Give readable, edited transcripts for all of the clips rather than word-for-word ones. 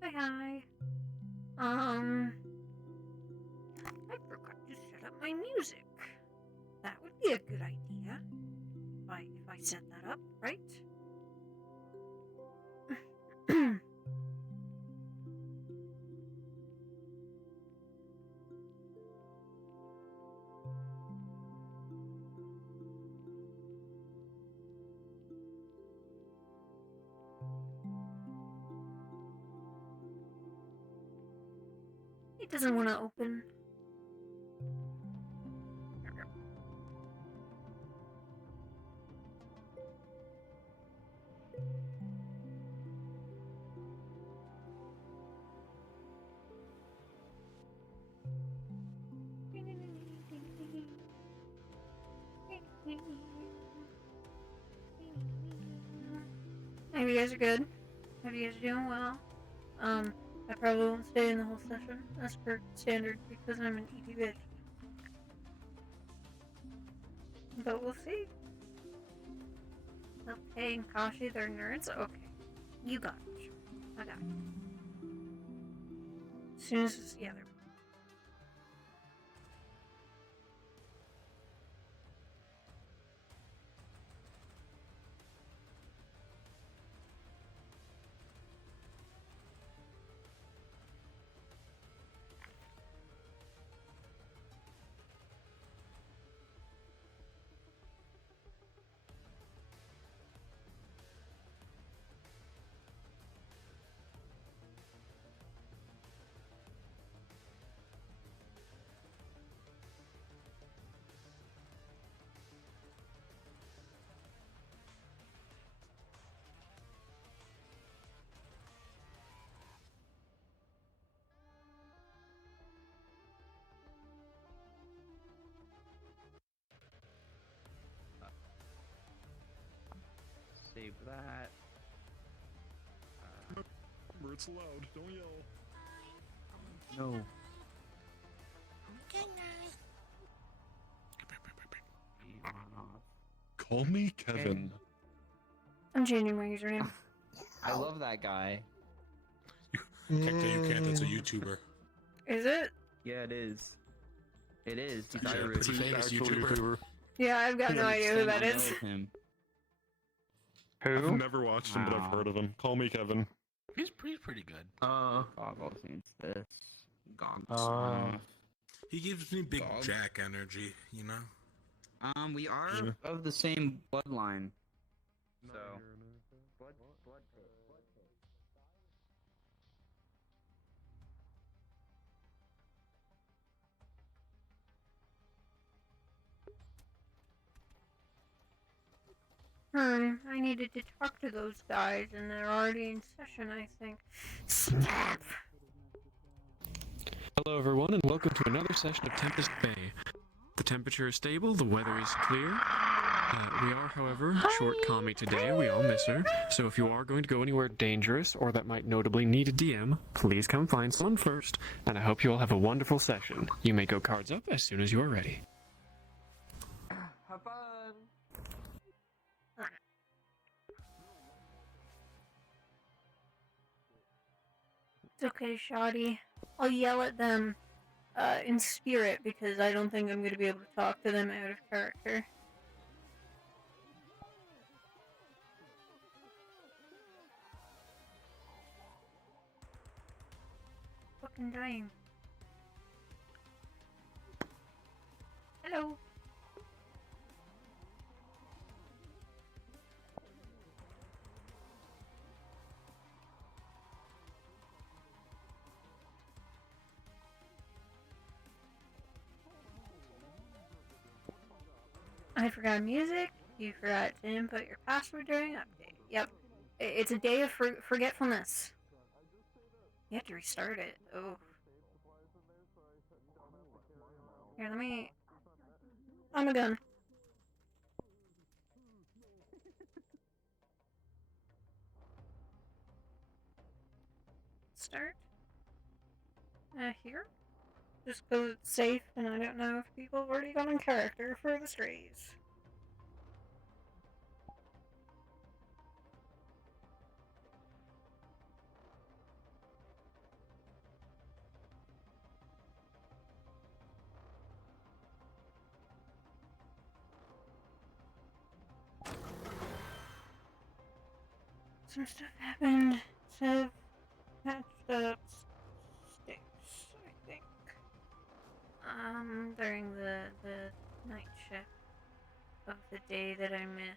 Hi, hi. I forgot to set up my music. That would be a good idea. If I set that up, right? It doesn't want to open. Hope you guys are good. Hope you guys are doing well. I probably won't stay in the whole session as per standard because I'm an ED bitch. But we'll see. Okay, and Kashi, they're nerds? Okay. You got it. I got it. As soon as, yeah, they're Save that. Remember, it's loud. Don't yell. No. Call me Kevin. I'm changing my username. I love that guy. You can't. That's a YouTuber. Is it? Yeah, it is. It is. He's Yeah, Irish. pretty famous Actual YouTuber. Yeah, I've got no idea who that I is. know him. I've Who? never watched him, but I've heard of him. Call me Kevin. He's pretty good. Goggles needs this. Goggles. He gives me big Dog. Jack energy, you know? We are Yeah. of the same bloodline. So. Blood pit. I needed to talk to those guys, and they're already in session, I think. Snap! Hello everyone and welcome to another session of Tempest Bay. The temperature is stable, the weather is clear. We are, however, short Kami today, we all miss her. So if you are going to go anywhere dangerous or that might notably need a DM, please come find someone first, and I hope you all have a wonderful session. You may go cards up as soon as you are ready. Have fun! It's okay, Shoddy. I'll yell at them in spirit because I don't think I'm going to be able to talk to them out of character. Fucking dying. Hello. I forgot music. You forgot to input your password during update. Yep. It's a day of forgetfulness. You have to restart it. Oh. Here, let me... I'm a gun. Start. Here. Just because it's safe and I don't know if people have already gone in character for the strays. Some stuff happened. Sev patched up sticks, I think. During the night shift of the day that I missed.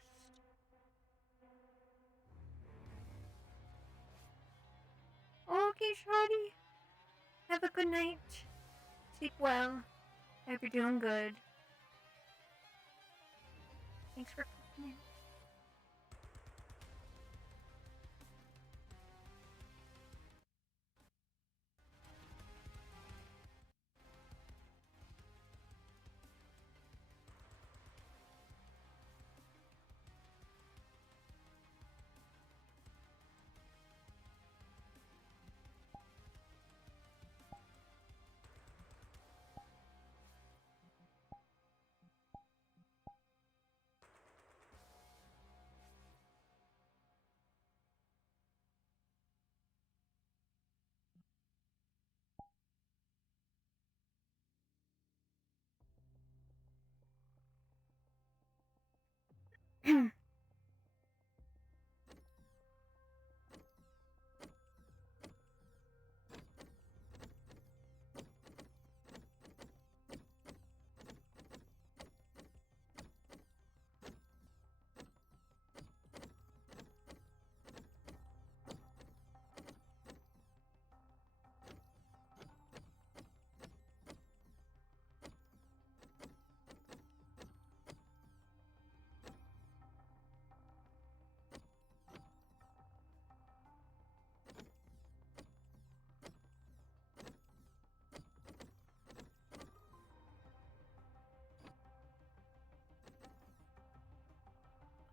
Okay, Shorty. Have a good night. Sleep well. Hope you're doing good. Thanks for coming in.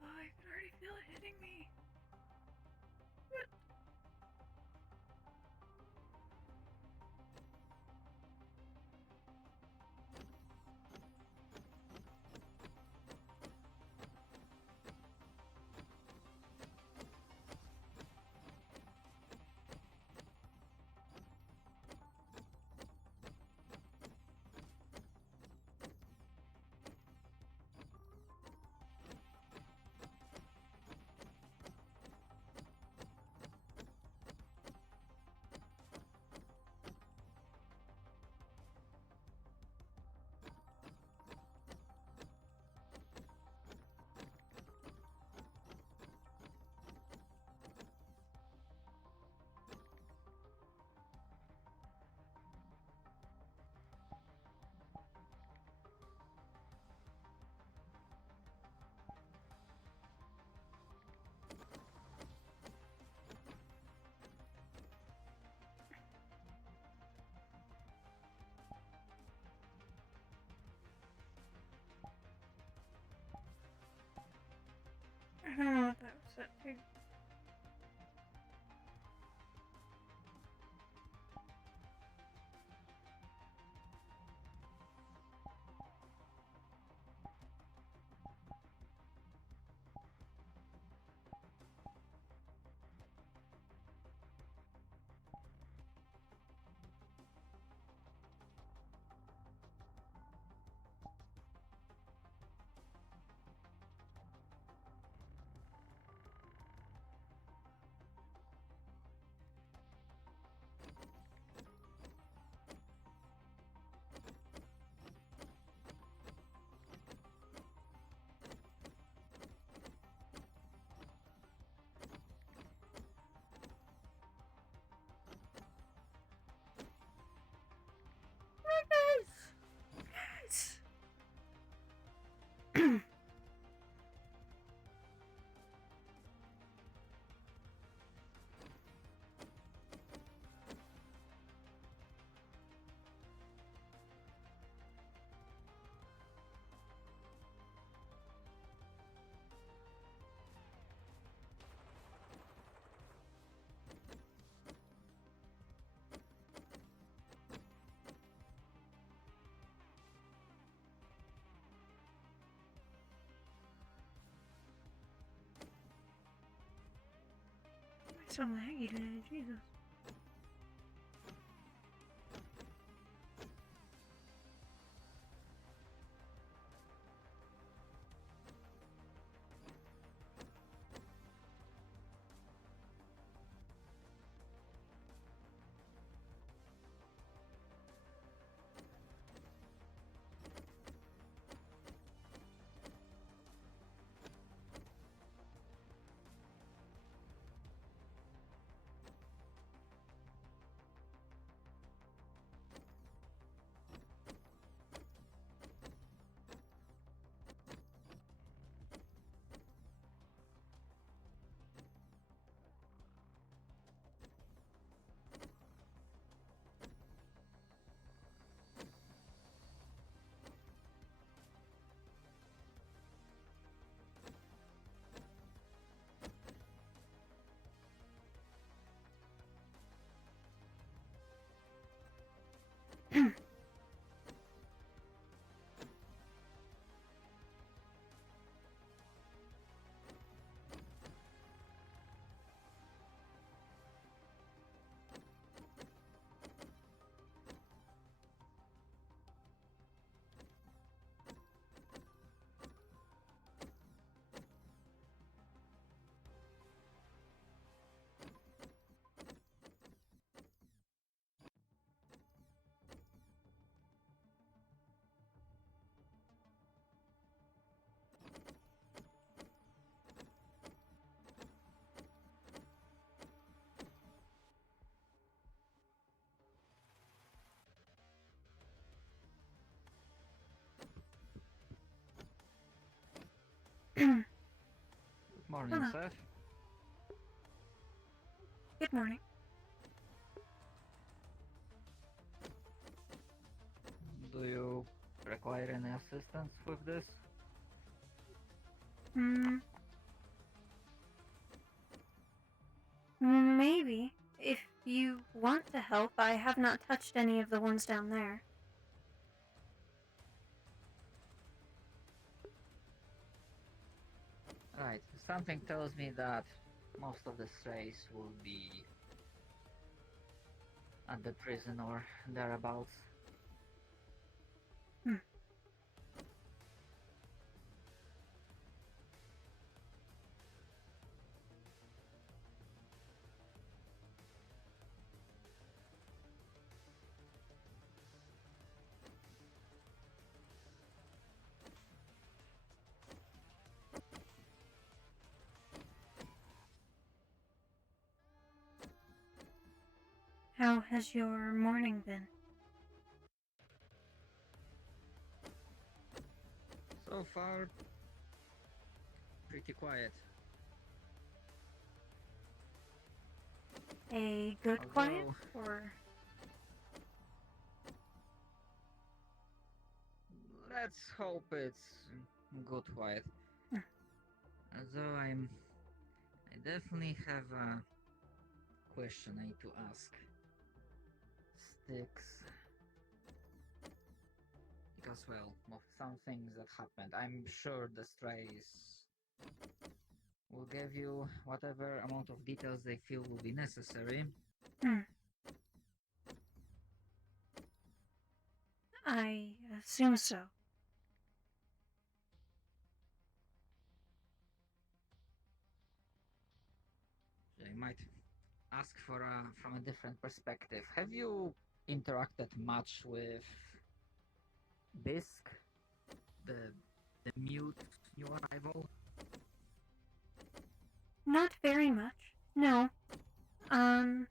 Oh, I can already feel it hitting me. I don't know what that was set to. Yes! It's so laggy today, Jesus. Good morning, Hello. Seth. Good morning. Do you require any assistance with this? Maybe. If you want to help, I have not touched any of the ones down there. Right, something tells me that most of the strays will be at the prison or thereabouts. How has your morning been? So far, pretty quiet. A good quiet? Although- Or... Let's hope it's good quiet. Although I definitely have a question I need to ask. Sticks. Because, well, of some things that happened, I'm sure the strays will give you whatever amount of details they feel will be necessary. I assume so. I might ask from a different perspective. Have you interacted much with Bisque, the mute new arrival? Not very much. No. I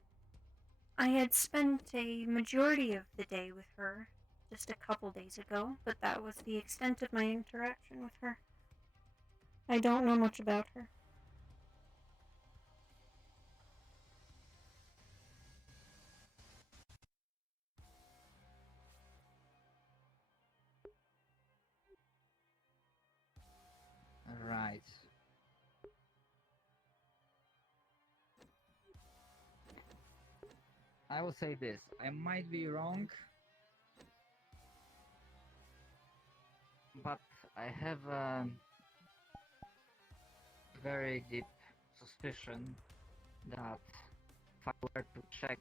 had spent a majority of the day with her just a couple days ago, but that was the extent of my interaction with her. I don't know much about her. Right. I will say this, I might be wrong, but I have a very deep suspicion that if I were to check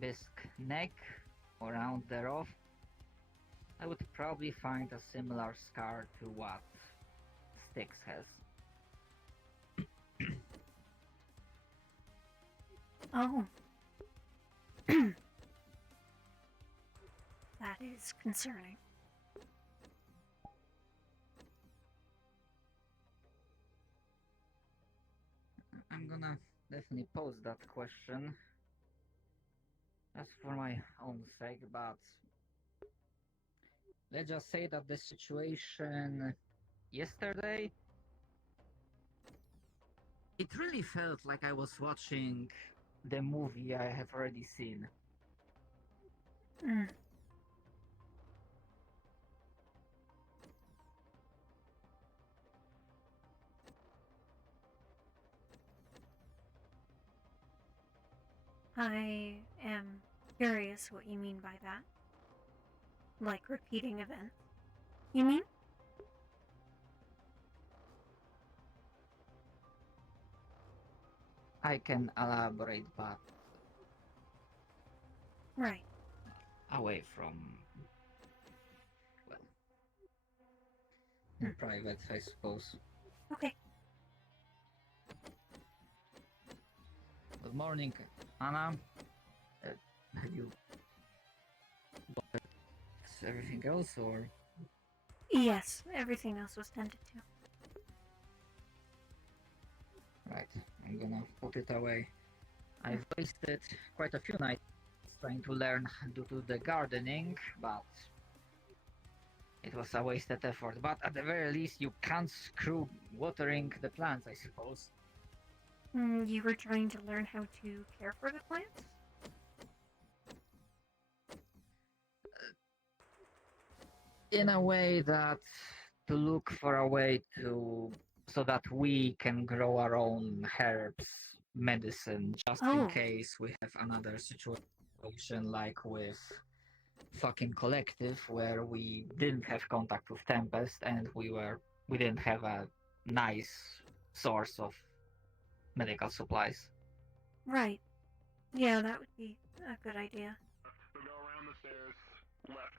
Bisque neck or round thereof, I would probably find a similar scar to what Styx has. Oh. That is concerning. I'm gonna definitely pose that question just for my own sake, but let's just say that the situation yesterday, it really felt like I was watching the movie I have already seen. I am curious what you mean by that. Like repeating events. You mean? I can elaborate, but Right. away from, well, in private, I suppose. Okay. Good morning, Anna. Have you got everything else, or? Yes, everything else was tended to. Right, I'm gonna put it away. I've wasted quite a few nights trying to learn due to the gardening, but It was a wasted effort, but at the very least you can't screw watering the plants, I suppose. You were trying to learn how to care for the plants? In a way that to look for a way to so that we can grow our own herbs, medicine, just in Oh. case we have another situation like with fucking Collective where we didn't have contact with Tempest and we didn't have a nice source of medical supplies. Right. Yeah, that would be a good idea. So go around the stairs. Left.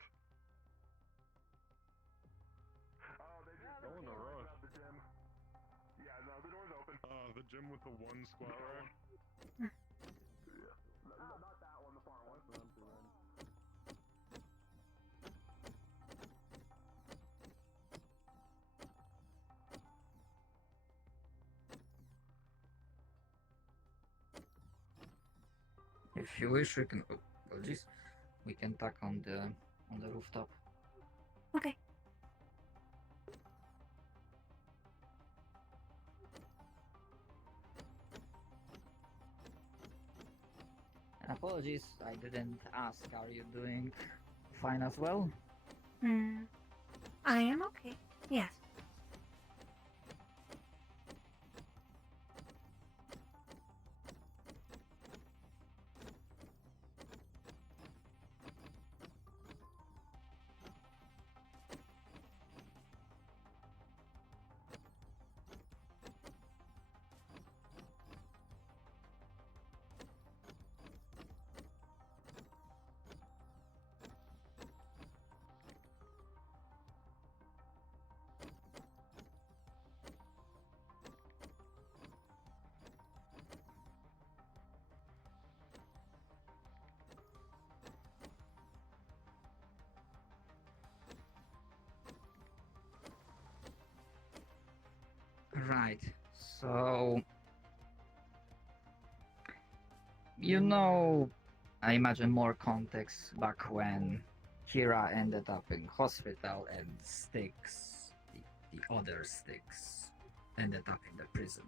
Oh, they just go in the rush. The gym. Yeah, no, the door's open. The gym with the one squat rack. Hmm. Yeah. Not that one, the far one. If you wish, we can. Oh, apologies. We can tuck on the rooftop. Okay. And apologies, I didn't ask. Are you doing fine as well? I am okay. Yes. Right. So, you know, I imagine more context back when Kira ended up in hospital and Styx, the other Styx, ended up in the prison.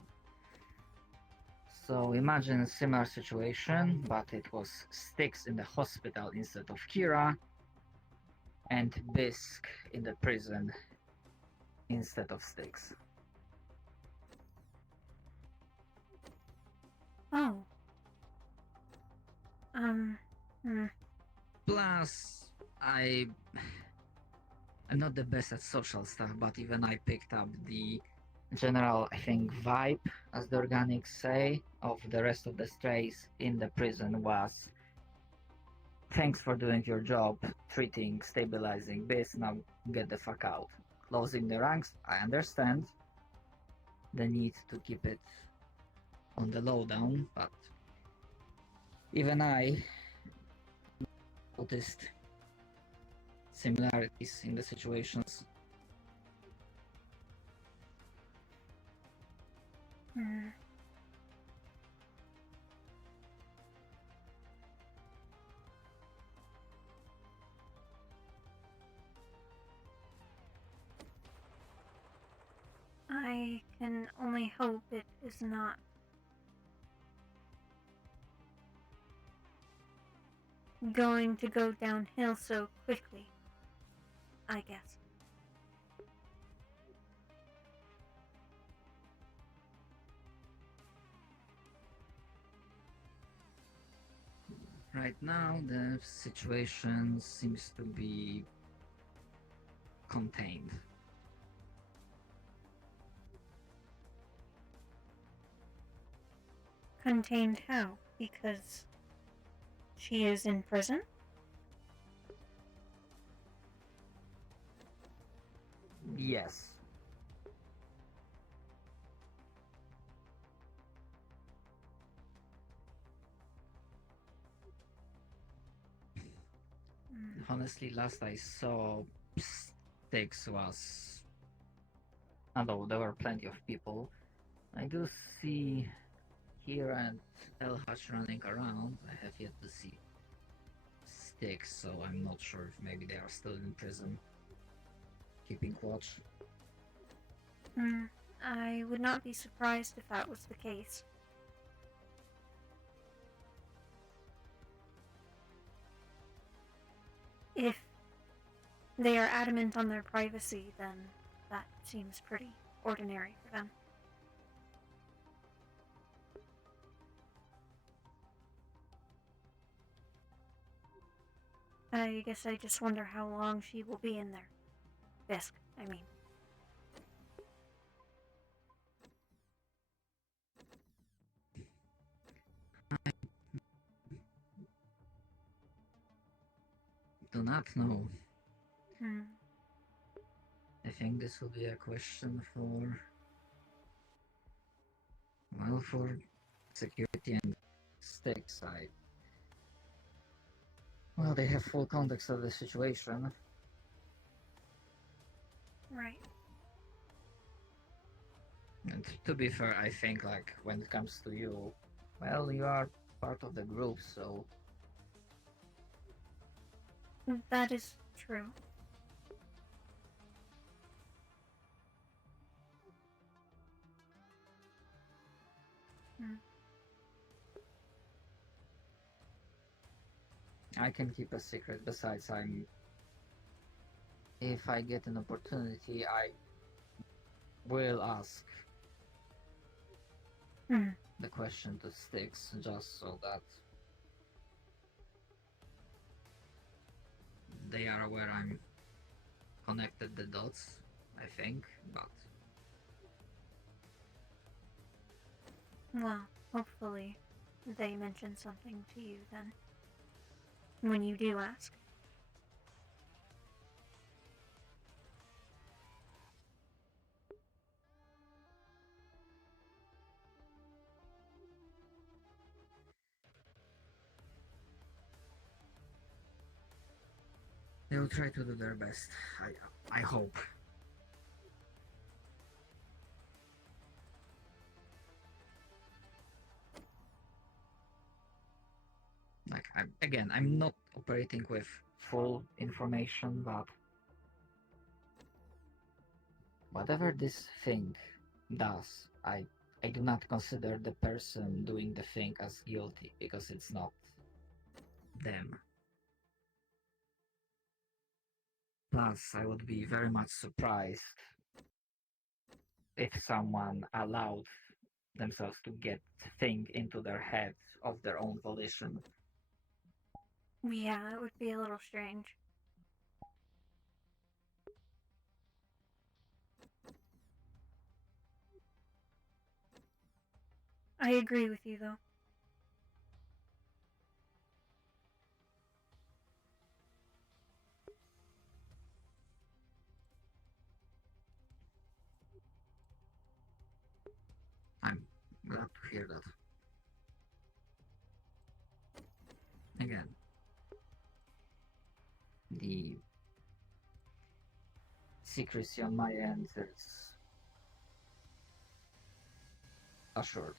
So imagine a similar situation, but it was Styx in the hospital instead of Kira, and Bisk in the prison instead of Styx. Oh. Plus, I'm not the best at social stuff, but even I picked up the general, I think, vibe, as the organics say, of the rest of the strays in the prison was thanks for doing your job, treating, stabilizing this, now get the fuck out. Closing the ranks, I understand the need to keep it on the lowdown, but even I noticed similarities in the situations. I can only hope it is not. Going to go downhill so quickly, I guess. Right now, the situation seems to be contained. Contained how? Because she is in prison? Yes. Honestly, last I saw, Styx was. Although there were plenty of people, I do see here and Elhash running around. I have yet to see Styx, so I'm not sure if maybe they are still in prison. keeping watch. I would not be surprised if that was the case. If they are adamant on their privacy, then that seems pretty ordinary for them. I guess I just wonder how long she will be in there. Fisk, I mean. Do not know. Hmm. I think this will be a question for, well, for security and stakes. Well, they have full context of the situation. Right. And to be fair, I think, like, when it comes to you, well, you are part of the group, so That is true. I can keep a secret. Besides, if I get an opportunity, I will ask the question to Styx, just so that they are aware I'm connected the dots, I think, but Well, hopefully they mention something to you then. When you do ask. they will try to do their best. I hope. Like, I'm not operating with full information, but whatever this thing does, I do not consider the person doing the thing as guilty, because it's not them. Plus, I would be very much surprised if someone allowed themselves to get thing into their head of their own volition. Yeah, it would be a little strange. I agree with you, though. I'm glad to hear that. Again, the secrecy on my end is assured.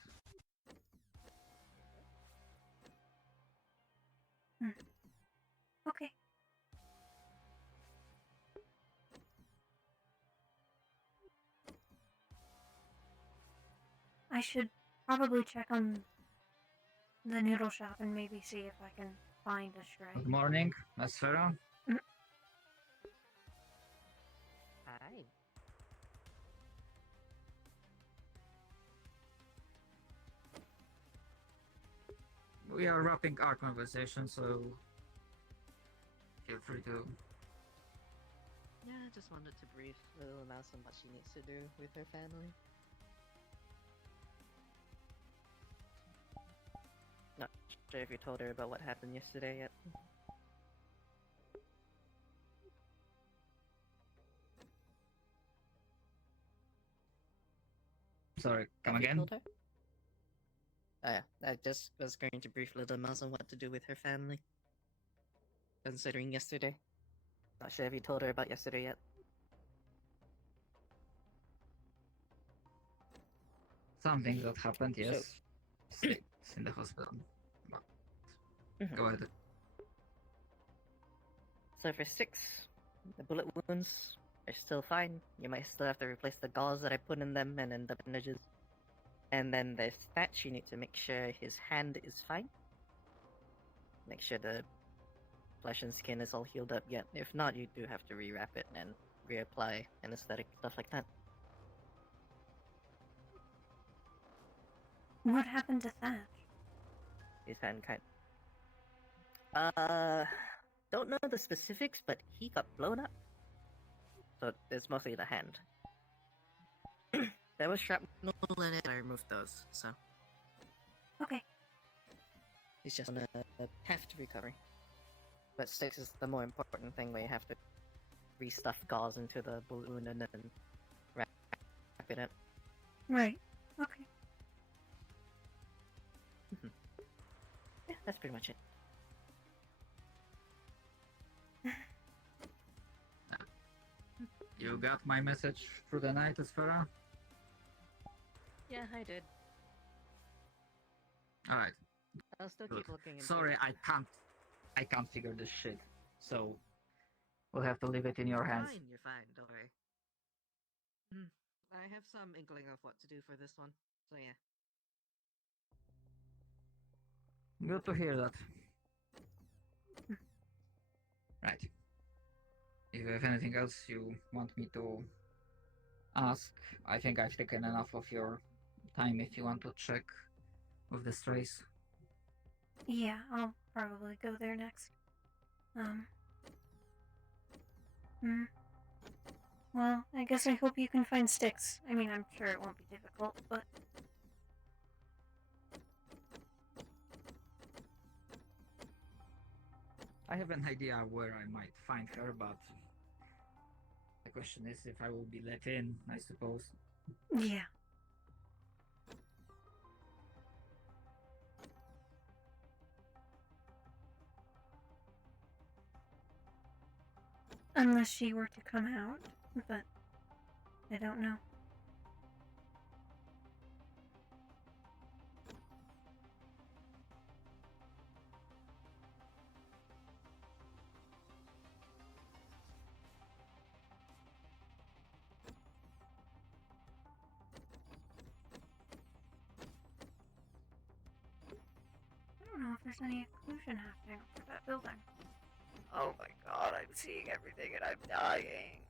Okay. I should probably check on the noodle shop and maybe see if I can find a stray. Good morning, Masfera. Hi. We are wrapping our conversation, so feel free to. Yeah, I just wanted to brief Little Mouse on what she needs to do with her family. Not sure if you told her about what happened yesterday yet. Sorry, come Have you again? told her? Oh yeah, I just was going to brief Little Mouse on what to do with her family. Considering yesterday. Not sure if you told her about yesterday yet. Something that happened, yes. Stays in the hospital. But go ahead. So for 6, the bullet wounds they're still fine. You might still have to replace the gauze that I put in them and in the bandages. And then there's Thatch. You need to make sure his hand is fine. Make sure the flesh and skin is all healed up yet. If not, you do have to rewrap it and reapply anesthetic, stuff like that. What happened to Thatch? His hand don't know the specifics, but he got blown up. So it's mostly the hand. There was shrapnel in it, I removed those, so. Okay. He's just on a path to recovery. But sticks is the more important thing where you have to restuff gauze into the balloon and then wrap it in. Right. Okay. Yeah, that's pretty much it. You got my message through the night, Esfera? Yeah, I did. Alright. I'll still keep looking into Sorry, it. I can't figure this shit. So we'll have to leave it in your hands. You're fine, don't worry. I have some inkling of what to do for this one, so yeah. Good to hear that. Right. If you have anything else you want me to ask, I think I've taken enough of your time if you want to check with the strays. Yeah, I'll probably go there next. Well, I guess I hope you can find sticks. I mean, I'm sure it won't be difficult, but... I have an idea where I might find her, but the question is if I will be let in, I suppose. Yeah. Unless she were to come out, but I don't know. I don't know if there's any occlusion happening for that building. Oh my god, I'm seeing everything and I'm dying.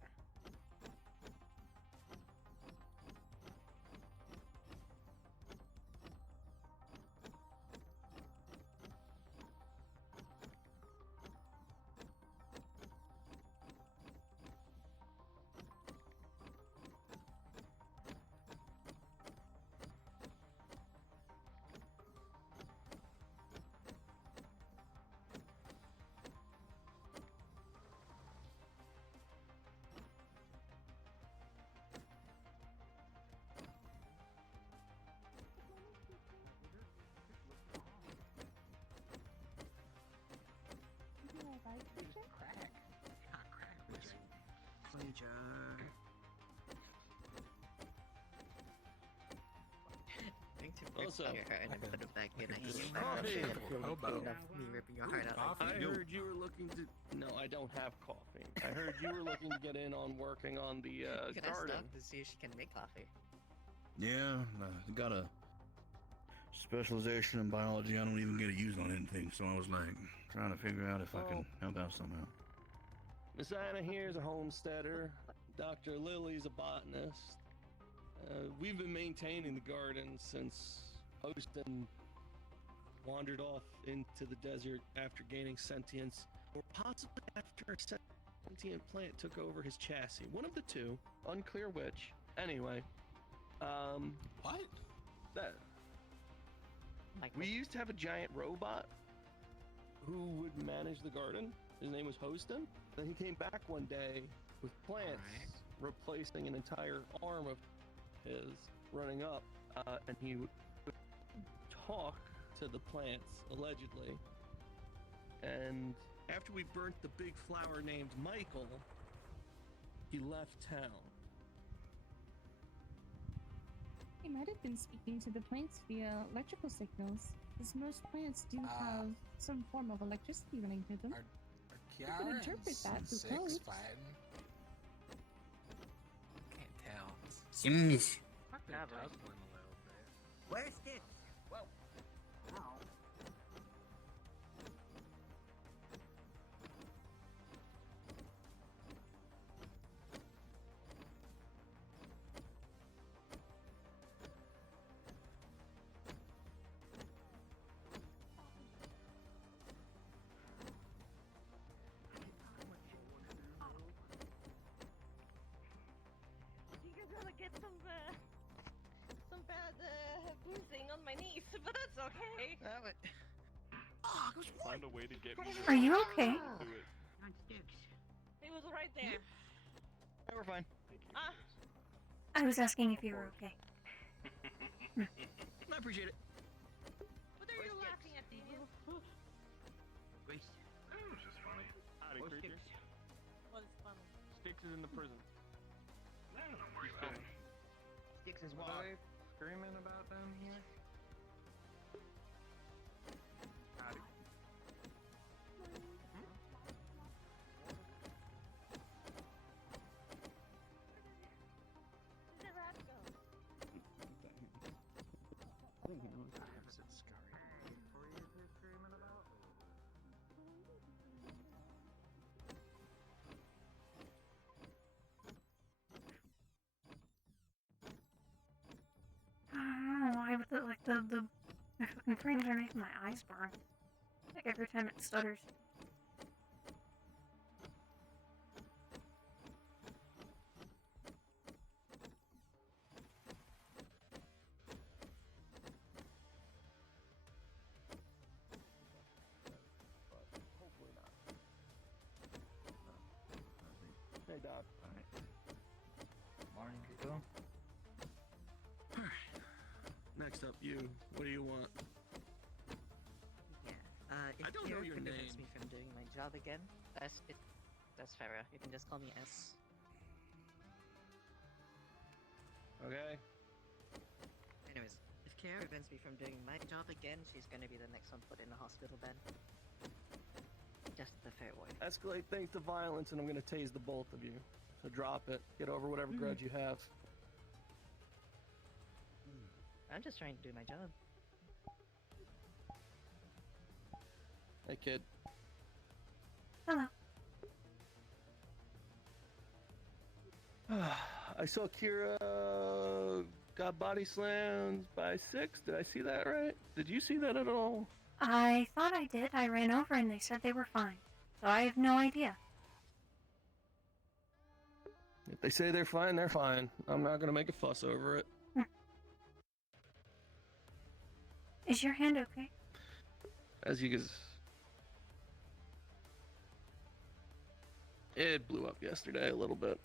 Also, your heart and put it back in. I hate it back up. Coffee. Hobo. Me ripping your heart out. I heard you were looking to. No, I don't have coffee. I heard you were looking to get in on working on the You can ask garden. Doc to see if she can make coffee. Yeah, got a specialization in biology. I don't even get to use on anything, so I was like trying to figure out if I can help out somehow. Miss Anna here's a homesteader. Dr. Lily's a botanist. We've been maintaining the garden since Poston wandered off into the desert after gaining sentience, or possibly after a sentient plant took over his chassis. One of the two, unclear which. Anyway, What? that we used to have a giant robot who would manage the garden. His name was Hoston. Then he came back one day with plants, replacing an entire arm of his running up, and he would talk to the plants, allegedly. And after we burnt the big flower named Michael, he left town. He might have been speaking to the plants via electrical signals, as most plants do have some form of electricity running through them. Kiara interpret that through Six codes. fighting. Sims. Where's Stitch? Whoa. Ow. You guys wanna get some bad bruising on my knees, but that's okay. Find a way to get me. Are you okay? Do it. It was right there. Yeah, we're fine. I was asking if you were okay. I appreciate it. What are you laughing at, Damien? It was just funny. Howdy, creature. What is funny? Sticks is in the prison. Don't worry about it. Sticks is What what? are they screaming about down here? Howdy. Where'd the rat go? I don't know why, but the my fucking frames are making my eyes burn. Like every time it stutters. Hopefully not. Hey, Doc. Morning, Rico. Next up, you. What do you want? Yeah. If I don't know Kira your could prevent name. me from doing my job again, that's Farah. You can just call me S. Okay. Anyways, if Kira prevents me from doing my job again, she's gonna be the next one put in a hospital bed. Just the fair warning. Escalate things to violence, and I'm gonna tase the both of you. So drop it. Get over whatever grudge you have. I'm just trying to do my job. Hey, kid. Hello. I saw Kira got body slammed by 6. Did I see that right? Did you see that at all? I thought I did. I ran over and they said they were fine. So I have no idea. If they say they're fine, they're fine. I'm not gonna make a fuss over it. Is your hand okay? As you guys... It blew up yesterday a little bit.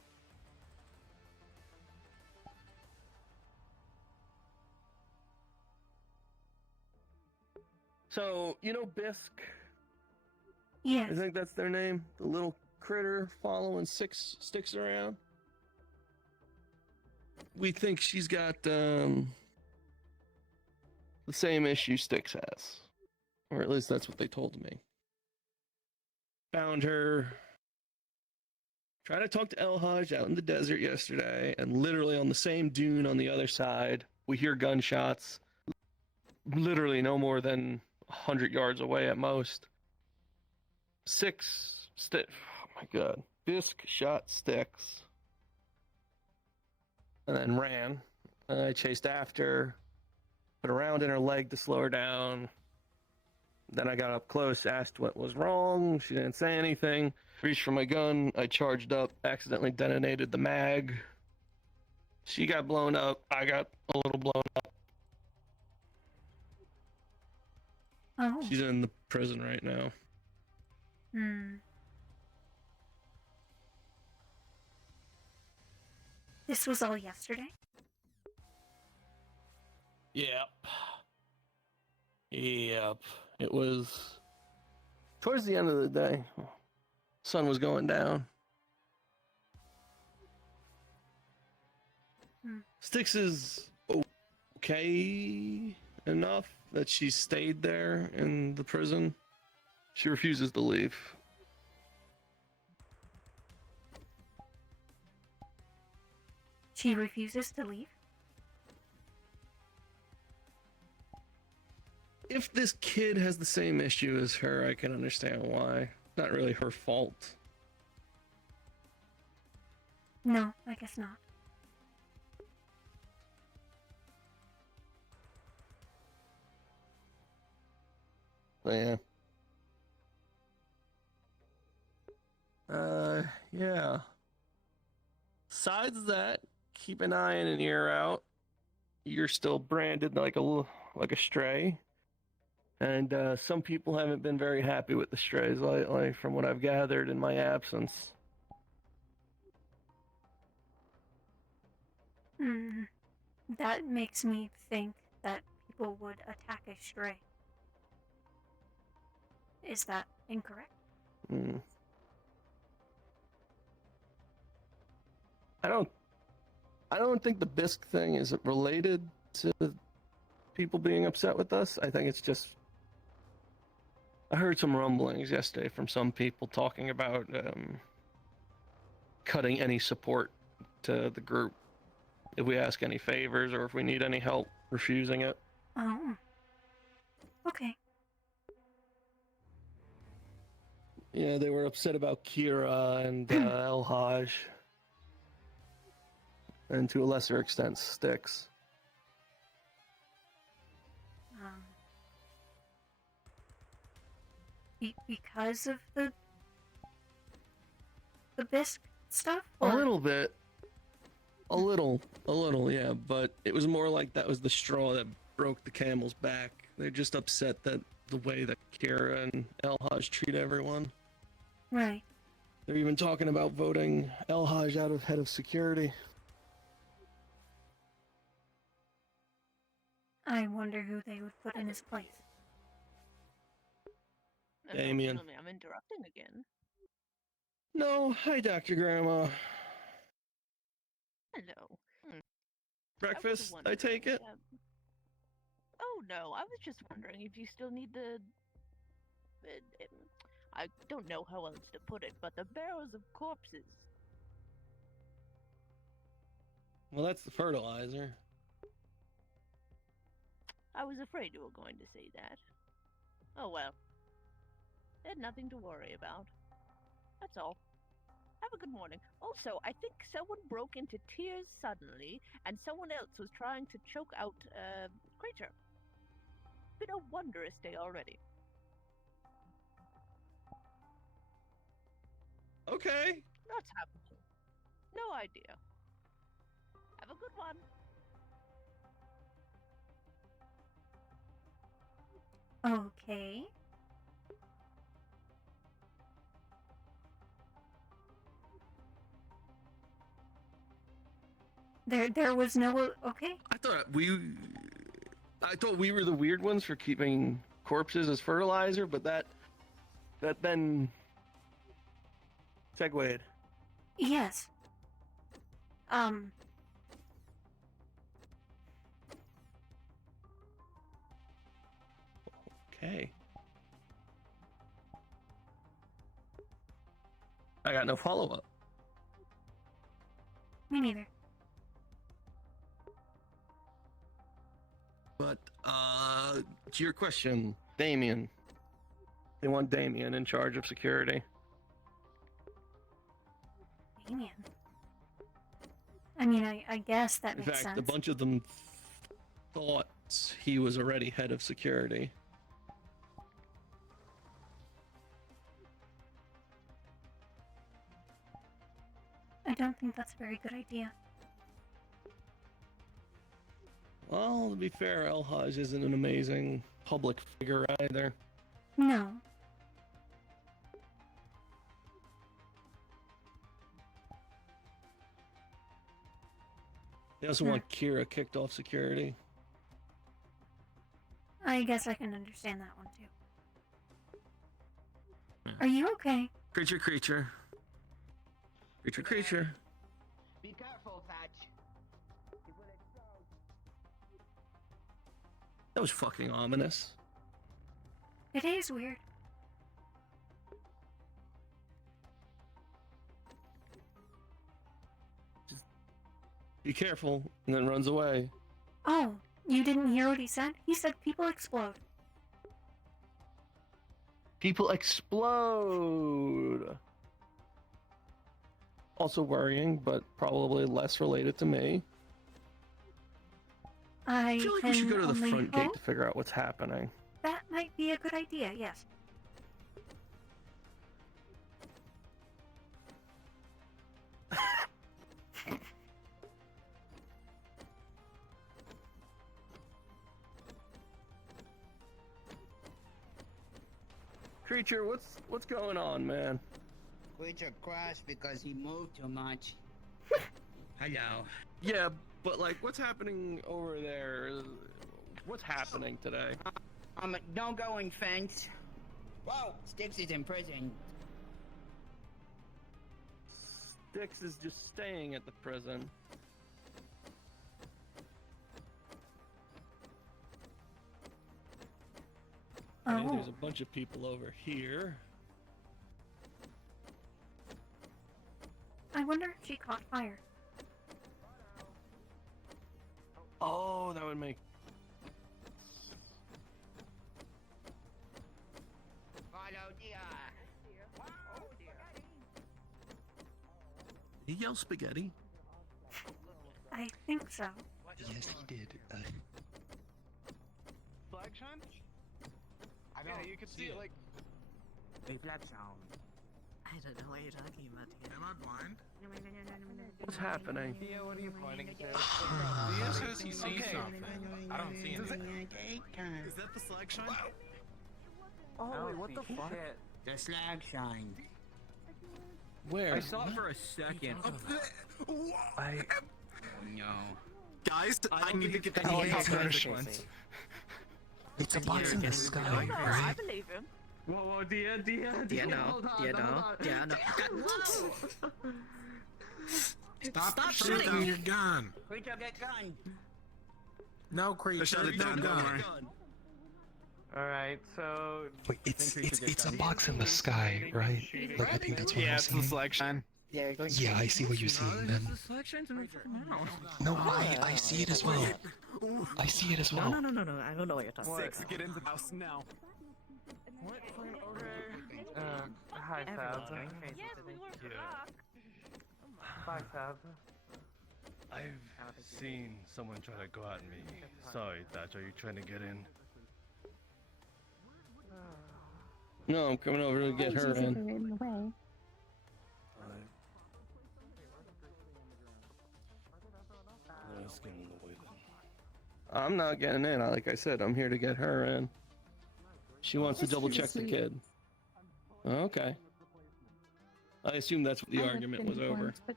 So, you know Bisque? Yes. I think that's their name. The little critter following sticks around. We think she's got the same issue Styx has. Or at least that's what they told me. Found her trying to talk to El Haj out in the desert yesterday, and literally on the same dune on the other side, we hear gunshots. Literally no more than 100 yards away at most. Oh my god. Bisque shot Styx. And then ran. And I chased after, put a round in her leg to slow her down. Then I got up close, asked what was wrong. She didn't say anything. Reached for my gun. I charged up, accidentally detonated the mag. She got blown up. I got a little blown up. Oh. She's in the prison right now. This was all yesterday? Yep. It was towards the end of the day. Sun was going down. Styx is okay enough that she stayed there in the prison. She refuses to leave. She refuses to leave? If this kid has the same issue as her, I can understand why. Not really her fault. No, I guess not. Yeah. Yeah. Besides that, keep an eye and an ear out. You're still branded like a stray, and some people haven't been very happy with the strays lately, from what I've gathered in my absence. That makes me think that people would attack a stray. Is that incorrect? I don't think the bisque thing is related to people being upset with us. I think it's just, I heard some rumblings yesterday from some people talking about cutting any support to the group if we ask any favors or if we need any help refusing it. Oh. Okay. Yeah, they were upset about Kira and El Haj. And to a lesser extent, Styx. Because of the bisque stuff? Or? A little bit. A little, yeah, but it was more like that was the straw that broke the camel's back. They're just upset that the way that Kira and El Haj treat everyone. Right. They're even talking about voting El Haj out of head of security. I wonder who they would put in his place. Damien. I'm interrupting again. No, hi, Dr. Grandma. Hello. Breakfast, I take it? Oh no, I was just wondering if you still need the... I don't know how else to put it, but the barrels of corpses. Well, that's the fertilizer. I was afraid you were going to say that. Oh well. There's nothing to worry about. That's all. Have a good morning. Also, I think someone broke into tears suddenly, and someone else was trying to choke out a creature. Been a wondrous day already. Okay. What's happening? No idea. Have a good one. Okay. There was no... Okay. I thought we were the weird ones for keeping corpses as fertilizer, but that then segued. Yes. Okay. I got no follow-up. Me neither. But, to your question, Damien. They want Damien in charge of security. Damien. I mean, I guess that makes sense. In fact, a bunch of them thought he was already head of security. I don't think that's a very good idea. Well, to be fair, El Haj isn't an amazing public figure either. No. They also want Kira kicked off security. I guess I can understand that one too. Are you okay? Creature. Be careful, Thatch. That was fucking ominous. It is weird. Be careful, and then runs away. Oh, you didn't hear what he said? He said people explode. People explode! Also worrying, but probably less related to me. I feel like can we should go to the only front gate hope to figure out what's happening. that might be a good idea, yes. Creature, what's going on, man? Creature crashed because he moved too much. Hello. Yeah, but like, what's happening over there? What's happening today? Don't go in fence. Whoa, Styx is in prison. Styx is just staying at the prison. Hey, there's a bunch of people over here. I wonder if she caught fire. Oh, that would make... Follow dear. He yelled spaghetti. I think so. Yes, he did. Flag shine? Yeah, you can see it like. A flag sound. I don't know what you're talking about here. Am I blind? What's happening? Yeah, what are you pointing to? Dia says he sees something. I don't see anything. Is that the slag shine? Oh, wait, what the fuck? The slag shined. Where? I saw it for a second. No. Guys, I need to get the Oh, hell it's out of Irish this. ones. It's a box in the sky, Oh no, I right? believe him. Whoa, Dia, Yeah, no. Yeah, no. Yeah, no. Stop shooting your gun. Creature get gun. No creature, shut it no down, don't gun. worry. Alright, so. Wait, it's a box in the sky, right? Like I think that's what Yeah, I'm it's the seeing. slag shine. Yeah, you're going Yeah, I see what you're seeing then. The slag shine's in my fucking mouth. No, I see it as well. I see it as well. No. I don't know what you're talking about. Six, get into the house now. What? Okay. Hi, Fab. Yes, we were rock. Hi, Fab. I've seen someone try to go at me. Sorry, Thatch, are you trying to get in? No, I'm coming over to get her in. in the way. Let's get in the way then. I'm not getting in. Like I said, I'm here to get her in. She wants to double check the kid. Okay. I assume that's what the argument was over. But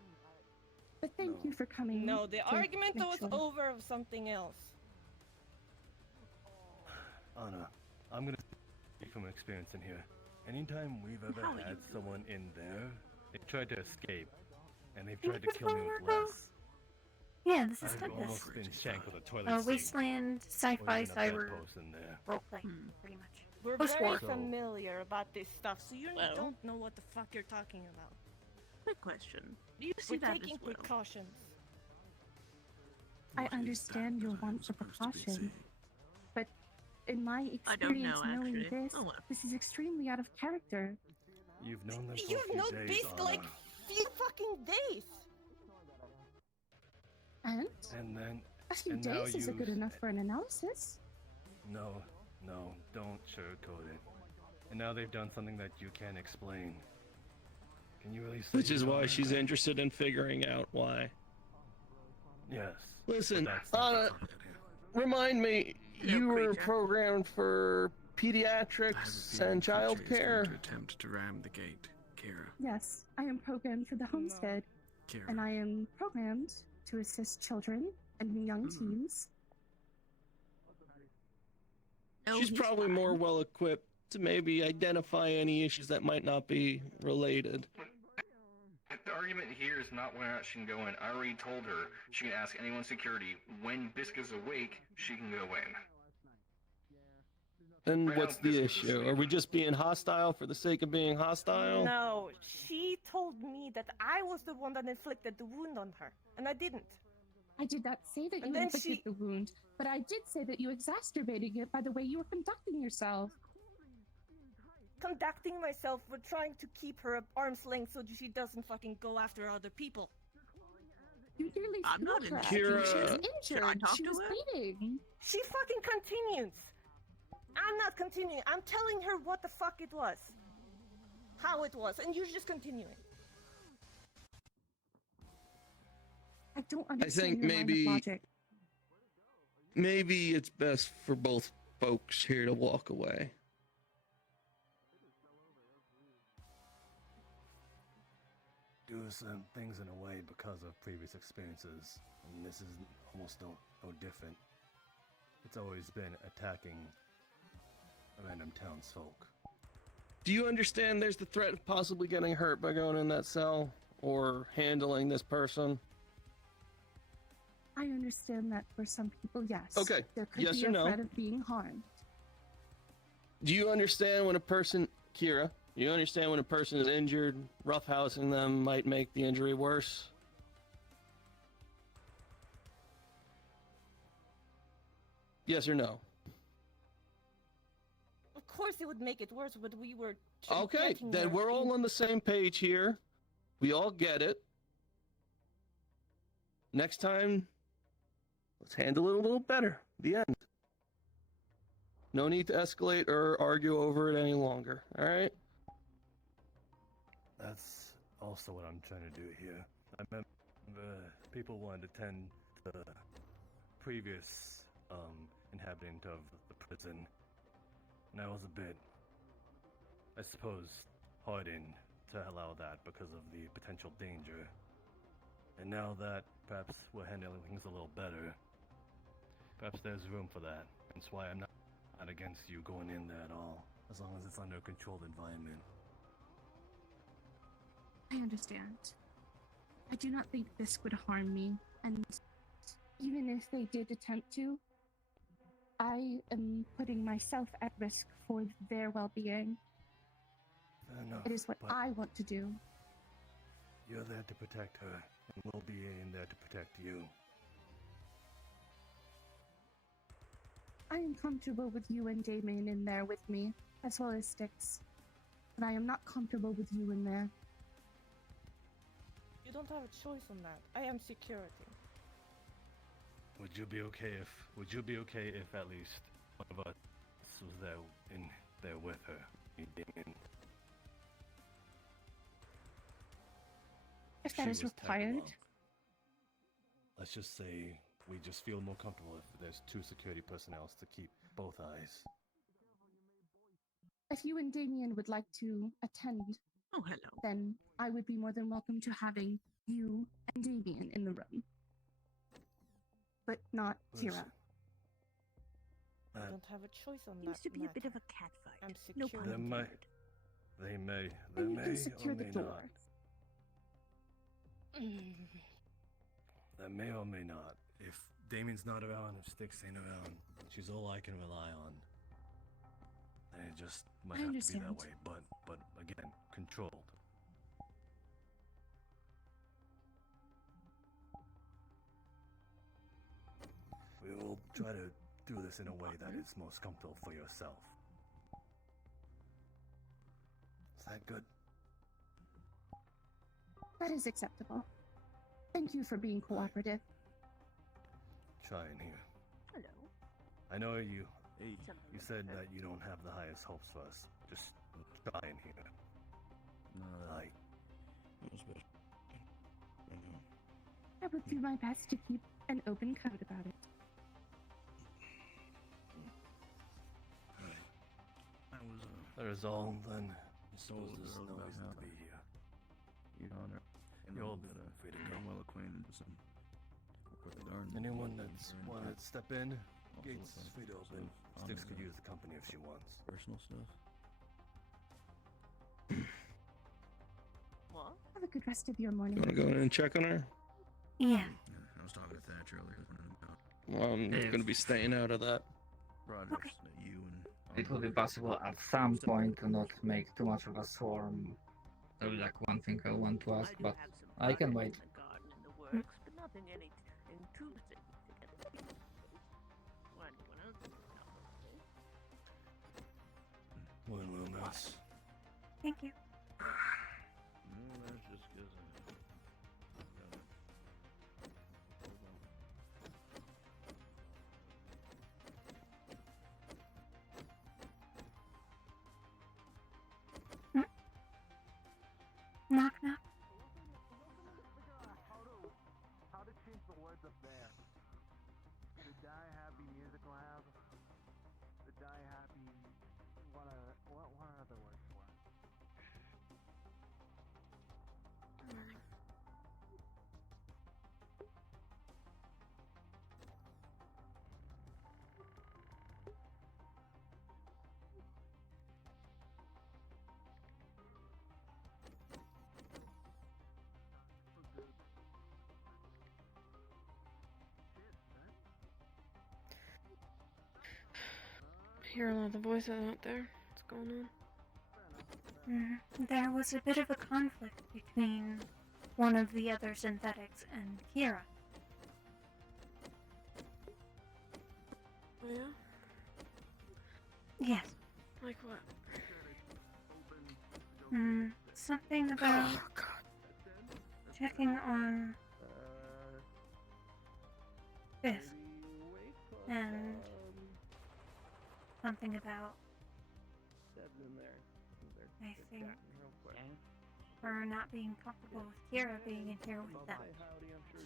thank you for coming. No, the to argument make was sure. over of something else. Anna, I'm gonna speak from experience in here. Anytime we've ever had someone in there, they tried to escape, and they've tried to kill me with less. Yeah, this is I've Tempest. almost been shanked with a toilet seat. Wasteland, sci-fi, Wasn't a bad cyber person there. roleplay, pretty much. We're Post-war. very familiar about this stuff, so you Well. don't know what the fuck you're talking about. Quick question. Do you see We're that taking as well? precautions. I understand your want for precaution, but in my I don't experience know, knowing actually. this, Oh, well. this is extremely out of character. You've known them for You've a few known days, this like Anna. few fucking days. And And then, a few and now days isn't good you- enough for an analysis. no, don't sugarcoat it. And now they've done something that you can't explain. Can you really say Which is you know why she's anything? interested in figuring out why. Yes. Listen, but that's not the topic. remind me, No you were creature. programmed for pediatrics and child care. To attempt to ram the gate, Kira. Yes, I am programmed for the homestead, Kira. and I am programmed to assist children and young teens. No, She's he's probably fine. more well equipped to maybe identify any issues that might not be related. The argument here is not whether or not she can go in. I already told her she can ask anyone security. When Biska's awake, she can go in. Then Right now, what's the this is issue? asleep. Are we just being hostile for the sake of being hostile? No, she told me that I was the one that inflicted the wound on her, and I didn't. I did not say that And you then inflicted the wound, but I did say that you exacerbated it by the way you were conducting yourself. Conducting myself, but trying to keep her at arm's length so she doesn't fucking go after other people. You nearly I'm not threw her. Kira. She was Can I injured. talk She to was her? bleeding. She fucking continues. I'm not continuing. I'm telling her what the fuck it was. How it was, and you're just continuing. I don't I understand think your line of maybe it's best for both folks here to walk away. Do certain things in a way because of previous experiences, and this is almost no different. It's always been attacking random townsfolk. Do you understand there's the threat of possibly getting hurt by going in that cell or handling this person? I understand that for some people, yes. Okay, There could yes be or a no? threat of being harmed. Do you understand when a person, Kira, you understand when a person is injured, roughhousing them might make the injury worse? Yes or no? Of course it would make it worse, but we were... Okay, letting then her we're all in- on the same page here. We all get it. Next time, let's handle it a little better. The end. No need to escalate or argue over it any longer, all right? That's also what I'm trying to do here. I remember people wanted to tend to the previous inhabitant of the prison, and I was a bit, I suppose, hardened to allow that because of the potential danger. And now that perhaps we're handling things a little better, perhaps there's room for that. That's why I'm not against you going in there at all, as long as it's under a controlled environment. I understand. I do not think this would harm me, and even if they did attempt to, I am putting myself at risk for their well-being. Fair enough, It is what but I want to do. you're there to protect her, and we'll be in there to protect you. I am comfortable with you and Damien in there with me, as well as Styx. But I am not comfortable with you in there. You don't have a choice on that. I am security. Would you be okay if at least one of us was there with her? Me, Damien. If that She is was tagged required, along. Let's just say we just feel more comfortable if there's 2 security personnel to keep both eyes. if you and Damien would like to attend, then I would be more than welcome to having you and Damien in the room. But not Kira. I don't have a choice on Seems that. to be a matter. bit of a catfight. I'm No security. pun intended. They may And you can secure or the may door. not. That may or may not. If Damien's not around, if Styx ain't around, she's all I can rely on. And it just might I have understand. to be that way, but again, controlled. We will try to do this in a way that is most comfortable for yourself. Is that good? That is acceptable. Thank you for being cooperative. Trying here. Hello. I know you Something you said that you don't have the highest hopes for us. Just trying here. Like, I would do my best to keep an open code about it. that is all then. I suppose there's no reason to be here. You're all free to go. well acquainted with some. Anyone that's wanted to step in, gates free to open. Styx could use the company if she wants. Personal stuff. What? Have a good rest of your morning. You want to go in and check on her? Yeah. I was talking to Thatcher earlier. Well, I'm going to be staying out of that. Projects that you and It will be possible at some point to not make too much of a swarm. That will be like one thing I want to ask, but I can wait. Garden in the works, but nothing any too Nice. Thank you. No, that's just because Knock knock. How to change the words up there? The die happy musical have. The die happy. What are other words for it? Hear a lot of voices out there. What's going on? There was a bit of a conflict between one of the other synthetics and Kira. Oh yeah? Yes. Like what? Something about checking on this. And something about, I think, her not being comfortable with Kira being in here with them.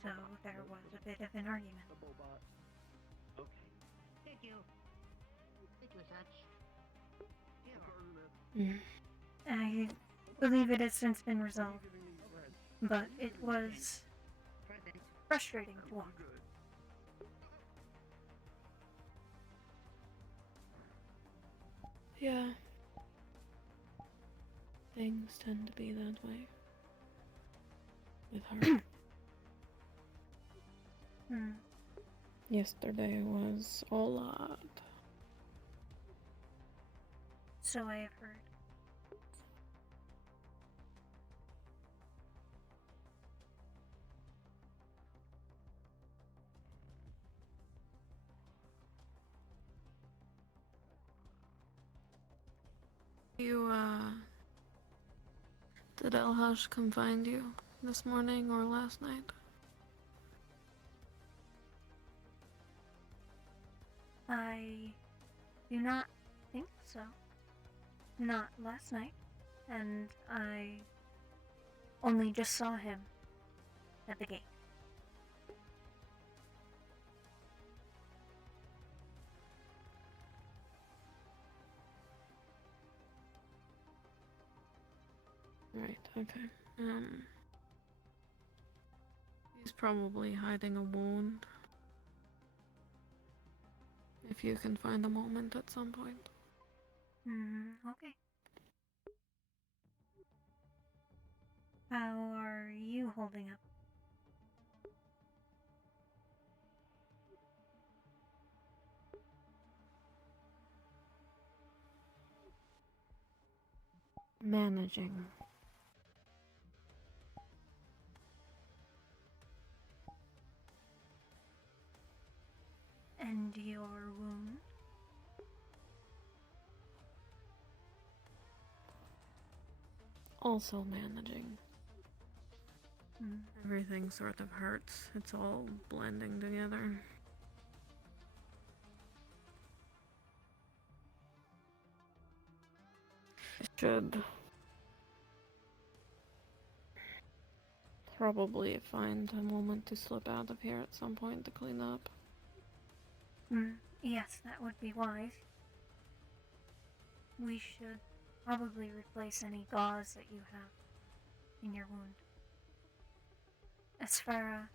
So there was a bit of an argument. Thank you. Thank you, Satch. I believe it has since been resolved, but it was frustrating to watch. Yeah. Things tend to be that way. With her. Yesterday was a lot. So I have heard. Did Elhush come find you this morning or last night? I do not think so. Not last night. And I only just saw him at the gate. Right, okay. He's probably hiding a wound. If you can find a moment at some point. Okay. How are you holding up? Managing. And your wound? Also managing. Everything sort of hurts. It's all blending together. I should probably find a moment to slip out of here at some point to clean up. Yes, that would be wise. We should probably replace any gauze that you have in your wound. Asfara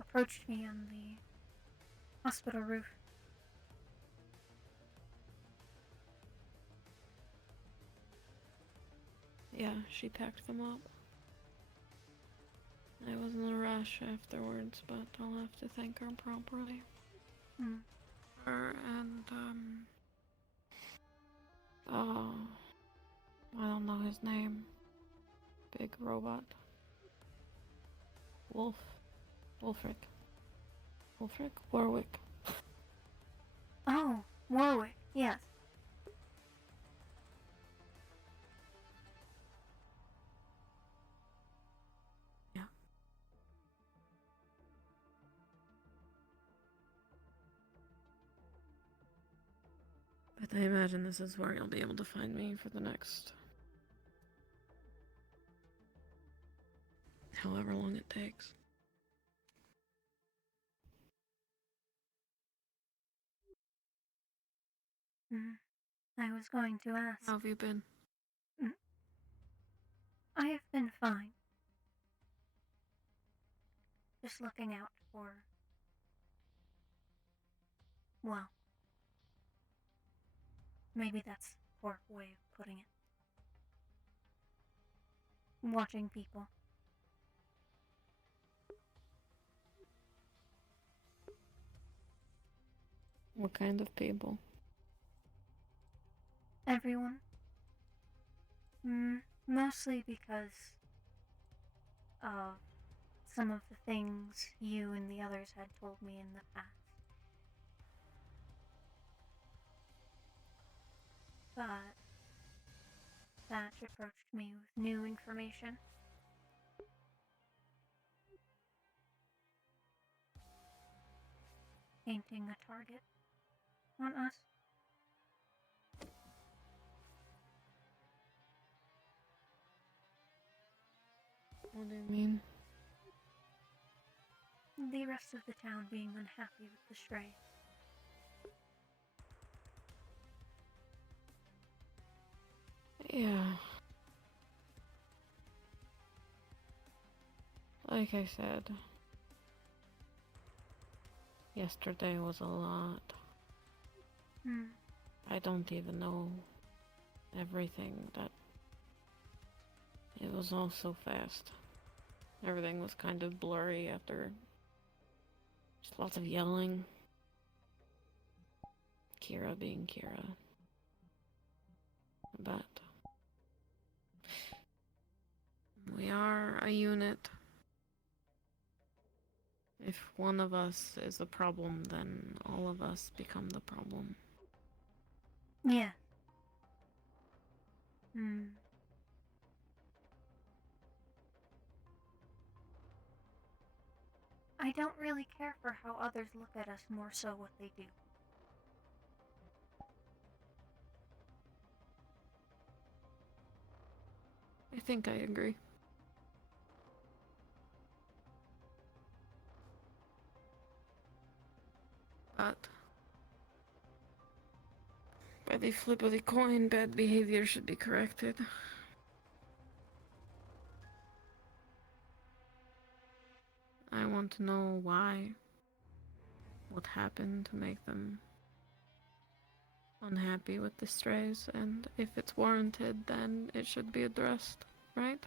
approached me on the hospital roof. Yeah, she packed them up. I was in a rush afterwards, but I'll have to thank her properly. Her and, oh, I don't know his name. Big robot. Wolfric. Warwick. Oh, Warwick, yes. I imagine this is where you'll be able to find me for the next... however long it takes. I was going to ask. How have you been? I have been fine. Just looking out for... well... maybe that's a poor way of putting it. Watching people. What kind of people? Everyone. Mostly because of some of the things you and the others had told me in the past. But Thatch approached me with new information. Painting a target on us. What do you mean? The rest of the town being unhappy with the stray. Yeah. Like I said, yesterday was a lot. I don't even know everything that... it was all so fast. Everything was kind of blurry after just lots of yelling. Kira being Kira. But we are a unit. If one of us is a problem, then all of us become the problem. Yeah. I don't really care for how others look at us, more so what they do. I think I agree. But by the flip of the coin, bad behavior should be corrected. I want to know why. What happened to make them unhappy with the strays, and if it's warranted, then it should be addressed, right?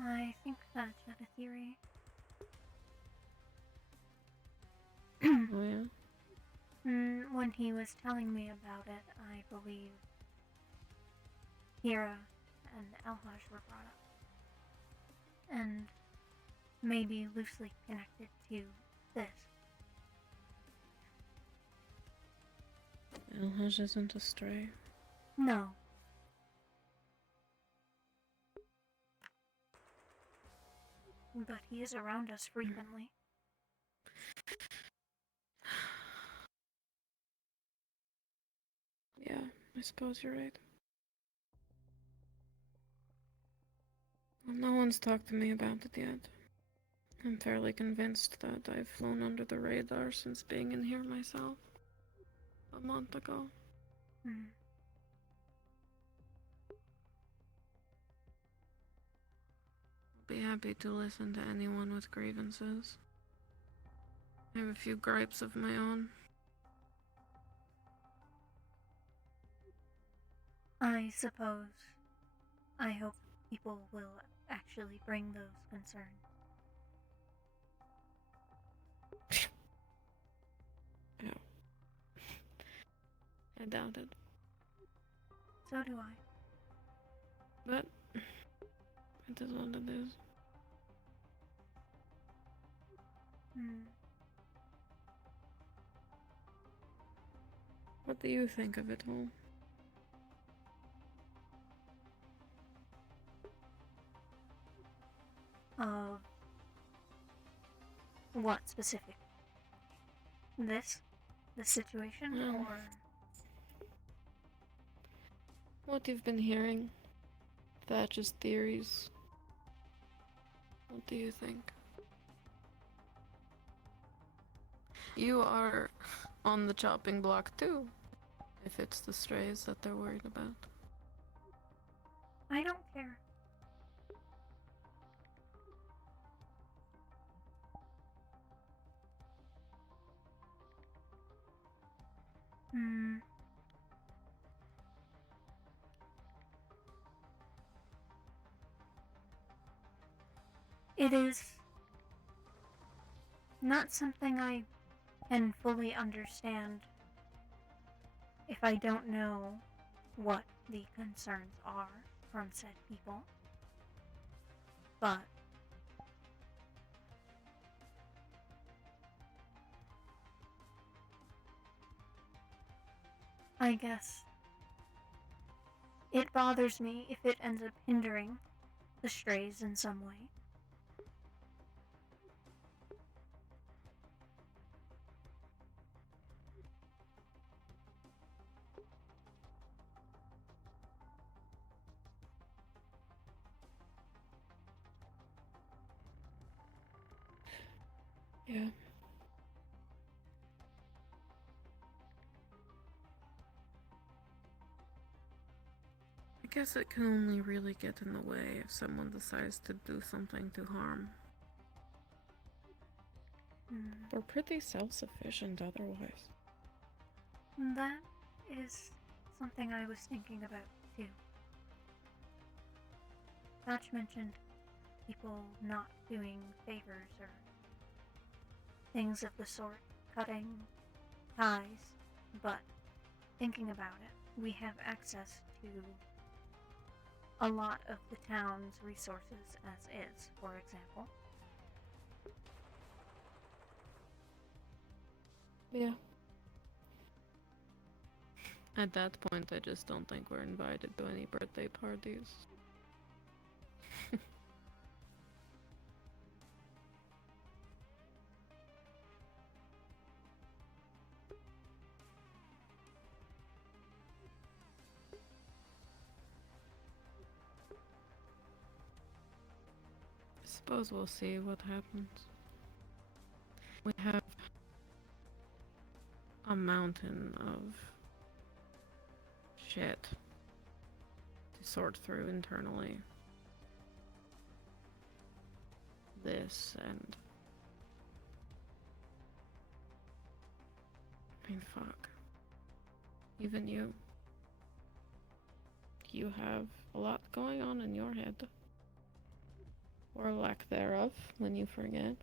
I think Thatch had a theory. Oh yeah? When he was telling me about it, I believe Hira and Elhaj were brought up. And maybe loosely connected to this. Elhaj isn't a stray. No. But he is around us frequently. Yeah, I suppose you're right. Well, no one's talked to me about it yet. I'm fairly convinced that I've flown under the radar since being in here myself. A month ago. I'll be happy to listen to anyone with grievances. I have a few gripes of my own. I suppose. I hope people will actually bring those concerns. Yeah. I doubt it. So do I. But it is what it is. What do you think of it all? Of what specific? This? the situation, Well, or what you've been hearing, Thatch's theories. What do you think? You are on the chopping block too, if it's the strays that they're worried about. I don't care. Hmm. It is not something I can fully understand if I don't know what the concerns are from said people. But I guess it bothers me if it ends up hindering the strays in some way. Yeah. I guess it can only really get in the way if someone decides to do something to harm. We're pretty self-sufficient otherwise. That is something I was thinking about too. Thatch mentioned people not doing favors or things of the sort, cutting ties, but thinking about it, we have access to a lot of the town's resources as is, for example. Yeah. At that point, I just don't think we're invited to any birthday parties. I suppose we'll see what happens. We have a mountain of shit to sort through internally. This and... I mean, fuck. Even you. You have a lot going on in your head. Or lack thereof, when you forget.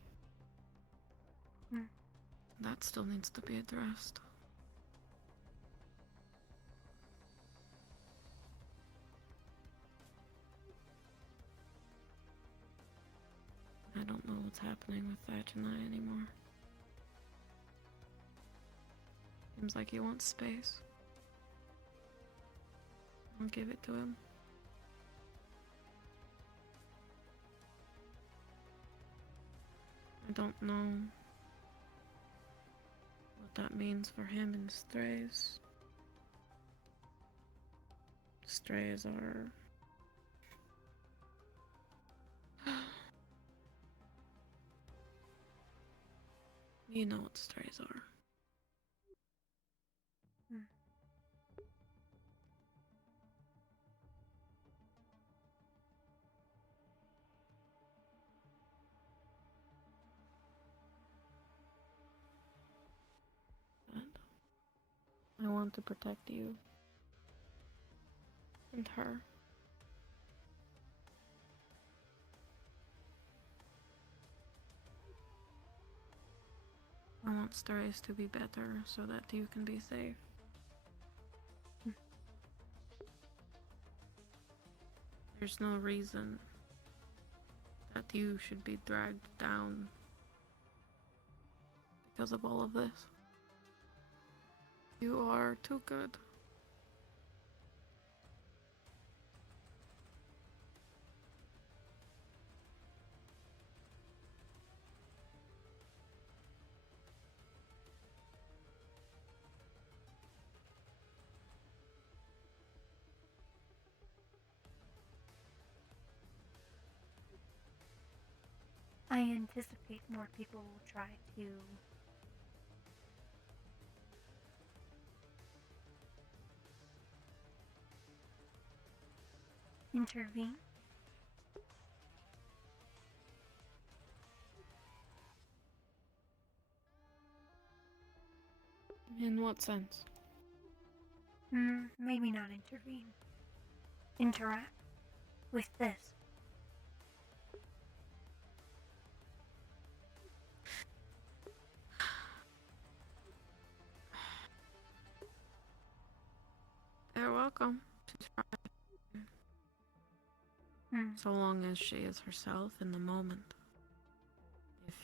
That still needs to be addressed. I don't know what's happening with Thatch and I anymore. Seems like he wants space. I'll give it to him. I don't know what that means for him and strays. Strays are... You know what strays are. And I want to protect you. And her. I want strays to be better so that you can be safe. There's no reason that you should be dragged down because of all of this. You are too good. I anticipate more people will try to intervene. In what sense? Maybe not intervene. Interact with this. You're welcome to try. So long as she is herself in the moment. If,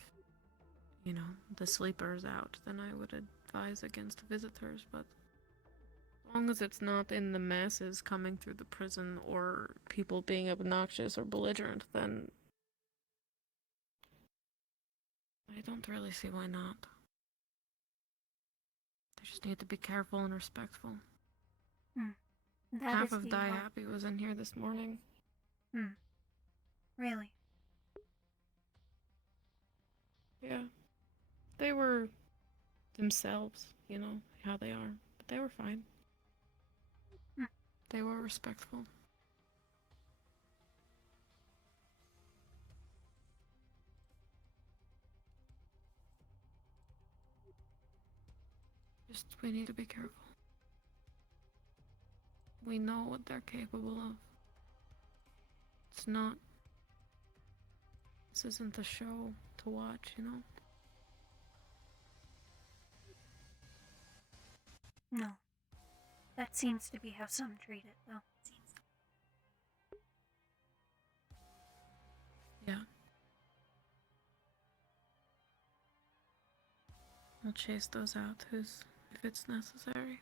you know, the sleeper is out, then I would advise against visitors, but as long as it's not in the masses coming through the prison or people being obnoxious or belligerent, then I don't really see why not. They just need to be careful and respectful. Half of Die Happy was in here this morning. Really? Yeah. They were themselves, you know, how they are. But they were fine. They were respectful. Just, we need to be careful. We know what they're capable of. It's not... This isn't a show to watch, you know? No. That seems to be how some treat it, though. Yeah. I'll chase those out if it's necessary.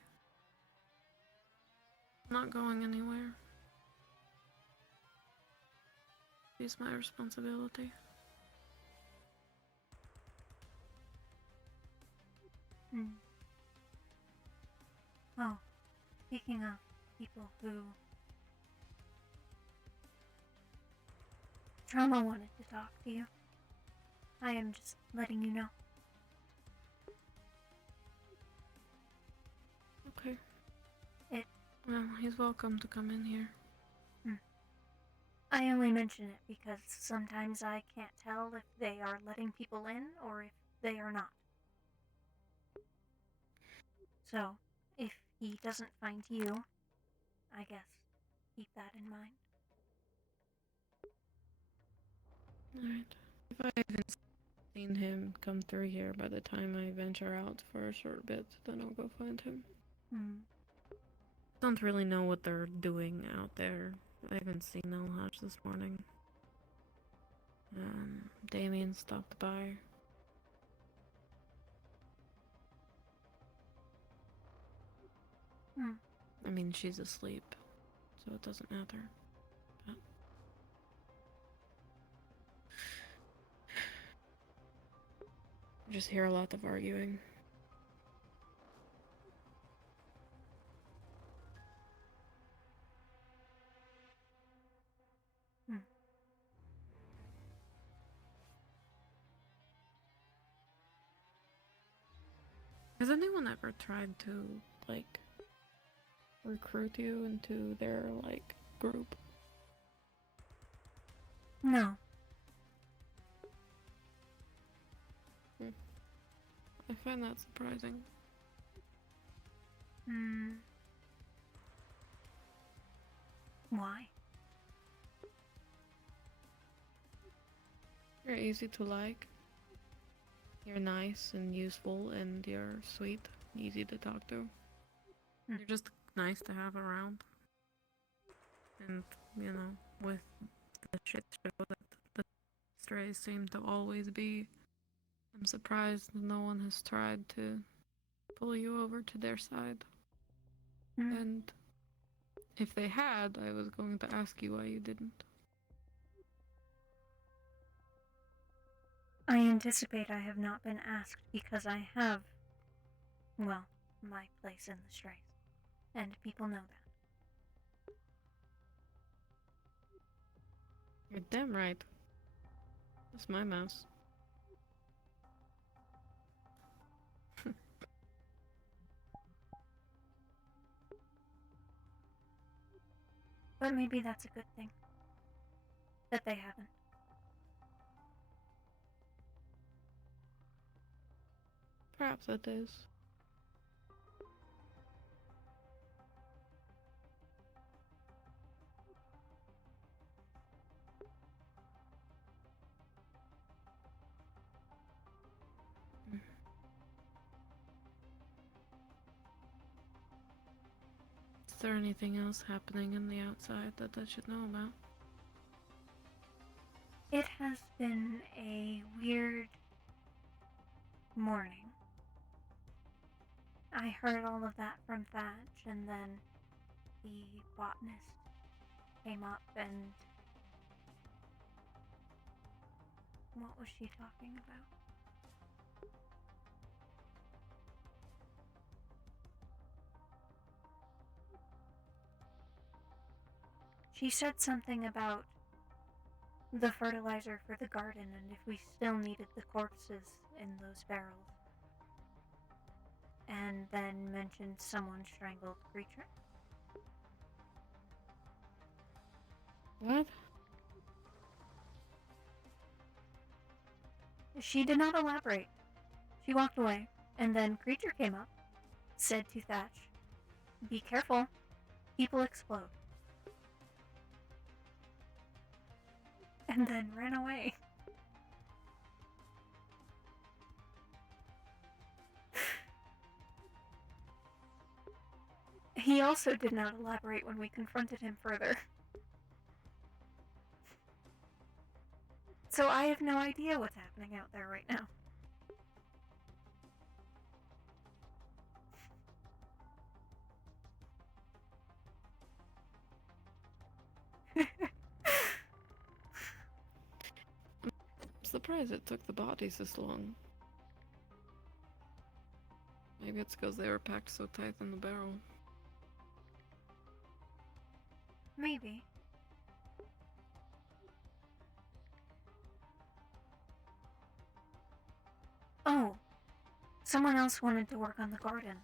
I'm not going anywhere. It's my responsibility. Oh, speaking of people who... Trauma wanted to talk to you. I am just letting you know. Okay. Well, he's welcome to come in here. I only mention it because sometimes I can't tell if they are letting people in or if they are not. So, if he doesn't find you, I guess keep that in mind. Alright. If I haven't seen him come through here by the time I venture out for a short bit, then I'll go find him. Don't really know what they're doing out there. I haven't seen Elhaj this morning. Damien stopped by. I mean, she's asleep, so it doesn't matter. But I just hear a lot of arguing. Has anyone ever tried to, like, recruit you into their, like, group? No. I find that surprising. Why? You're easy to like. You're nice and useful, and you're sweet, easy to talk to. You're just nice to have around. And, you know, with the shit show that the strays seem to always be, I'm surprised no one has tried to pull you over to their side. And if they had, I was going to ask you why you didn't. I anticipate I have not been asked because I have, well, my place in the strays. And people know that. You're damn right. It's my mouse. But maybe that's a good thing. That they haven't. Perhaps it is. Is there anything else happening in the outside that I should know about? It has been a weird morning. I heard all of that from Thatch, and then the botanist came up and... What was she talking about? She said something about the fertilizer for the garden and if we still needed the corpses in those barrels. And then mentioned someone strangled Creature. What? She did not elaborate. She walked away, and then Creature came up, said to Thatch, "Be careful, people explode." And then ran away. He also did not elaborate when we confronted him further. So I have no idea what's happening out there right now. I'm surprised it took the bodies this long. Maybe it's because they were packed so tight in the barrel. Maybe. Oh, someone else wanted to work on the garden.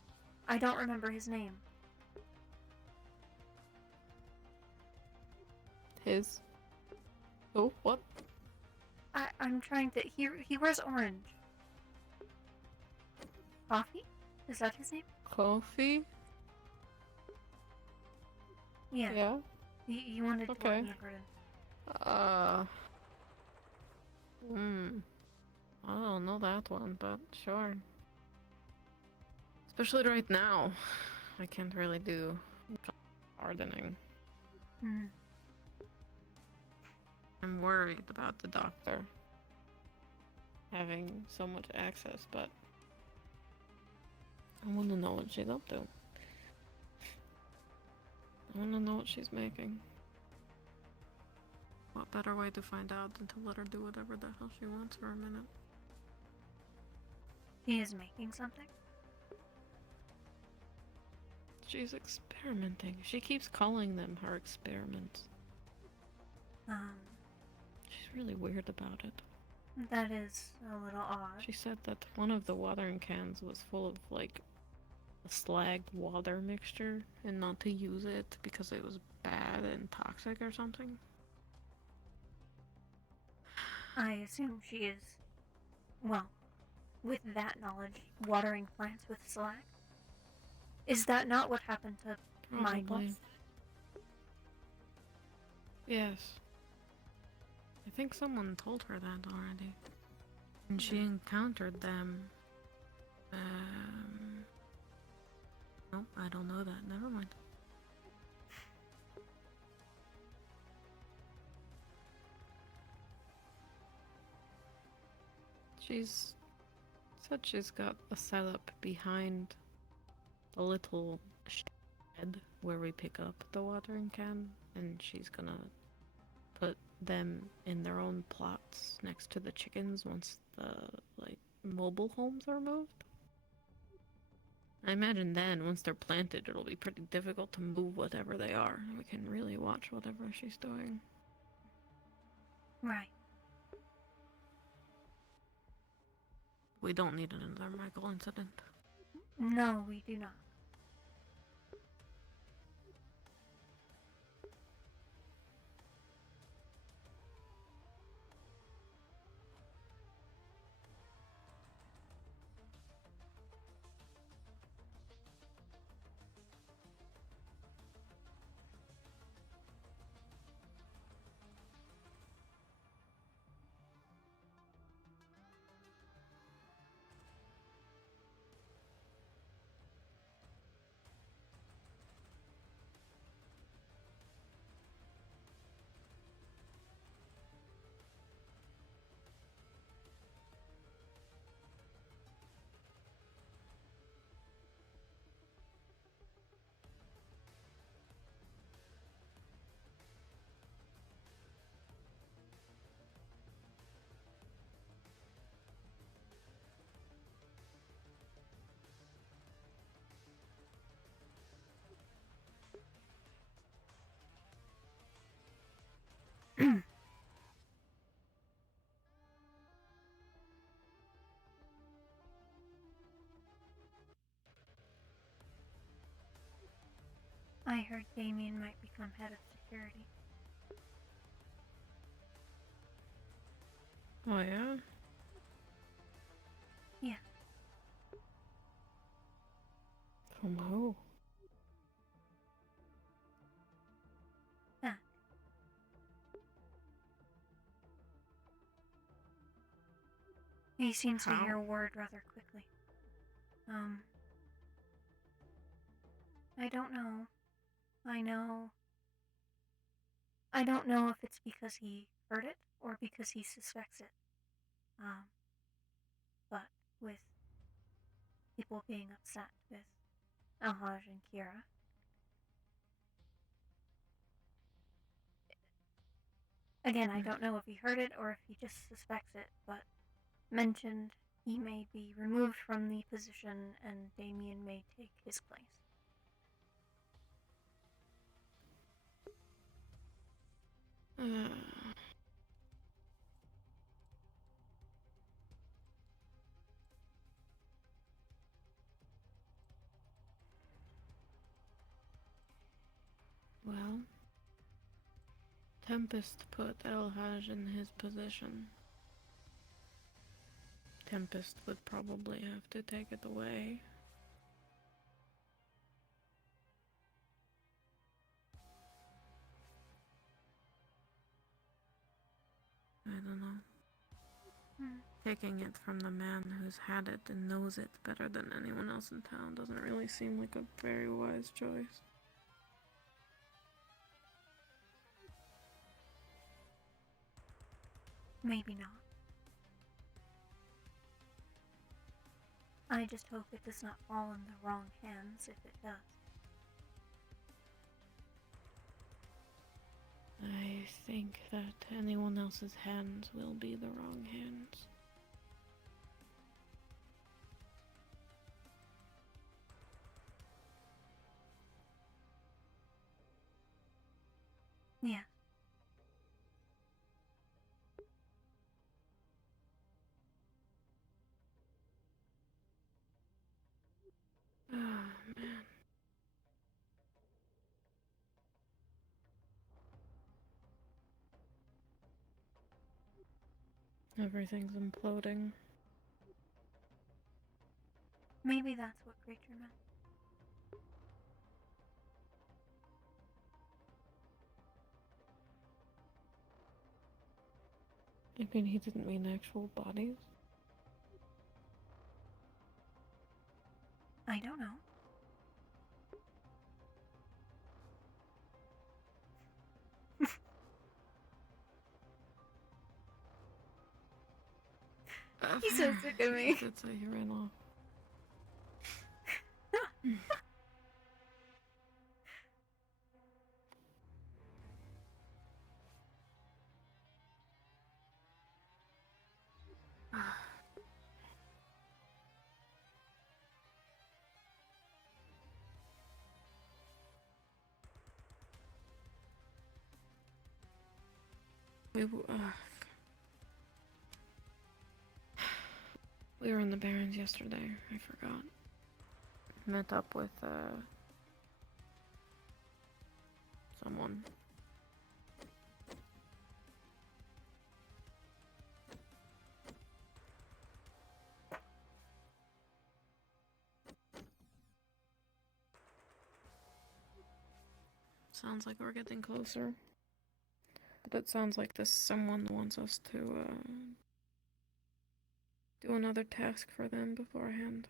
I don't remember his name. His? Oh, what? I'm trying to... He wears orange. Coffee? Is that his name? Coffee? Yeah. Yeah? He wanted to work on the garden. I don't know that one, but sure. Especially right now. I can't really do gardening. I'm worried about the doctor having so much access, but I want to know what she's up to. I want to know what she's making. What better way to find out than to let her do whatever the hell she wants for a minute? He is making something? She's experimenting. She keeps calling them her experiments. She's really weird about it. That is a little odd. She said that one of the watering cans was full of, like, a slag water mixture, and not to use it because it was bad and toxic or something. I assume she is, well, with that knowledge, watering plants with slag. Is that not what happened to Michael? Probably. Yes. I think someone told her that already. And she encountered them. Nope, I don't know that. Never mind. She's said she's got a setup behind the little shed where we pick up the watering can, and she's gonna put them in their own plots next to the chickens once the, like, mobile homes are moved. I imagine then, once they're planted, it'll be pretty difficult to move whatever they are. We can really watch whatever she's doing. Right. We don't need another Michael incident. No, we do not. I heard Damien might become head of security. Oh yeah? Yeah. From who? That. He seems to hear word rather quickly. I don't know. I don't know if it's because he heard it or because he suspects it. But with people being upset with Alhaj and Kira, again, I don't know if he heard it or if he just suspects it, but mentioned he may be removed from the position and Damien may take his place. Well, Tempest put Elhaj in his position. Tempest would probably have to take it away. I don't know. Taking it from the man who's had it and knows it better than anyone else in town doesn't really seem like a very wise choice. Maybe not. I just hope it does not fall in the wrong hands if it does. I think that anyone else's hands will be the wrong hands. Yeah. Oh, man. Everything's imploding. Maybe that's what Creature meant. I mean, he didn't mean actual bodies. I don't know. He's so sick of me. That's how he ran off. We were in the Barrens yesterday. I forgot. Met up with, someone. Sounds like we're getting closer. But it sounds like this someone wants us to, do another task for them beforehand.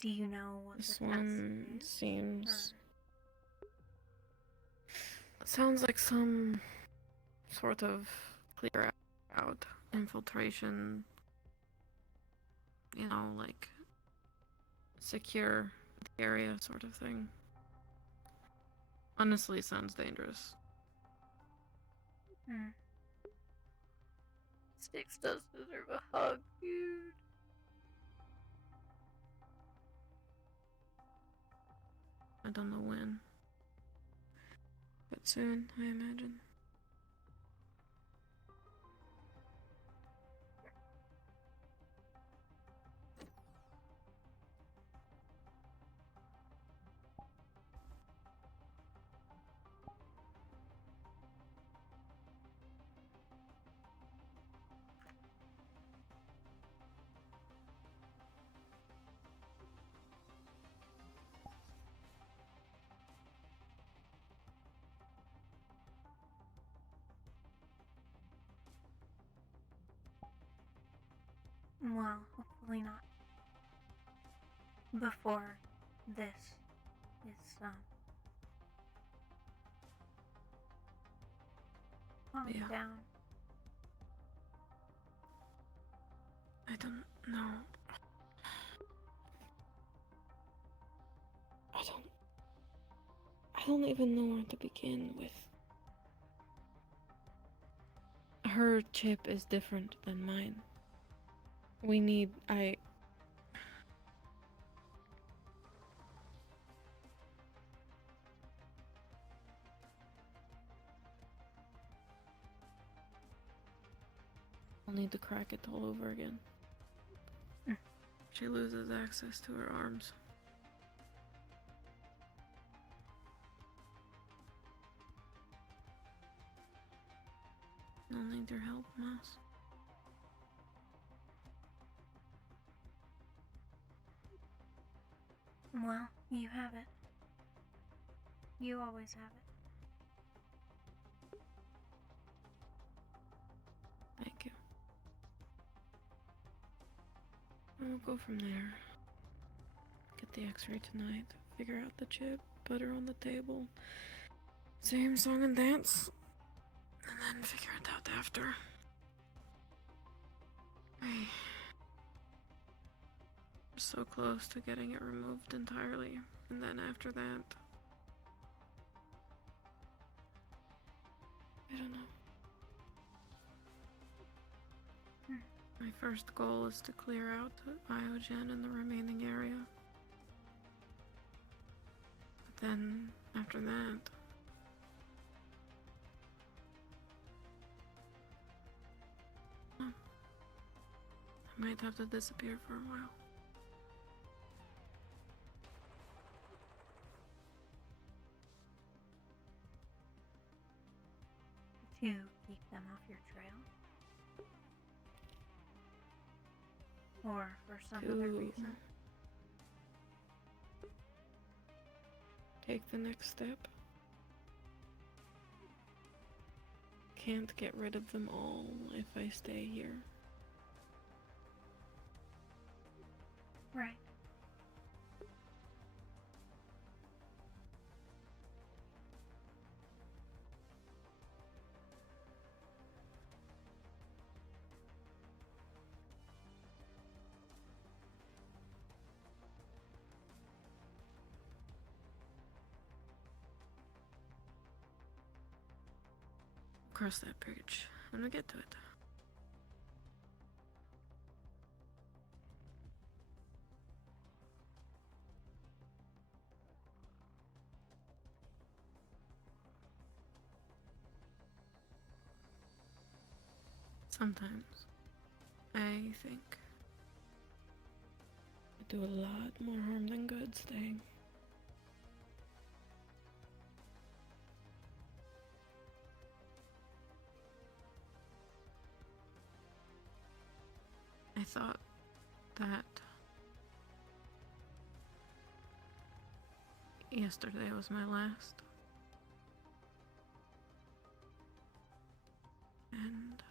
Do you know what This the one task is? seems... Sounds like some sort of clear out infiltration, you know, like secure the area sort of thing. Honestly, sounds dangerous. Styx does deserve a hug, dude. I don't know when, but soon, I imagine. Well, hopefully not. Before this is, calmed Yeah. down. I don't know. I don't even know where to begin with. Her chip is different than mine. I'll need to crack it all over again. She loses access to her arms. I'll need your help, Mouse. Well, you have it. You always have it. Thank you. And we'll go from there. Get the x-ray tonight, figure out the chip, put her on the table. Same song and dance. And then figure it out after. We're so close to getting it removed entirely. And then after that... I don't know. My first goal is to clear out Biogen in the remaining area. But then, after that... I might have to disappear for a while. To keep them off your trail? Or for some other reason? Take the next step. Can't get rid of them all if I stay here. Right. Cross that bridge when we get to it. Sometimes I think I do a lot more harm than good staying. I thought that yesterday was my last. And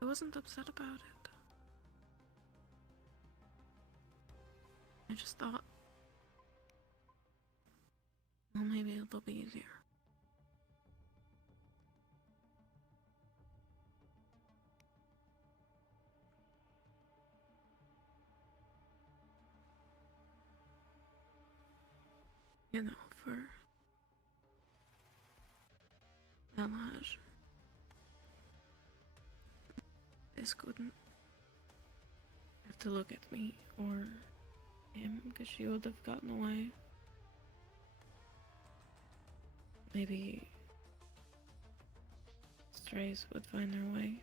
I wasn't upset about it. I just thought, well, maybe it'll be easier. You know, for Elhaj, this couldn't have to look at me or him because she would have gotten away. Maybe strays would find their way.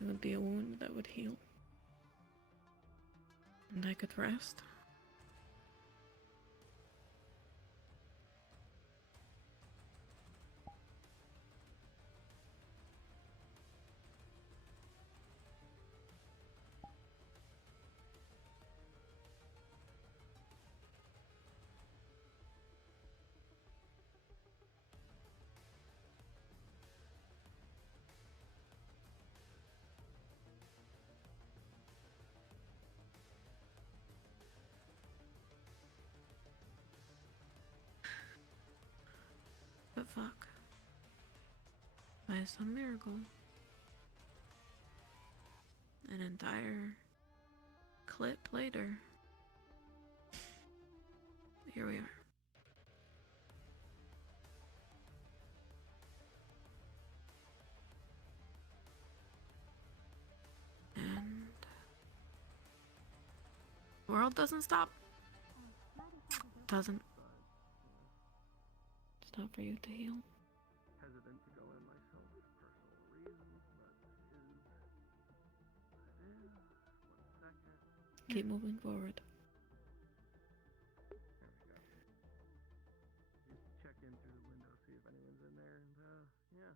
It would be a wound that would heal. And I could rest. But fuck. By some miracle, an entire clip later, here we are. And the world doesn't stop. Doesn't stop for you to heal. Hesitant to go in myself for personal reasons, but is. 1 second. Keep moving forward. There we go. Just check in through the window, see if anyone's in there, and yeah.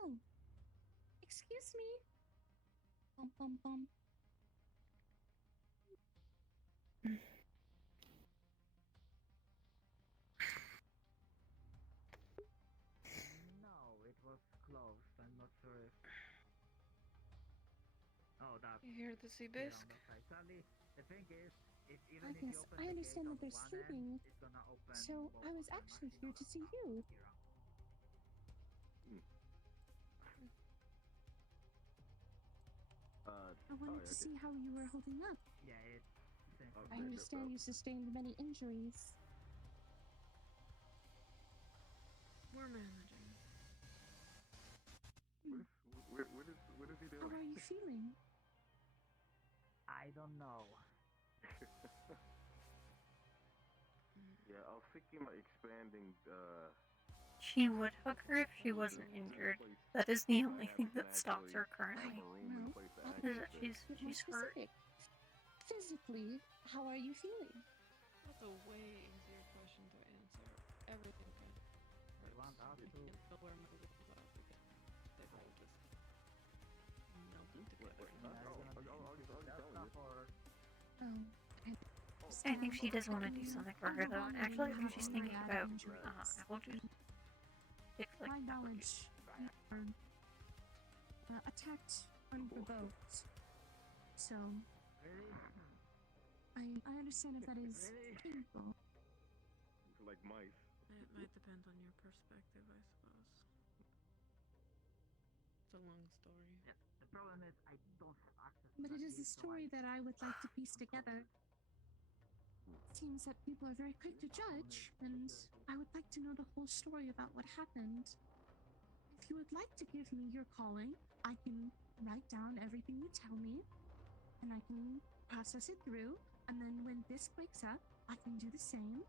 Oh, excuse me. Bum bum bum. No, it was closed. I'm not sure if. Oh, that's. You hear the sea here bisque? on the side. Sadly, the thing is, if even I if you guess open I the understand gate that on they're one sleeping, end, it's gonna open so both I of was them. actually You here know to see how you. here on. I wanted to see how you were holding up. Yeah, it's. I understand you sustained many injuries. We're managing. What is he doing? How are you feeling? I don't know. Yeah, I was thinking like expanding She would hug her if she wasn't injured. That is the only thing that stops her currently. Is that she's hurt. Specific. Physically, how are you feeling? That's a way easier question to answer. Everything can hurt. I can't know where my lips are because they all just melted together. Oh, I think she does want to do something for her though. And actually, I think she's thinking about apple juice. Fix like my apple knowledge, juice. you are attacked unprovoked. So, I understand if that is painful. like mice. It might depend on your perspective, I suppose. It's a long story. Yeah, the problem is I don't have access. But it is a story that I would like to piece together. Seems that people are very quick to judge, and I would like to know the whole story about what happened. If you would like to give me your calling, I can write down everything you tell me, and I can process it through, and then when Bisk wakes up, I can do the same,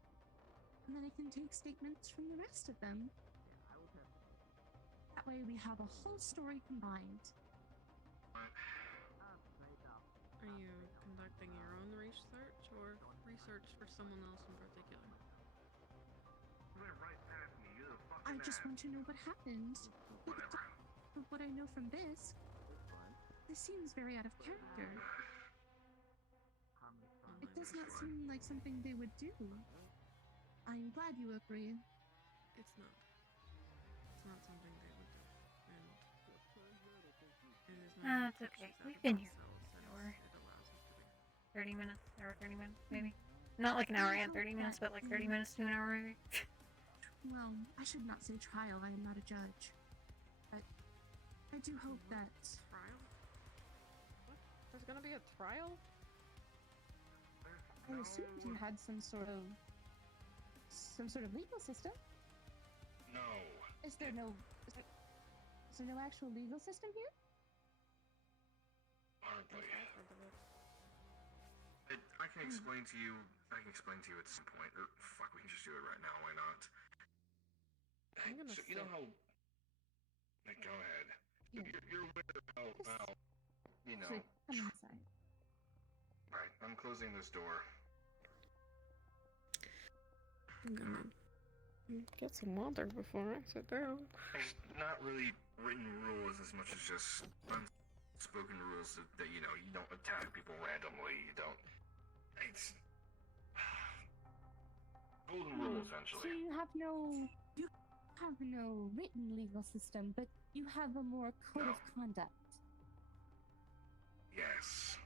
and then I can take statements from the rest of them. That way we have a whole story combined. Are you conducting your own research or research for someone else in particular? I just want to know what happened. But what I know from Bisk, this seems very out of character. It does not seem like something they would do. I'm glad you agree. It's not. It's not something they would do. And it is not It's okay. We've been here for an hour. 30 minutes, hour 30 minutes, maybe. Not like an hour and 30 minutes, but like 30 minutes to an hour, maybe. Well, I should not say trial. I am not a judge. But I do hope that... Trial? What? There's gonna be a trial? I assumed you had some sort of legal system. No. Is there no actual legal system here? Hardly. I can explain to you. I can explain to you at some point. Or, fuck, we can just do it right now. Why not? So, you know how? Like, go ahead. Yeah. You're aware of how you know. So, come inside. Right. I'm closing this door. I'm gonna get some water before I sit down. There's not really written rules as much as just unspoken rules that you know, you don't attack people randomly. You don't. It's golden rule essentially. So you have no written legal system, but you have a more code of conduct. Yes.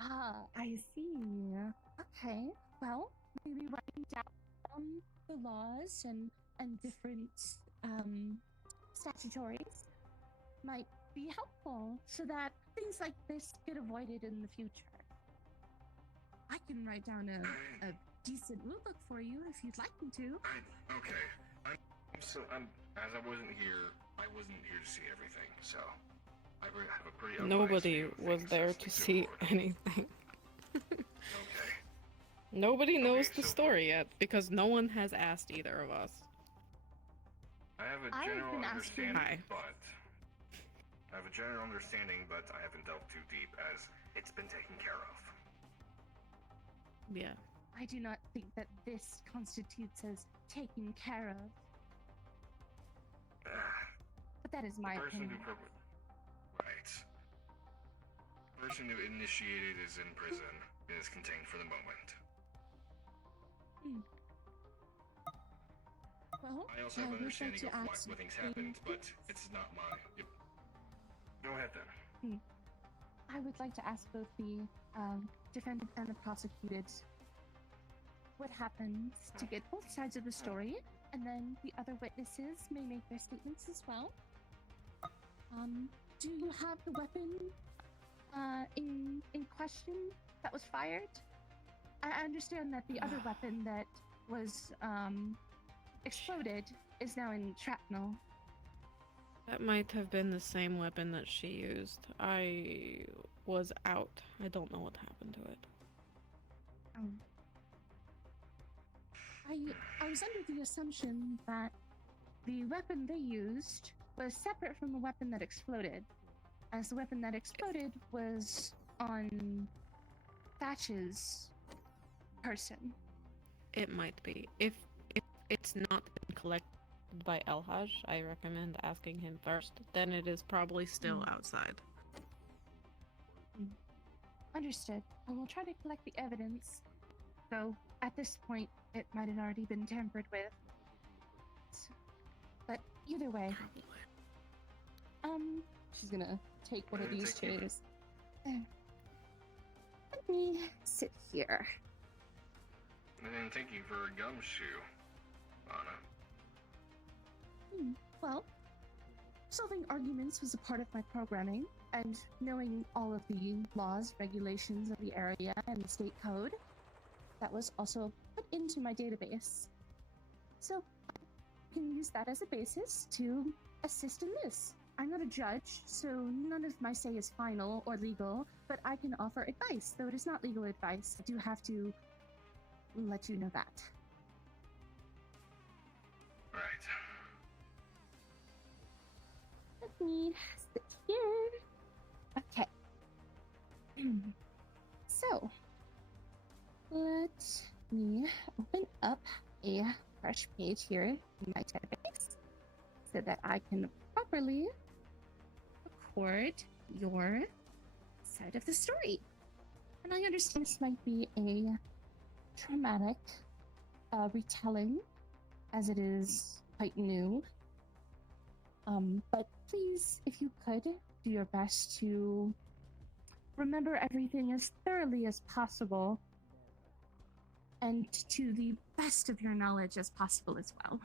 Ah, I see. Okay. Well, maybe writing down the laws and different statutories might be helpful so that things like this get avoided in the future. I can write down a decent rulebook for you if you'd like me to. Okay. I'm as I wasn't here to see everything, so I have a pretty Nobody was there to see anything. Okay. Nobody knows the story yet because no one has asked either of us. I have a general understanding, Hi. but I have a general understanding, but I haven't delved too deep as it's been taken care of. Yeah. I do not think that this constitutes as taken care of. But that is my opinion. Right. The person who initiated is in prison and is contained for the moment. Well, I also have an would like understanding to of why ask things happened, but it's not mine. Yep. Go ahead then. I would like to ask both the defendant and the prosecuted what happens to get both sides of the story, and then the other witnesses may make their statements as well. Do you have the weapon in question that was fired? I understand that the other weapon that was exploded is now in shrapnel. That might have been the same weapon that she used. I was out. I don't know what happened to it. I was under the assumption that the weapon they used was separate from the weapon that exploded, as the weapon that exploded was on Thatch's person. It might be. If it's not been collected by Elhaj, I recommend asking him first. Then it is probably still outside. Understood. I will try to collect the evidence, though at this point it might have already been tampered with. But either way, she's gonna take one of these chairs. Let me sit here. And thank you for a gumshoe, Anna. Well, solving arguments was a part of my programming, and knowing all of the laws, regulations of the area, and the state code, that was also put into my database. So I can use that as a basis to assist in this. I'm not a judge, so none of my say is final or legal, but I can offer advice, though it is not legal advice. I do have to let you know that. Right. Let me sit here. Okay. So, let me open up a fresh page here in my database so that I can properly record your side of the story. And I understand this might be a traumatic retelling, as it is quite new. But please, if you could, do your best to remember everything as thoroughly as possible and to the best of your knowledge as possible as well.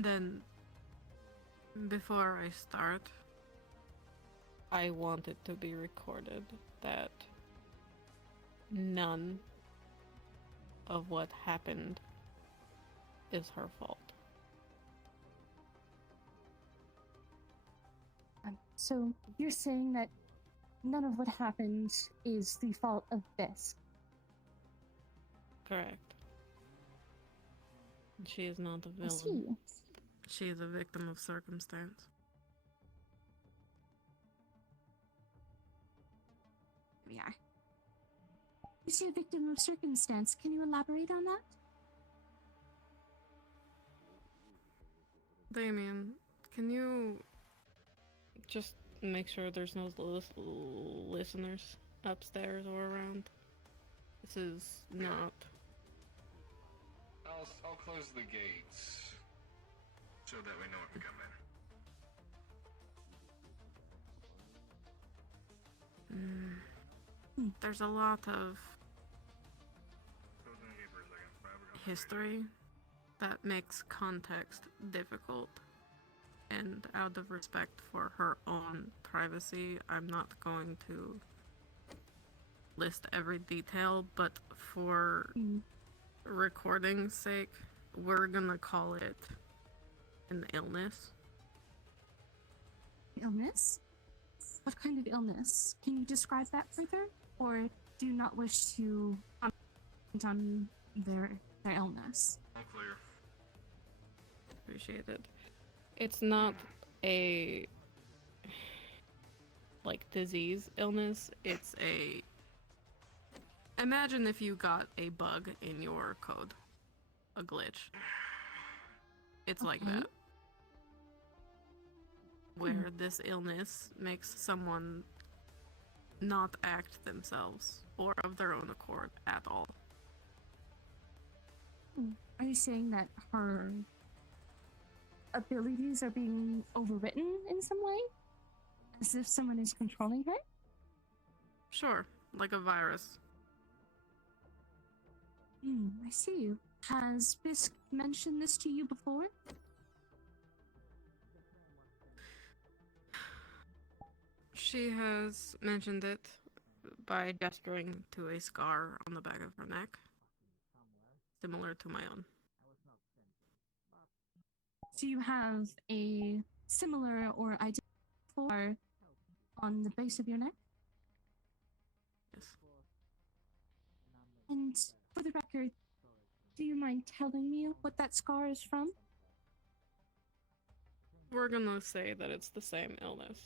Then, before I start, I want it to be recorded that none of what happened is her fault. So you're saying that none of what happened is the fault of Bisk? Correct. She is not a I villain. see. She is a victim of circumstance. We are. You say a victim of circumstance. Can you elaborate on that? Damien, can you just make sure there's no listeners upstairs or around? This is not... I'll close the gates so that we know when to come in. There's a lot of Close the gate for a second. history that makes context difficult, and out of respect for her own privacy, I'm not going to list every detail, but for recording's sake, we're gonna call it an illness. Illness? What kind of illness? Can you describe that further? Or do you not wish to comment on their illness? All clear. Appreciate it. It's not a disease illness. It's a... Imagine if you got a bug in your code. A glitch. It's like that. Where this illness makes someone not act themselves or of their own accord at all. Are you saying that her abilities are being overwritten in some way? As if someone is controlling her? Sure, like a virus. I see. Has Bisk mentioned this to you before? She has mentioned it by gesturing to a scar on the back of her neck, similar to my own. Do you have a similar or identical scar on the base of your neck? Yes. And for the record, do you mind telling me what that scar is from? We're gonna say that it's the same illness.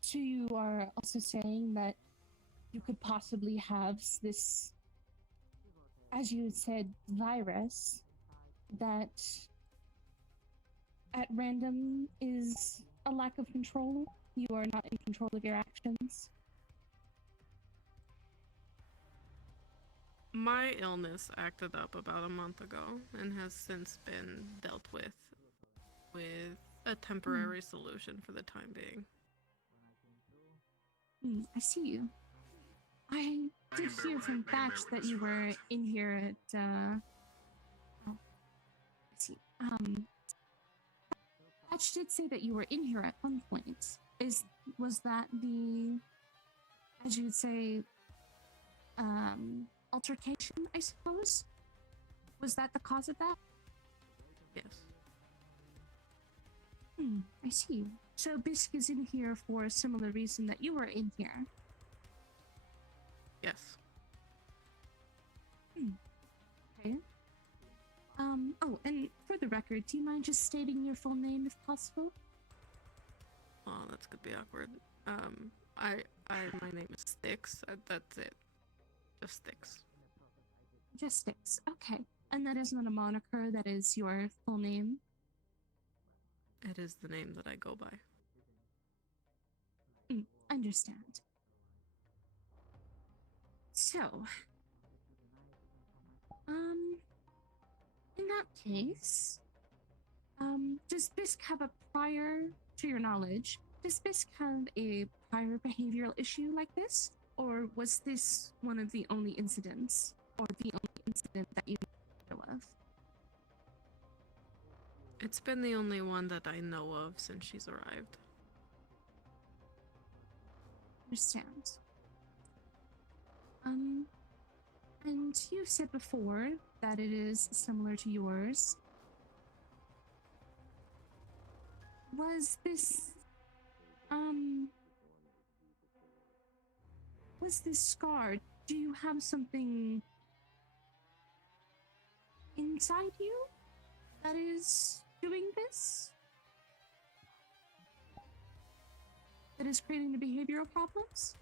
So you are also saying that you could possibly have this, as you said, virus that at random is a lack of control? You are not in control of your actions? My illness acted up about a month ago and has since been dealt with a temporary solution for the time being. I see you. I did hear from Batch that you were in here at, I see. Batch did say that you were in here at one point. Was that the, as you'd say, altercation, I suppose? Was that the cause of that? Yes. I see. So Bisk is in here for a similar reason that you were in here. Yes. Okay. Oh, and for the record, do you mind just stating your full name if possible? Oh, that's gonna be awkward. My name is Styx. That's it. Just Styx. Just Styx. Okay. And that is not a moniker, that is your full name? It is the name that I go by. Understand. So, in that case, does Bisk have a prior, to your knowledge, does Bisk have a prior behavioral issue like this? Or was this one of the only incidents, or the only incident that you know of? It's been the only one that I know of since she's arrived. Understand. And you said before that it is similar to yours. Was this scar, do you have something inside you that is doing this? That is creating the behavioral problems?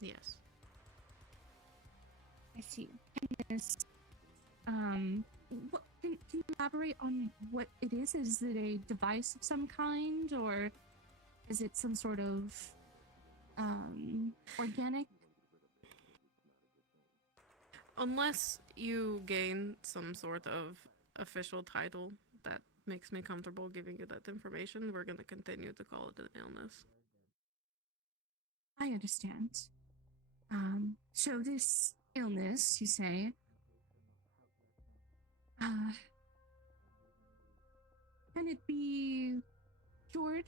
Yes. I see. What, can you elaborate on what it is? Is it a device of some kind, or is it some sort of organic? Unless you gain some sort of official title that makes me comfortable giving you that information, we're gonna continue to call it an illness. I understand. So this illness, you say, can it be cured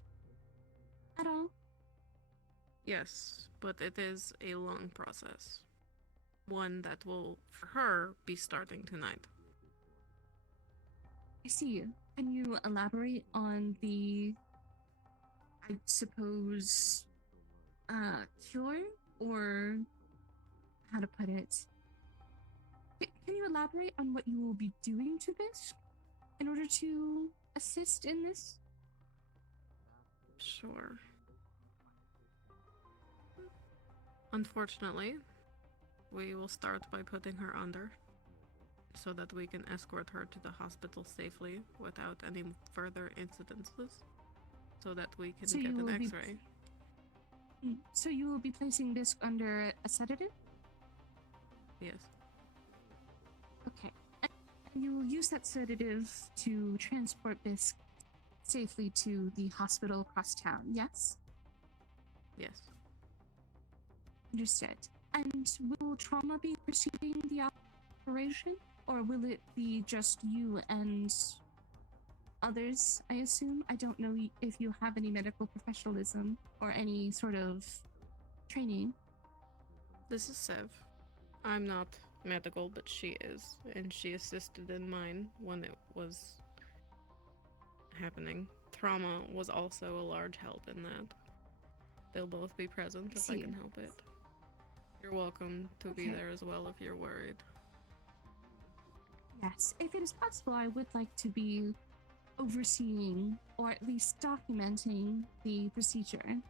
at all? Yes, but it is a long process. One that will, for her, be starting tonight. I see. Can you elaborate on the, I suppose, cure, or how to put it? Can you elaborate on what you will be doing to this in order to assist in this? Sure. Unfortunately, we will start by putting her under, so that we can escort her to the hospital safely without any further incidences, so that we can get an x-ray. So you will be placing Bisk under a sedative? Yes. Okay. And you will use that sedative to transport Bisk safely to the hospital across town, yes? Yes. Understood. And will trauma be preceding the operation? Or will it be just you and others, I assume? I don't know if you have any medical professionalism or any sort of training. This is Sev. I'm not medical, but she is, and she assisted in mine when it was happening. Trauma was also a large help in that. They'll both be present if I can help it. You're welcome to be there as well if you're worried. Yes, if it is possible, I would like to be overseeing or at least documenting the procedure.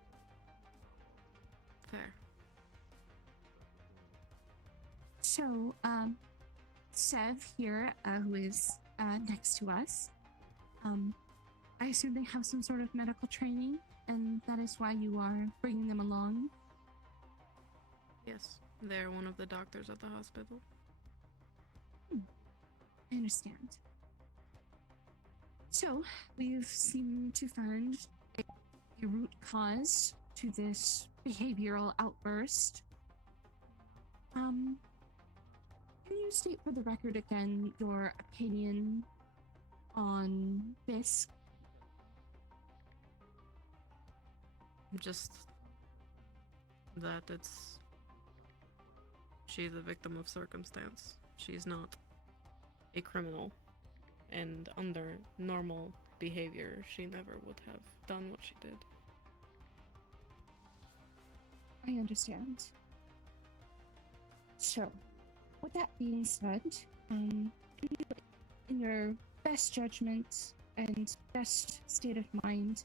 Fair. So, Sev here, who is next to us, I assume they have some sort of medical training, and that is why you are bringing them along? Yes, they're one of the doctors at the hospital. I understand. So, we've seemed to find a root cause to this behavioral outburst. Can you state for the record again your opinion on Bisk? Just that she's a victim of circumstance. She's not a criminal, and under normal behavior, she never would have done what she did. I understand. So, with that being said, in your best judgment and best state of mind,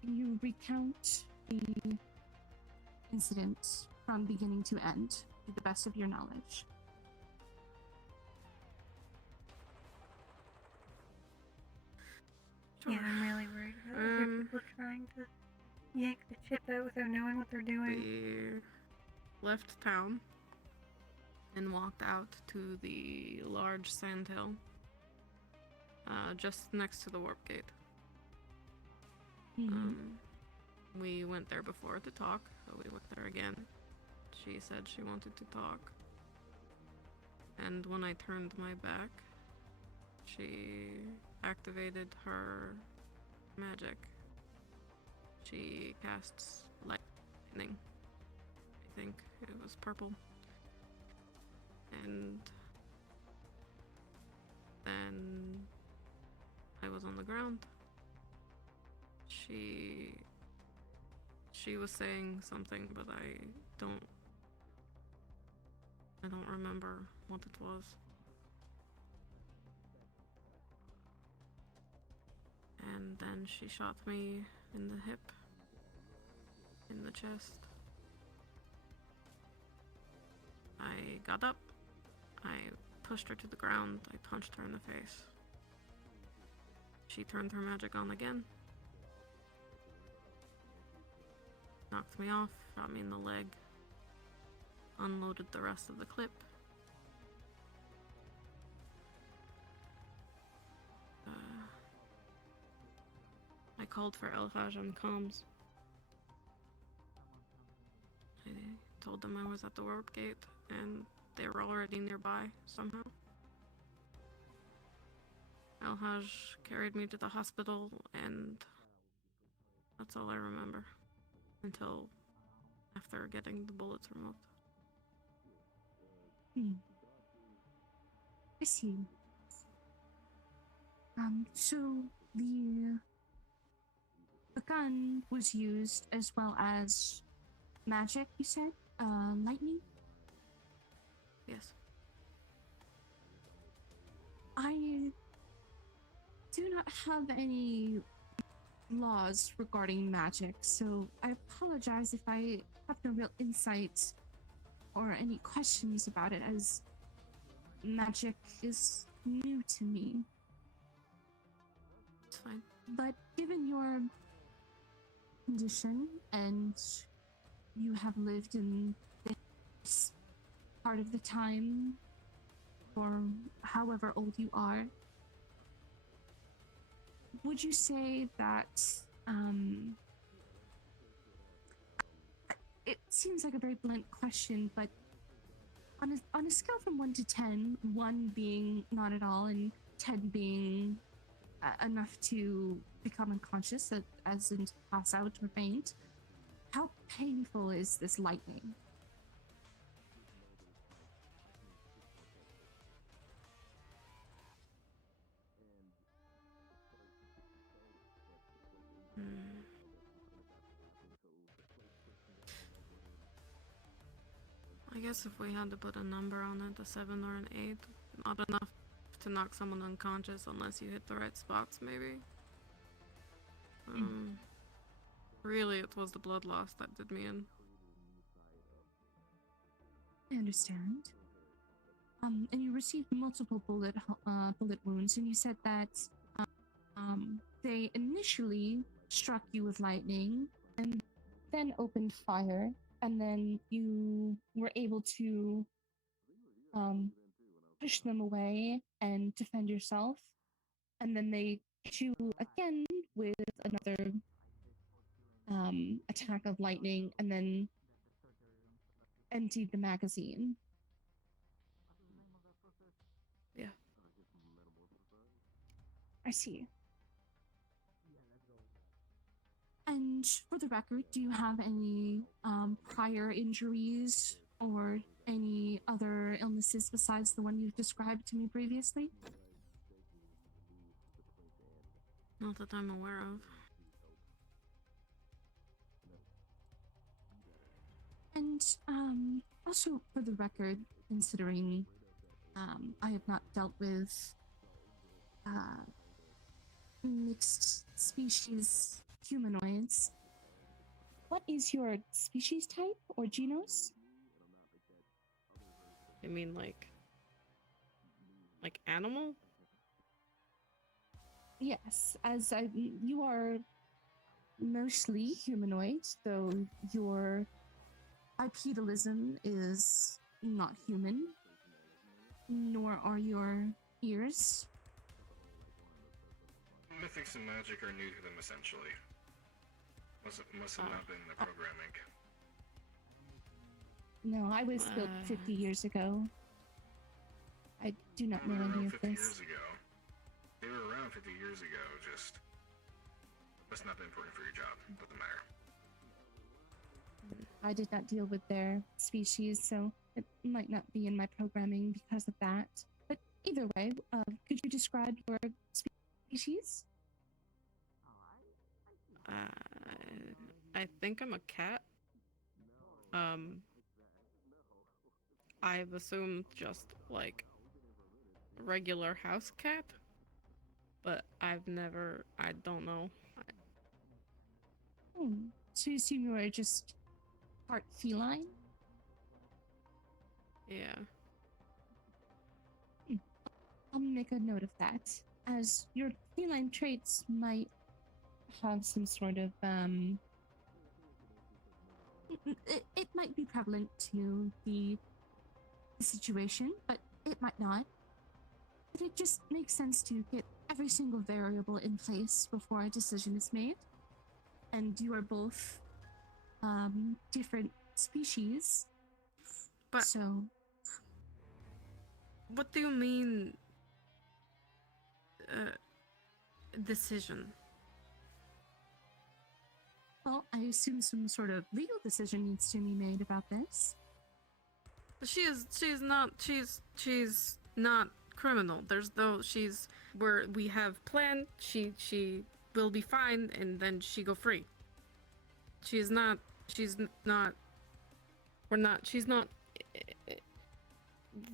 can you recount the incident from beginning to end to the best of your knowledge? Yeah, I'm really worried about other people trying to yank the chip out without knowing what they're doing. We left town and walked out to the large sandhill just next to the warp gate. We went there before to talk, so we went there again. She said she wanted to talk. And when I turned my back, she activated her magic. She casts lightning. I think it was purple. And then I was on the ground. She was saying something, but I don't remember what it was. And then she shot me in the hip, in the chest. I got up, I pushed her to the ground, I punched her in the face. She turned her magic on again. Knocked me off, shot me in the leg, unloaded the rest of the clip. I called for Elhaj on comms. I told them I was at the warp gate, and they were already nearby somehow. Elhaj carried me to the hospital, and that's all I remember. Until after getting the bullets removed. I see. So the gun was used as well as magic, you said? Lightning? Yes. I do not have any laws regarding magic, so I apologize if I have no real insight or any questions about it, as magic is new to me. It's fine. But given your condition, and you have lived in this part of the time for however old you are, would you say that it seems like a very blunt question, but on a scale from 1 to 10, 1 being not at all and 10 being enough to become unconscious, as in to pass out or faint, how painful is this lightning? I guess if we had to put a number on it, a 7 or an 8, not enough to knock someone unconscious unless you hit the right spots, maybe. Really, it was the blood loss that did me in. I understand. And you received multiple bullet wounds, and you said that they initially struck you with lightning and then opened fire, and then you were able to push them away and defend yourself, and then they hit you again with another attack of lightning, and then emptied the magazine. I see. And for the record, do you have any prior injuries or any other illnesses besides the one you've described to me previously? Not that I'm aware of. And also for the record, considering I have not dealt with mixed species humanoids, what is your species type or genus? I mean, like animal? Yes, you are mostly humanoid, though your bipedalism is not human, nor are your ears. Mythics and magic are new to them, essentially. Must have not been in the programming. No, I was built 50 years ago. I do not know any of 50 this. years ago. They were around 50 years ago, just must not be important for your job. Doesn't matter. I did not deal with their species, so it might not be in my programming because of that. But either way, could you describe your species? I think I'm a cat. I've assumed just like regular house cat, but I don't know. So you assume you are just part feline? Yeah. I'll make a note of that, as your feline traits might have some sort of it might be prevalent to the situation, but it might not. But it just makes sense to get every single variable in place before a decision is made. And you are both different species. But so what do you mean decision? Well, I assume some sort of legal decision needs to be made about this. She's not criminal. We have planned, she will be fine, and then she go free. She's not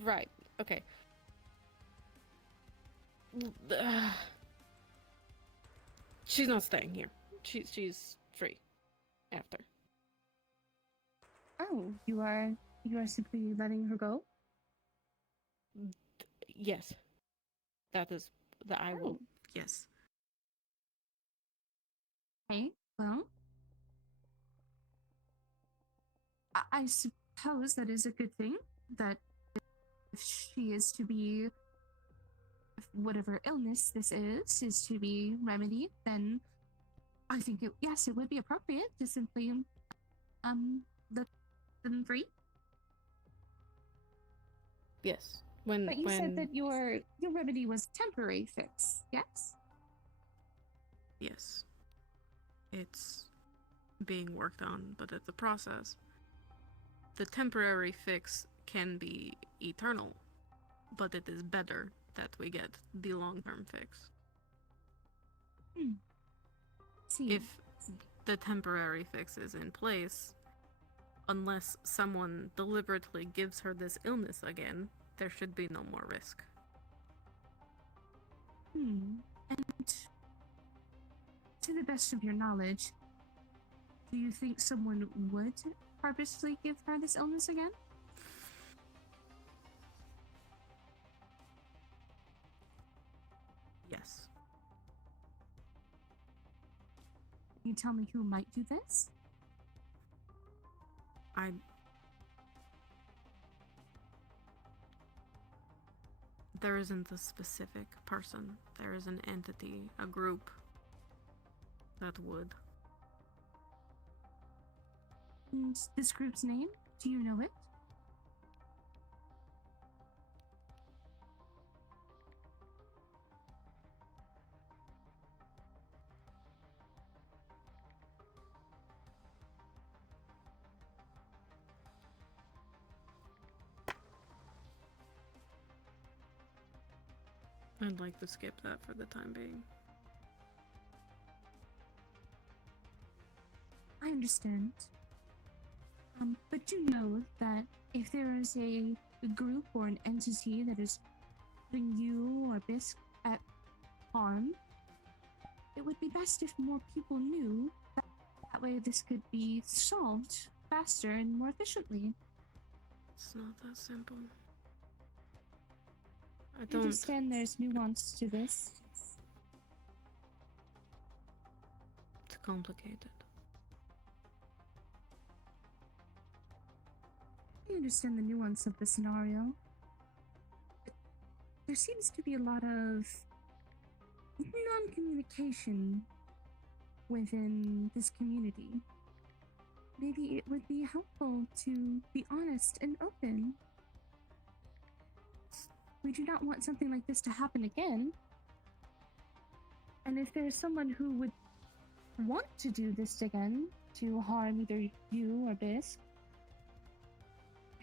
right. Okay. She's not staying here. She's free after. Oh, you are simply letting her go? Yes. I will. Yes. Okay, well, I suppose that is a good thing, that if she is to be, if whatever illness this is to be remedied, then I think it would be appropriate to simply let them free. Yes. But you said that your remedy was temporary fix, yes? Yes. It's being worked on, but it's a process. The temporary fix can be eternal, but it is better that we get the long-term fix. See. If the temporary fix is in place, unless someone deliberately gives her this illness again, there should be no more risk. And to the best of your knowledge, do you think someone would purposely give her this illness again? Yes. Can you tell me who might do this? There isn't a specific person. There is an entity, a group that would. And this group's name? Do you know it? I'd like to skip that for the time being. I understand. But do know that if there is a group or an entity that is putting you or Bisk at harm, it would be best if more people knew. That way this could be solved faster and more efficiently. It's not that simple. I I don't understand there's nuance to this. It's complicated. I understand the nuance of the scenario. But there seems to be a lot of non-communication within this community. Maybe it would be helpful to be honest and open. We do not want something like this to happen again. And if there's someone who would want to do this again, to harm either you or Bisk,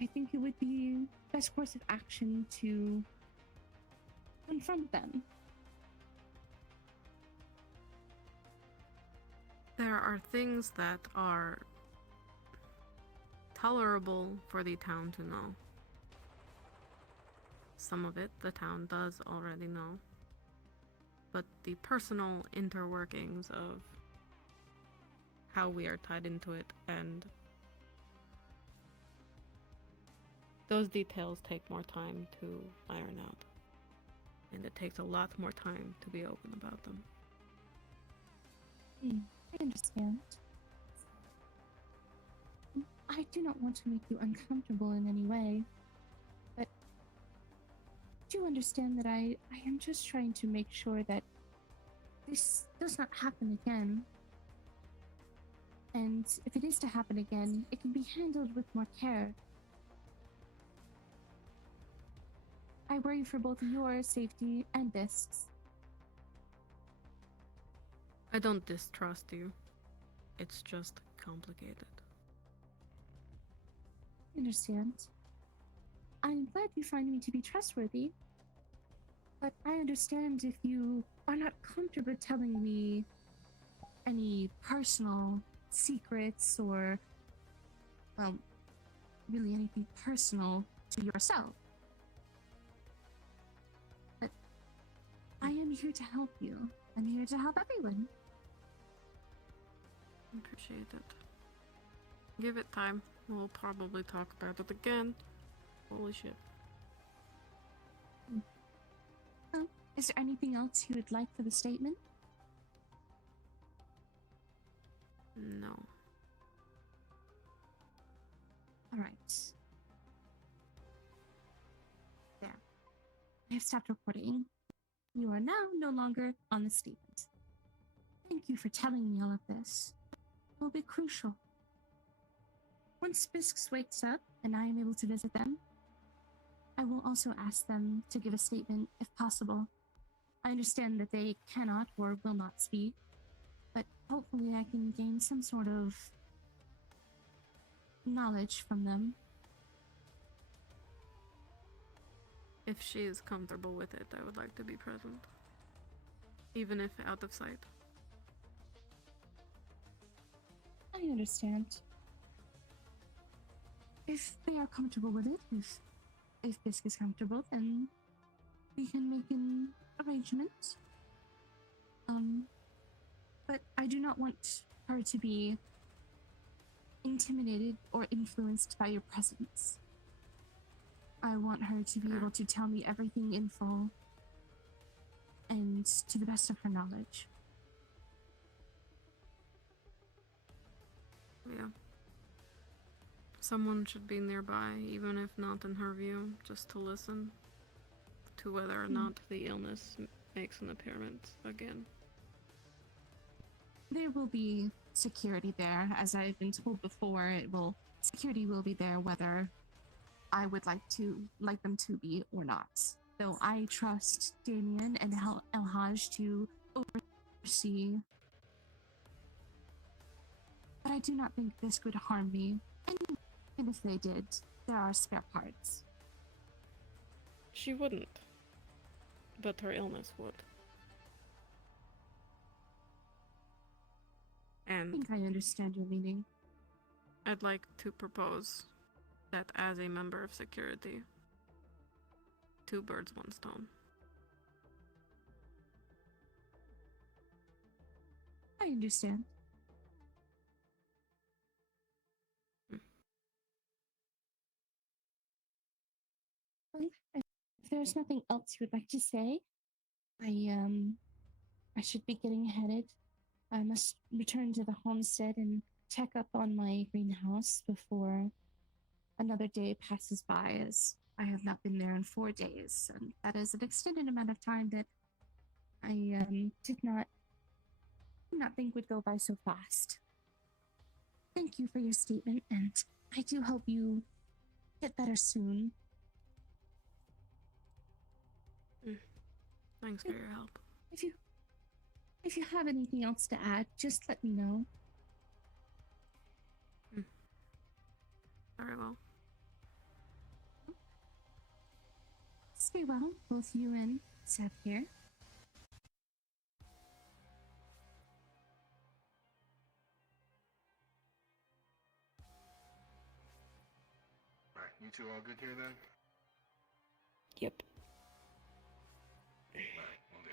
I think it would be best course of action to confront them. There are things that are tolerable for the town to know. Some of it the town does already know. But the personal interworkings of how we are tied into it, and those details take more time to iron out. And it takes a lot more time to be open about them. I understand. I do not want to make you uncomfortable in any way, but do understand that I am just trying to make sure that this does not happen again. And if it is to happen again, it can be handled with more care. I worry for both your safety and Bisk's. I don't distrust you. It's just complicated. I understand. I'm glad you find me to be trustworthy. But I understand if you are not comfortable telling me any personal secrets or, well, really anything personal to yourself. But I am here to help you. I'm here to help everyone. Appreciate it. Give it time. We'll probably talk about it again. Holy shit. Oh, is there anything else you would like for the statement? No. Alright. There. I have stopped recording. You are now no longer on the statement. Thank you for telling me all of this. It will be crucial. Once Bisks wakes up and I am able to visit them, I will also ask them to give a statement if possible. I understand that they cannot or will not speak, but hopefully I can gain some sort of knowledge from them. If she is comfortable with it, I would like to be present. Even if out of sight. I understand. If they are comfortable with it, if Bisk is comfortable, then we can make an arrangement. But I do not want her to be intimidated or influenced by your presence. I want her to be able to tell me everything in full and to the best of her knowledge. Yeah. Someone should be nearby, even if not in her view, just to listen to whether or not the illness makes an appearance again. There will be security there, as I've been told before. Security will be there whether I would like them to be or not. Though I trust Damien and Elhaj to oversee. But I do not think this would harm me. And if they did, there are spare parts. She wouldn't. but her illness would. I And think I understand your meaning. I'd like to propose that as a member of security, 2 birds, 1 stone. I understand. Well, if there's nothing else you would like to say, I should be getting headed. I must return to the homestead and check up on my greenhouse before another day passes by, as I have not been there in 4 days, and that is an extended amount of time that I did not think would go by so fast. Thank you for your statement, and I do hope you get better soon. Thanks for your help. If you have anything else to add, just let me know. Very well. Stay well, both you and Seth here. Alright, you two all good here then? Yep. Alright, will do.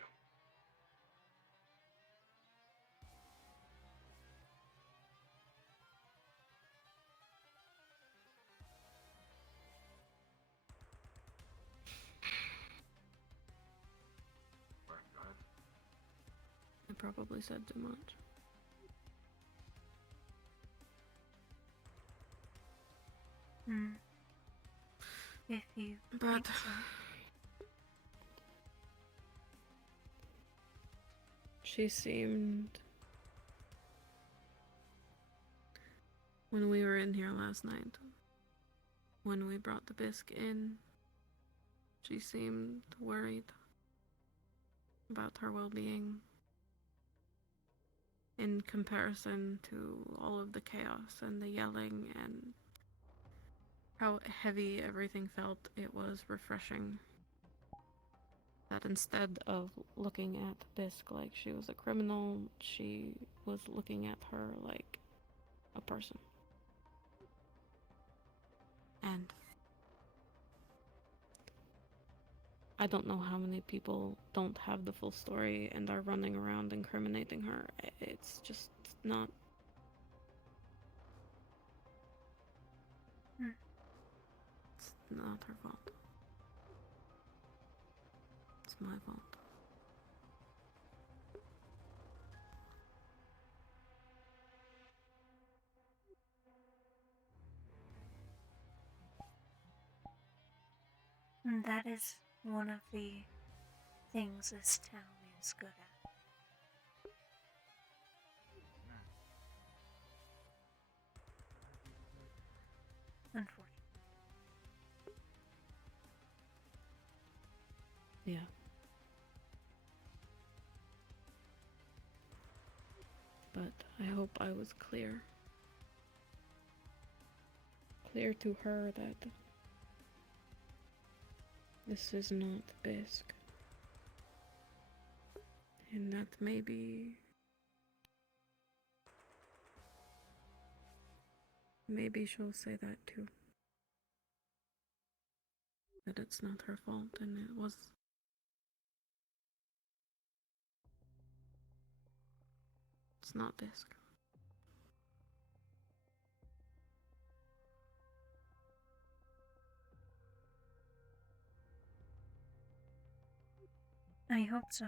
Alright, go ahead. I probably said too much. If you But think so. She seemed, when we were in here last night, when we brought the bisque in, she seemed worried about her well-being in comparison to all of the chaos and the yelling and how heavy everything felt. It was refreshing that instead of looking at Bisque like she was a criminal, she was looking at her like a person. And I don't know how many people don't have the full story and are running around incriminating her. It's just not... It's not her fault. It's my fault. And that is one of the things this town is good at. Unfortunately. Yeah. But I hope I was clear. Clear to her that this is not Bisque. And that maybe she'll say that too. That it's not her fault and it was... It's not Bisque. I hope so.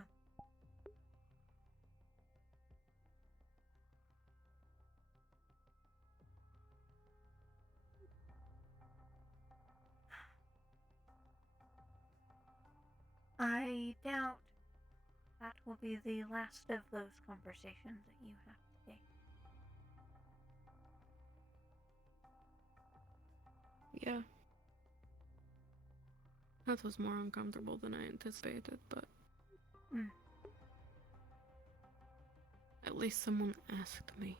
I doubt that will be the last of those conversations that you have today. Yeah. That was more uncomfortable than I anticipated, but... At least someone asked me.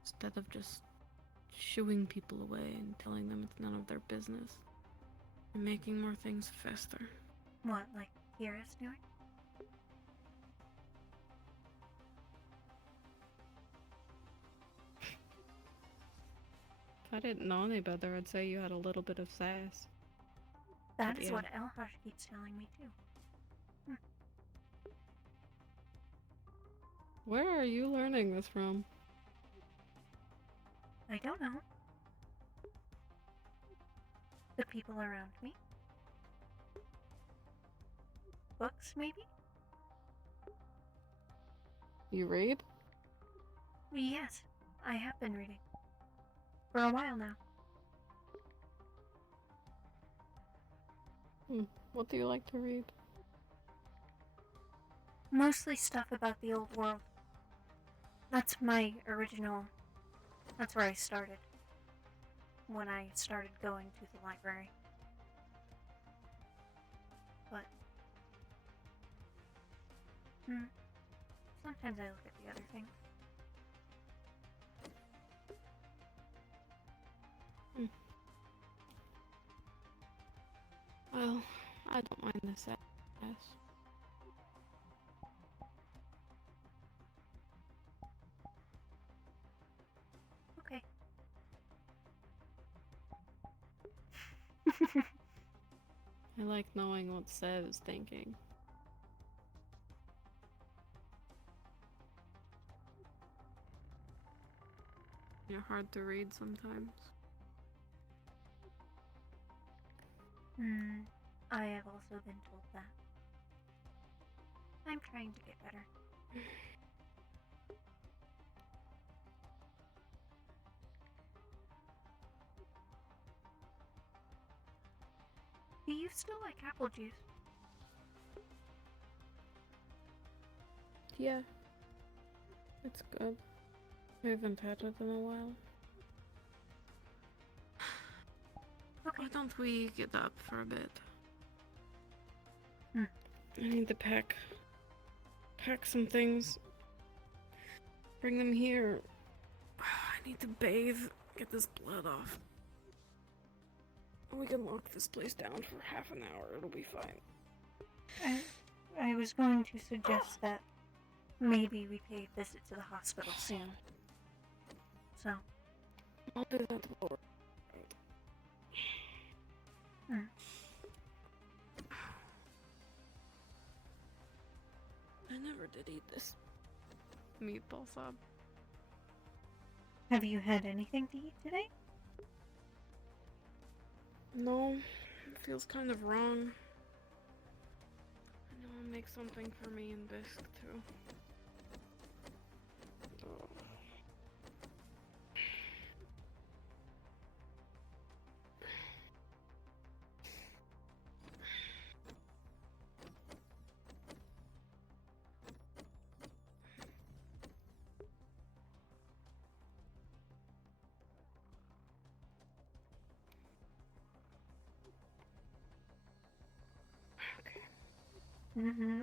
Instead of just shooing people away and telling them it's none of their business. And making more things fester. What, like Kira's doing? If I didn't know any better, I'd say you had a little bit of sass. That But is yeah. what Elhush keeps telling me too. Where are you learning this from? I don't know. The people around me? Books, maybe? You read? Yes, I have been reading. For a while now. What do you like to read? Mostly stuff about the old world. That's my original... That's where I started. When I started going to the library. But... sometimes I look at the other things. Well, I don't mind the sass. Okay. I like knowing what Sev is thinking. You're hard to read sometimes. I have also been told that. I'm trying to get better. Do you still like apple juice? Yeah. It's good. I haven't had it in a while. Why don't we get up for a bit? I need to pack some things. Bring them here. I need to bathe, get this blood off. We can lock this place down for half an hour, it'll be fine. I was going to suggest that maybe we pay a visit to the hospital soon. So. I'll do that tomorrow. I never did eat this meatball sub. Have you had anything to eat today? No, it feels kind of wrong. I know I'll make something for me and Bisque too.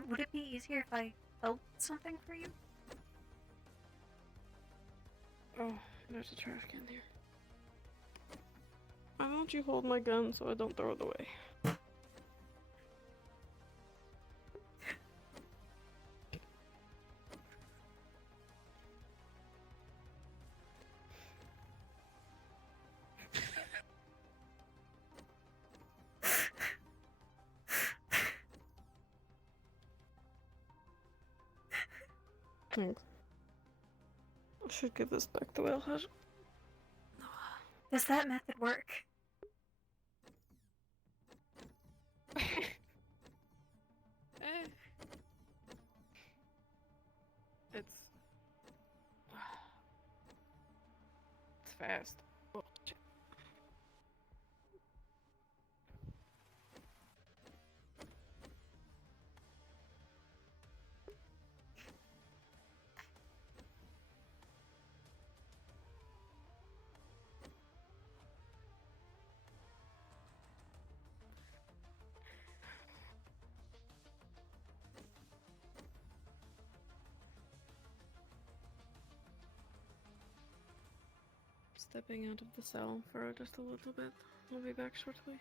Would it be easier if I held something for you? Oh, there's a trash can here. Why don't you hold my gun so I don't throw it away? Thanks. I should give this back to Elhaj. Does that method work? It's fast. Oh, shit. Stepping out of the cell for just a little bit. I'll be back shortly.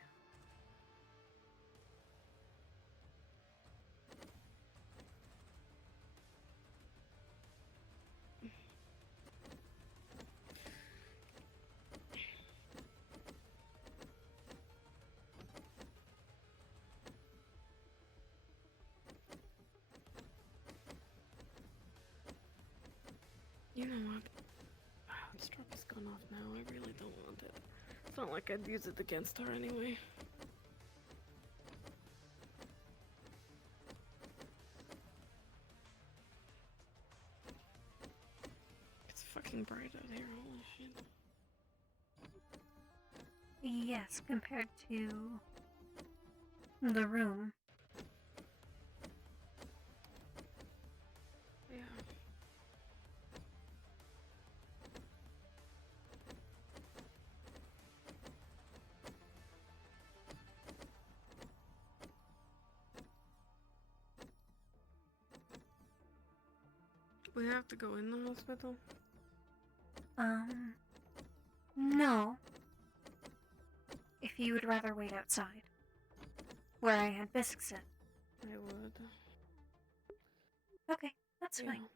You know what? Let's drop this gun off now. I really don't want it. It's not like I'd use it against her anyway. It's fucking bright out here, holy shit. Yes, compared to the room. Yeah. We have to go in the hospital? No. If you would rather wait outside, where I had bisques in. I would. Okay, that's fine.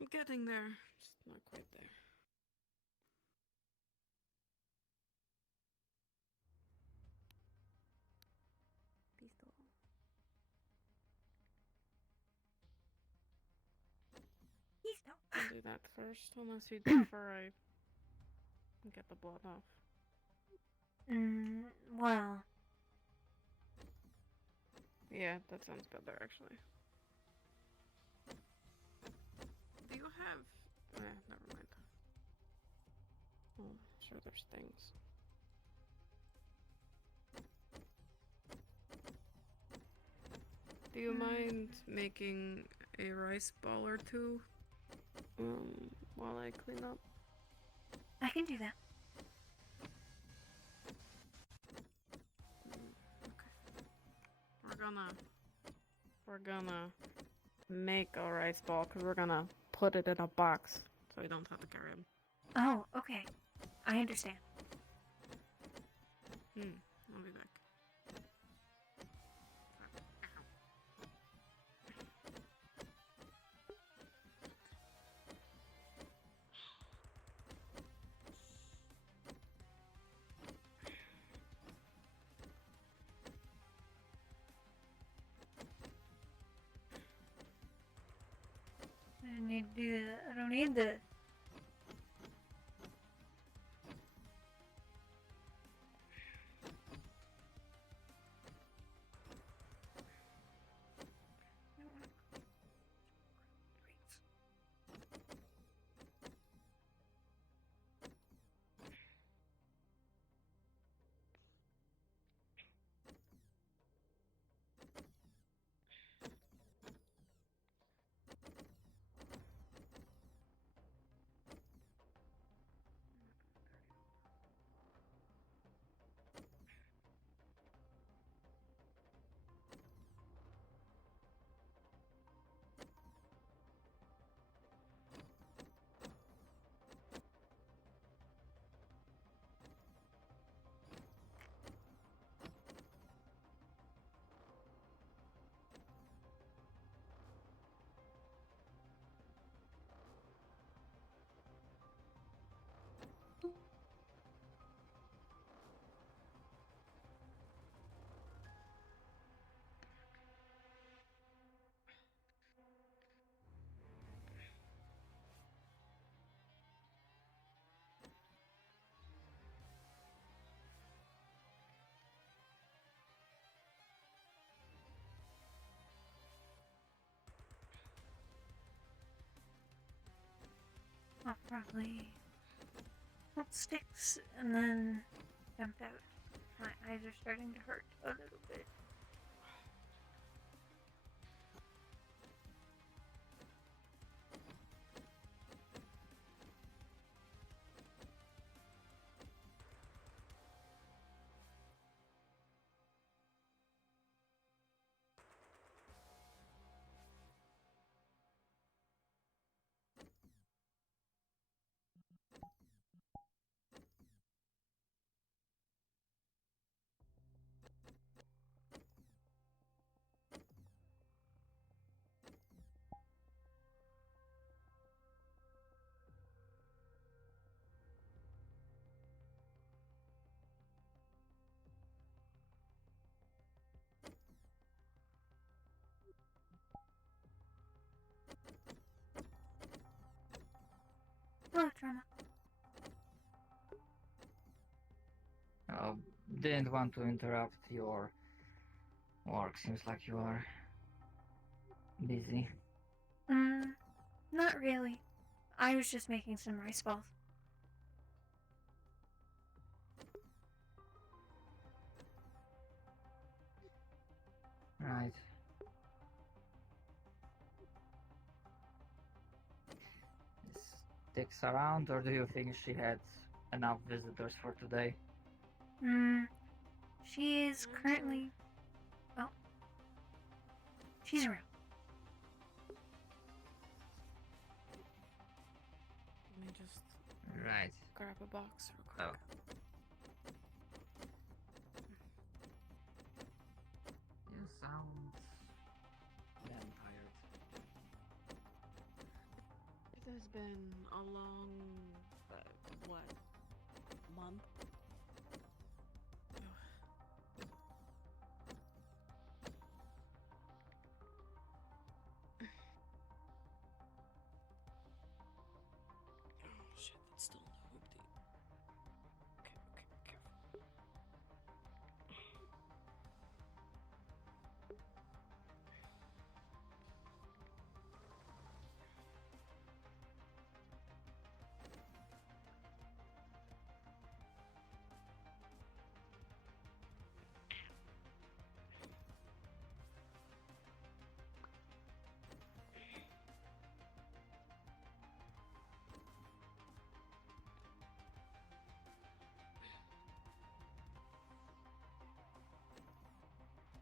I'm getting there. Just not quite there. Pistol. I'll do that first, unless you'd prefer I get the blood off. Well. Yeah, that sounds better, actually. Do you have... never mind. Oh, sure there's things. Do you mind making a rice ball or two? While I clean up? I can do that. We're gonna make a rice ball because we're gonna put it in a box so we don't have to carry them. Oh, okay. I understand. I'll be back. I don't need to do that. I don't need this. I'll probably hold sticks and then jump out. My eyes are starting to hurt a little bit. Hello, Trauma. Didn't want to interrupt your work. Seems like you are busy. Not really. I was just making some rice balls. Right. Is Styx around, or do you think she had enough visitors for today? She is currently... well, she's around. Let me just Right. grab a box real quick. Oh. You sound damn tired. It has been a long, what, month? Oh shit, that's still in the hoopty. Okay, careful.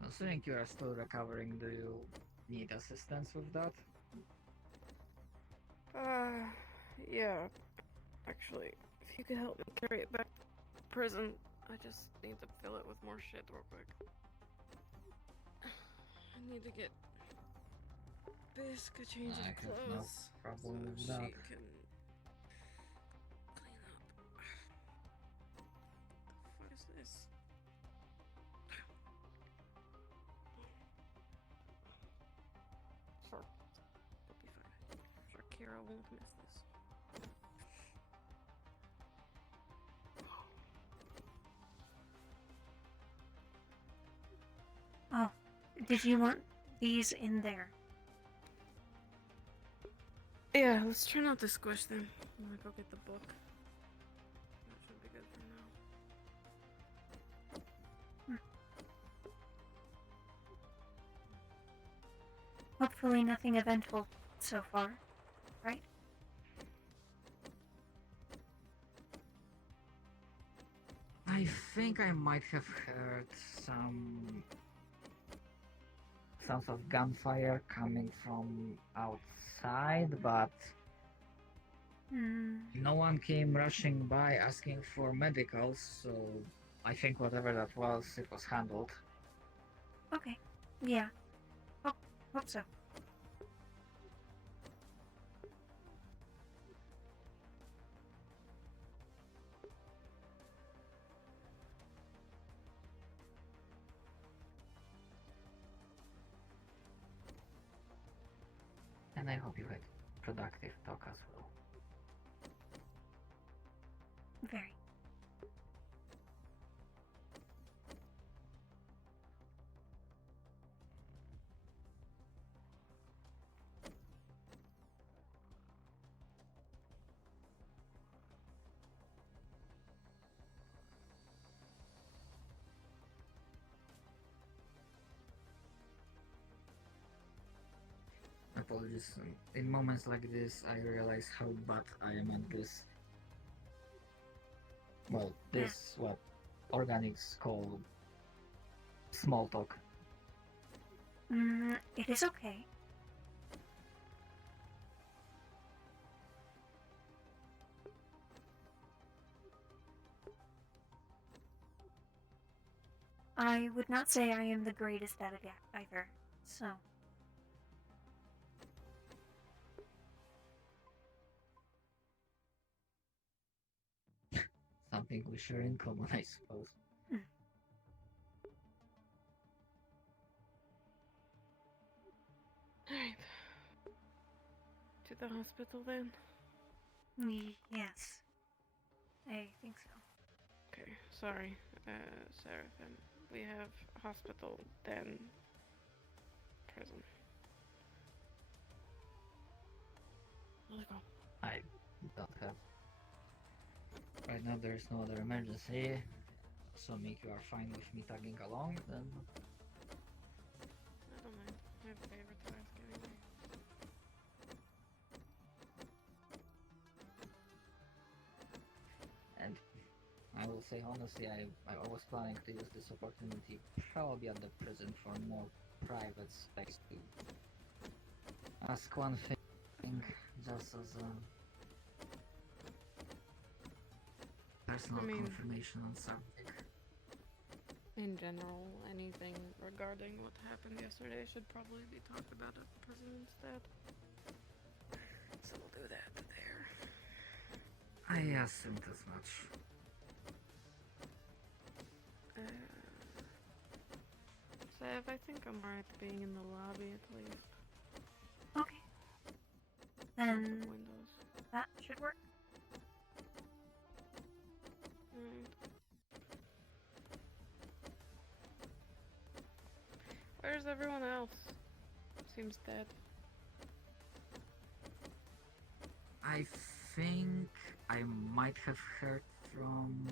Assuming you are still recovering, do you need assistance with that? Yeah. Actually, if you could help me carry it back to prison, I just need to fill it with more shit real quick. I need to get Bisk a change I of have no clothes problem so with she that. can clean up. What is this? Sure, it'll be fine. I'm sure Kira won't miss this. Oh, did you want these in there? Yeah, let's try not to squish them. I'm gonna go get the book. That should be good for now. Hopefully nothing eventful so far, right? I think I might have heard some sounds of gunfire coming from outside, but no one came rushing by asking for medicals, so I think whatever that was, it was handled. Okay. Yeah. Hope so. And I hope you had productive talk as well. Very. Apologies. In moments like this, I realize how bad I am at this. Well, this, what organics call small talk. It is okay. I would not say I am the greatest at it either, so... Something we share in common, I suppose. Alright. To the hospital then. Yes. I think so. Okay, sorry, Seraphim. We have hospital, then prison. Let's go. I don't have. Right now, there's no other emergency. Assuming you are fine with me tagging along, then. I don't mind. I have a favor to ask anyway. And I will say honestly, I was planning to use this opportunity probably at the prison for more private space to ask one thing, just as a personal confirmation on something. In general, anything regarding what happened yesterday should probably be talked about at the prison instead. So we'll do that there. I assumed as much. Sev, I think I'm alright being in the lobby at least. Okay. Then Windows. that should work. Alright. Where's everyone else? Seems dead. I think I might have heard from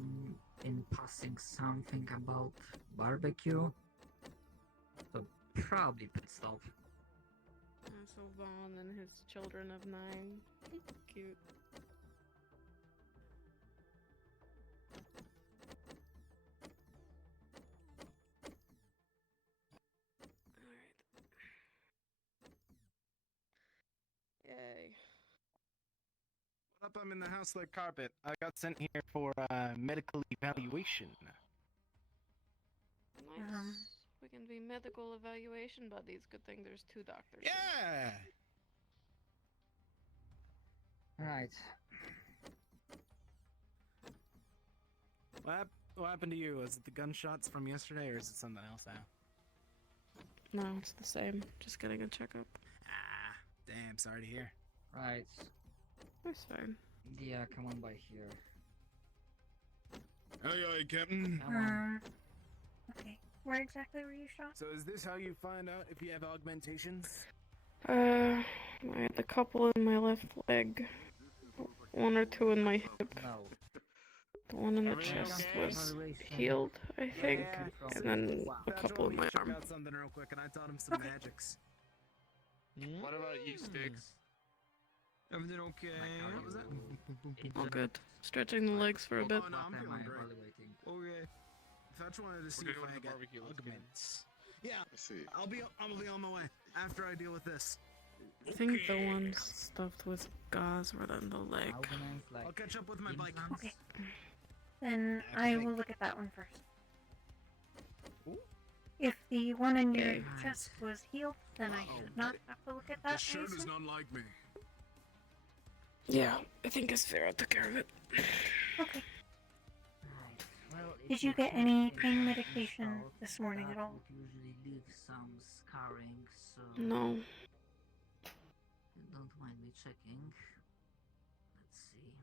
in passing something about barbecue. So probably pit stop. So Vaughn and his children of 9. Cute. Yay. What up? I'm in the house like carpet. I got sent here for medical evaluation. Nice. We can be medical evaluation buddies. Good thing there's 2 doctors. Yeah! Right. What happened to you? Was it the gunshots from yesterday or is it something else now? No, it's the same. Just getting a checkup. Ah, damn, sorry to hear. Right. That's fine. Yeah, come on by here. Aye, Captain. Come on. Okay. Where exactly were you shot? So is this how you find out if you have augmentations? I had a couple in my left leg. 1 or 2 in my hip. No. The one in the chest was healed, I think, and then a couple in my arm. Check out something real quick, and I taught him some magics. What about you, Sticks? Everything okay? What was that? All good. Stretching the legs for a bit. Oh, no, I'm feeling great. Okay. Fetch wanted to see if I got augments. Yeah, I'll be on my way after I deal with this. I think the ones stuffed with gauze were on the leg. I'll catch up with my bike. Okay. Then I will look at that one first. If the one in your chest was healed, then I should not have to look at that. This shirt is not like me. Yeah, I think Asphera took care of it. Okay. Did you get any pain medication this morning at all? Usually leave some scarring, so No. don't mind me checking. Let's see.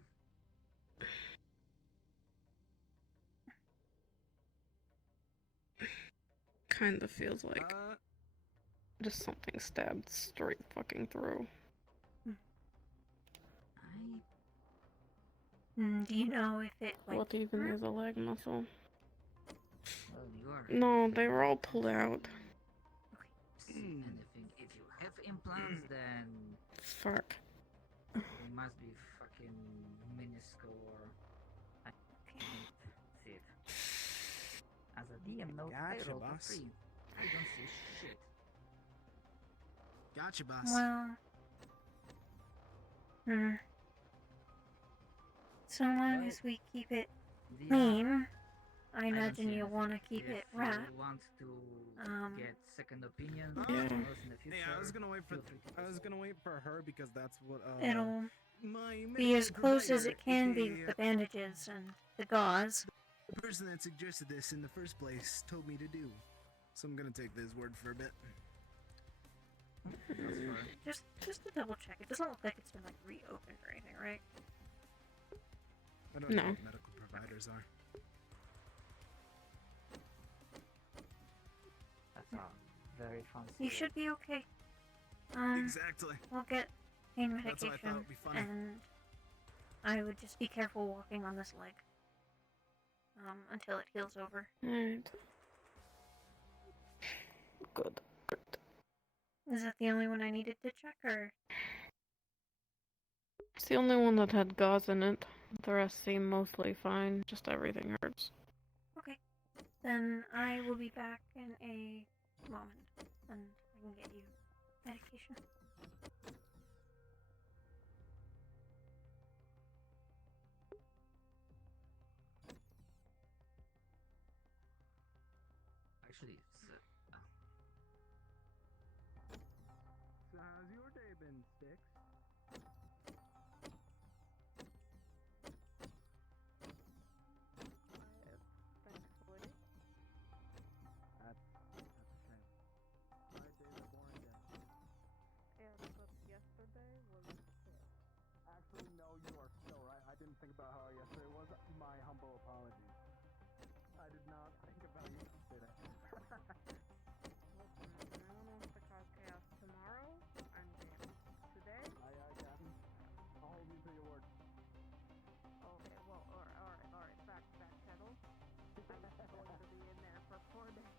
Kinda feels like just something stabbed straight fucking through. Do you know if it like What even is a leg muscle? Well, you are. No, they were all pulled out. See anything? If you have implants, then Fuck. they must be fucking minuscule or I can't see it. As a DM, no Gotcha, payroll for boss. free. I don't see shit. Gotcha, boss. Well, so long as we keep it clean, I imagine you'll want to keep it If wrapped. you want to get second opinion, Yeah. in the future, Yeah, I was gonna wait for her because that's what It'll my be as medical close as it provider, can be aka with the bandages and the gauze. The person that suggested this in the first place told me to do. So I'm gonna take his word for a bit. Just to double check, it doesn't look like it's been like reopened or anything, right? I don't No. know what medical providers are. That's a very fancy. You should be okay. Exactly. We'll get pain That's why I thought medication, it'd be funny. and I would just be careful walking on this leg. Until it heals over. Alright. Good. Is that the only one I needed to check, or? It's the only one that had gauze in it. The rest seem mostly fine, just everything hurts. Okay. Then I will be back in a moment, and I can get you medication. Actually, So how's your day been, Sticks? Thankfully. That's a shame. My day's a boring day. Yeah, but yesterday was Actually, no, you are so right. I didn't think about how yesterday was. My humble apologies. I did not think about you yesterday. Listen, anyone wants to cause chaos tomorrow? I'm game. Today? Aye, Captain. I'll hold you to your word. Okay, well, alright, backpedal. I'm going to be in there for 4 days.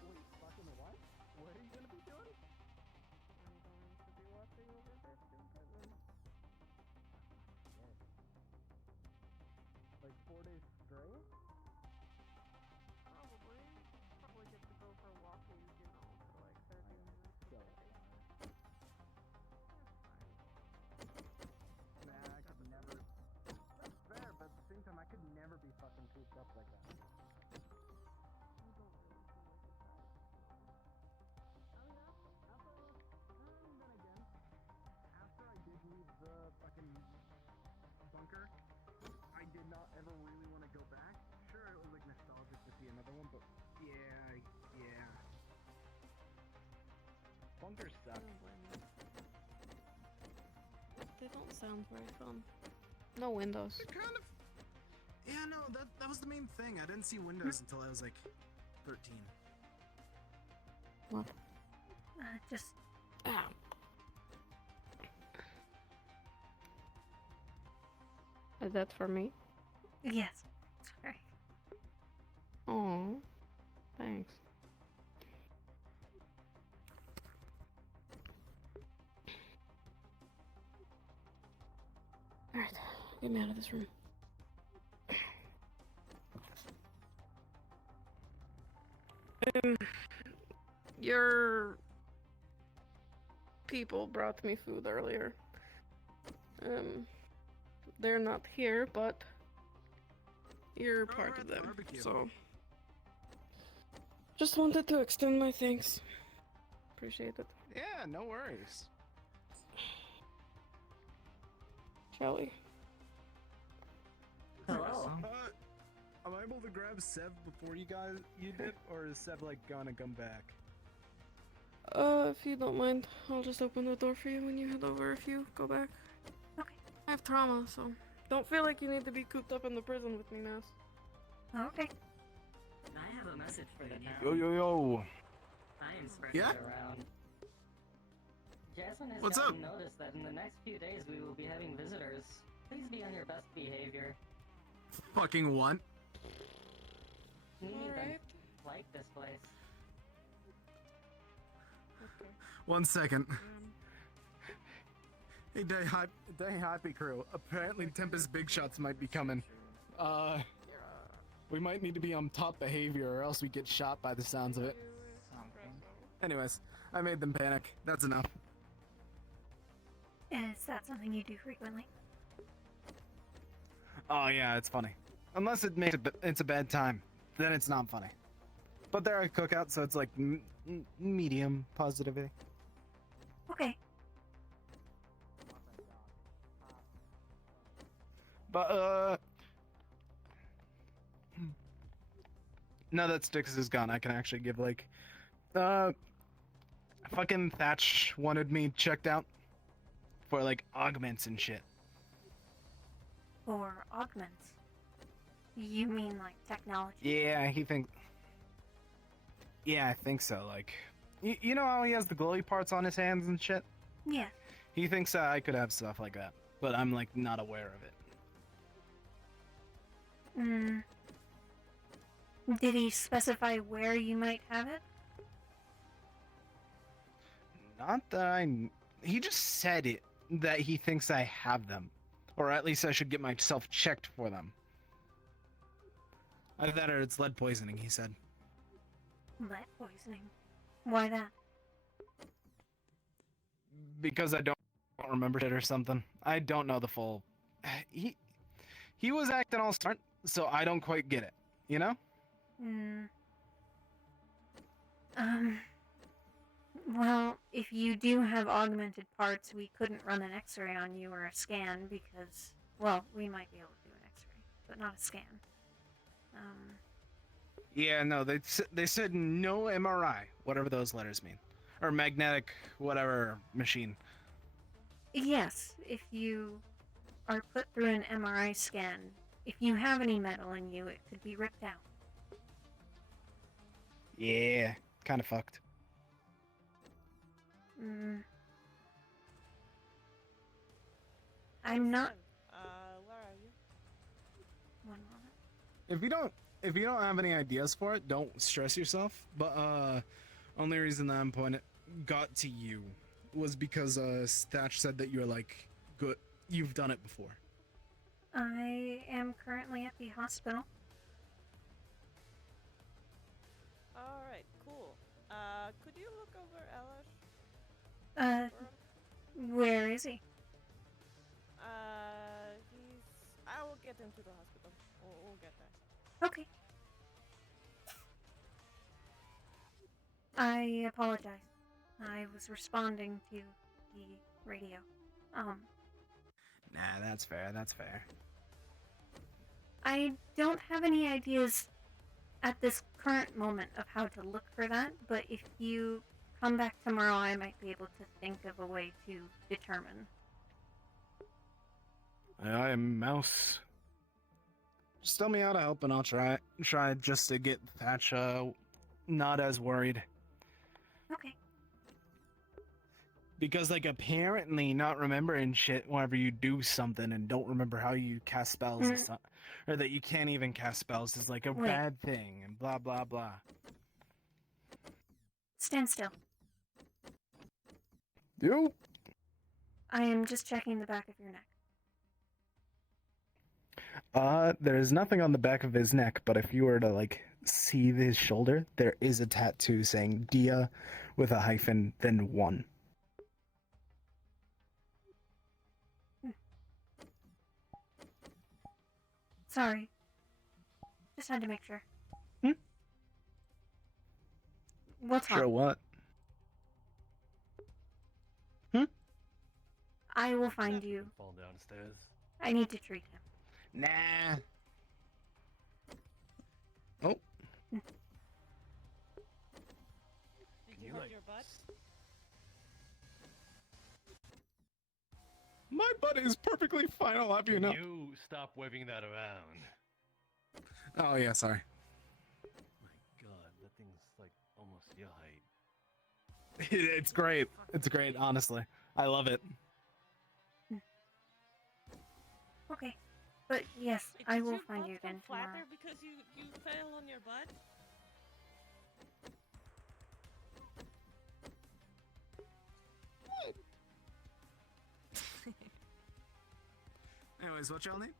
Wait, fucking what? What are you gonna be doing? I'm going to be watching over this in prison. Like 4 days straight? Probably get to go for walkies, you know, for like 30 minutes a day. Man, I could never. That's fair, but at the same time, I could never be fucking cooped up like that. You don't really feel like a bad. Oh yeah, then again, after I did leave the fucking bunker, I did not ever really want to go back. Sure, it was like nostalgic to see another one, but yeah. Bunkers suck. They don't sound very fun. No windows. It kind of. Yeah, no, that was the main thing. I didn't see windows until I was like 13. What? Just. Ow. Is that for me? Yes. Sorry. Oh, thanks. Alright, get me out of this room. Your people brought me food earlier. They're not here, but you're part of them, so just wanted to extend my thanks. Appreciate it. Yeah, no worries. Shall we? Hello. Am I able to grab Sev before you dip, or is Sev like gonna come back? If you don't mind, I'll just open the door for you when you head over if you go back. Okay. I have trauma, so don't feel like you need to be cooped up in the prison with me, Mass. Okay. I have a message for the town. Yo. I am spreading Yeah? it around. Jasmine has What's gotten up? notice that in the next few days we will be having visitors. Please be on your best behavior. Fucking what? We need them Alright. like this place. Okay. 1 second. Hey, Day Happy Crew. Apparently Tempest Big Shots might be coming. We might need to be on top behavior or else we get shot by the sounds of it. Anyways, I made them panic. That's enough. Is that something you do frequently? Oh yeah, it's funny. Unless it makes it's a bad time, then it's not funny. But they're a cookout, so it's like medium positivity. Okay. But now that Styx is gone, I can actually give like fucking Thatch wanted me checked out for like augments and shit. or augments? You mean like technology? Yeah, he thinks. Yeah, I think so. Like, you know how he has the glowy parts on his hands and shit? Yeah. He thinks I could have stuff like that, but I'm like not aware of it. Hmm. Did he specify where you might have it? Not that he just said it, that he thinks I have them. Or at least I should get myself checked for them. Either that or it's lead poisoning, he said. Lead poisoning. Why that? Because I don't remember it or something. I don't know the full... He was acting all smart, so I don't quite get it. You know? Well, if you do have augmented parts, we couldn't run an x-ray on you or a scan because, well, we might be able to do an x-ray, but not a scan. Yeah, no, they said no MRI, whatever those letters mean. Or magnetic, whatever, machine. Yes, if you are put through an MRI scan, if you have any metal in you, it could be ripped out. Yeah, kind of fucked. I'm not... Where are you? One moment. If you don't have any ideas for it, don't stress yourself. But only reason that got to you was because Thatch said that you're like good. You've done it before. I am currently at the hospital. Alright, cool. Could you look over Elish? Where is he? I will get him to the hospital. We'll get there. Okay. I apologize. I was responding to the radio. Nah, that's fair. That's fair. I don't have any ideas at this current moment of how to look for that, but if you come back tomorrow, I might be able to think of a way to determine. I am Mouse. Just tell me how to help, and I'll try just to get Thatch not as worried. Okay. Because like apparently not remembering shit whenever you do something and don't remember how you cast spells and stuff, or that you can't even cast spells is like a bad thing and blah blah blah. Stand still. You? I am just checking the back of your neck. There's nothing on the back of his neck, but if you were to like see his shoulder, there is a tattoo saying Dia with a hyphen, then 1. Sorry. Just had to make sure. We'll talk. Sure what? I will find you. Fall downstairs. I need to treat him. Nah. Oh. Did you hurt your butt? My butt is perfectly fine, I'll have you know. You stop waving that around. Oh yeah, sorry. My god, that thing's like almost your height. It's great. It's great, honestly. I love it. Okay. But yes, I will find butt you again flatter tomorrow. because you fell on your butt? Anyways, what y'all need?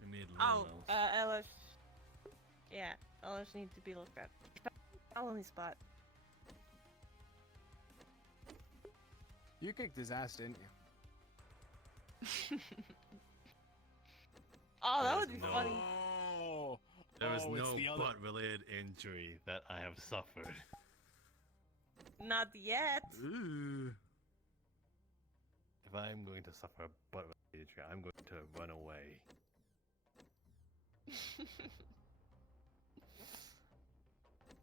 We need Oh, Elish. Yeah, Elish needs to be looked at. Fell on his butt. You kicked his ass, didn't you? Oh, that would be funny. There is it's the no other- butt-related injury that I have suffered. Not yet. Ooh. If I'm going to suffer a butt-related injury, I'm going to run away.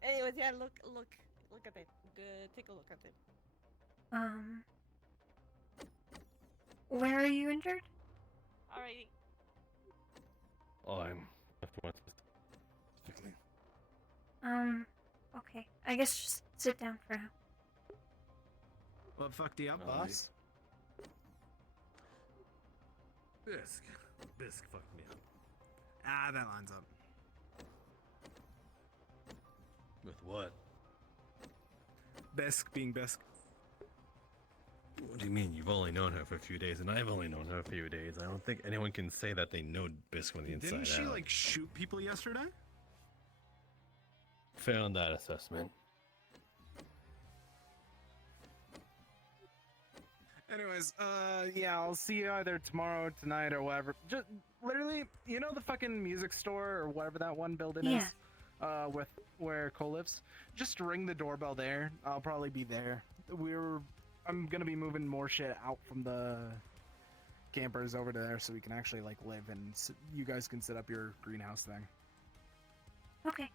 Anyways, yeah, look at it. Good, take a look at it. Where are you injured? Alrighty. I'm after one specifically. Okay. I guess just sit down for now. What fucked you up, boss? Bisk fucked me up. Ah, that lines up. With what? Bisk being Bisk. What do you mean? You've only known her for a few days, and I've only known her a few days. I don't think anyone can say that they know Bisk from the inside Didn't she out. like shoot people yesterday? Fair on that assessment. Anyways, yeah, I'll see you either tomorrow, tonight, or whatever. Just literally, you know the fucking music store or whatever that one building is, with where Cole lives. Just ring the doorbell there. I'll probably be there. I'm gonna be moving more shit out from the campers over to there so we can actually like live and you guys can set up your greenhouse thing. Okay.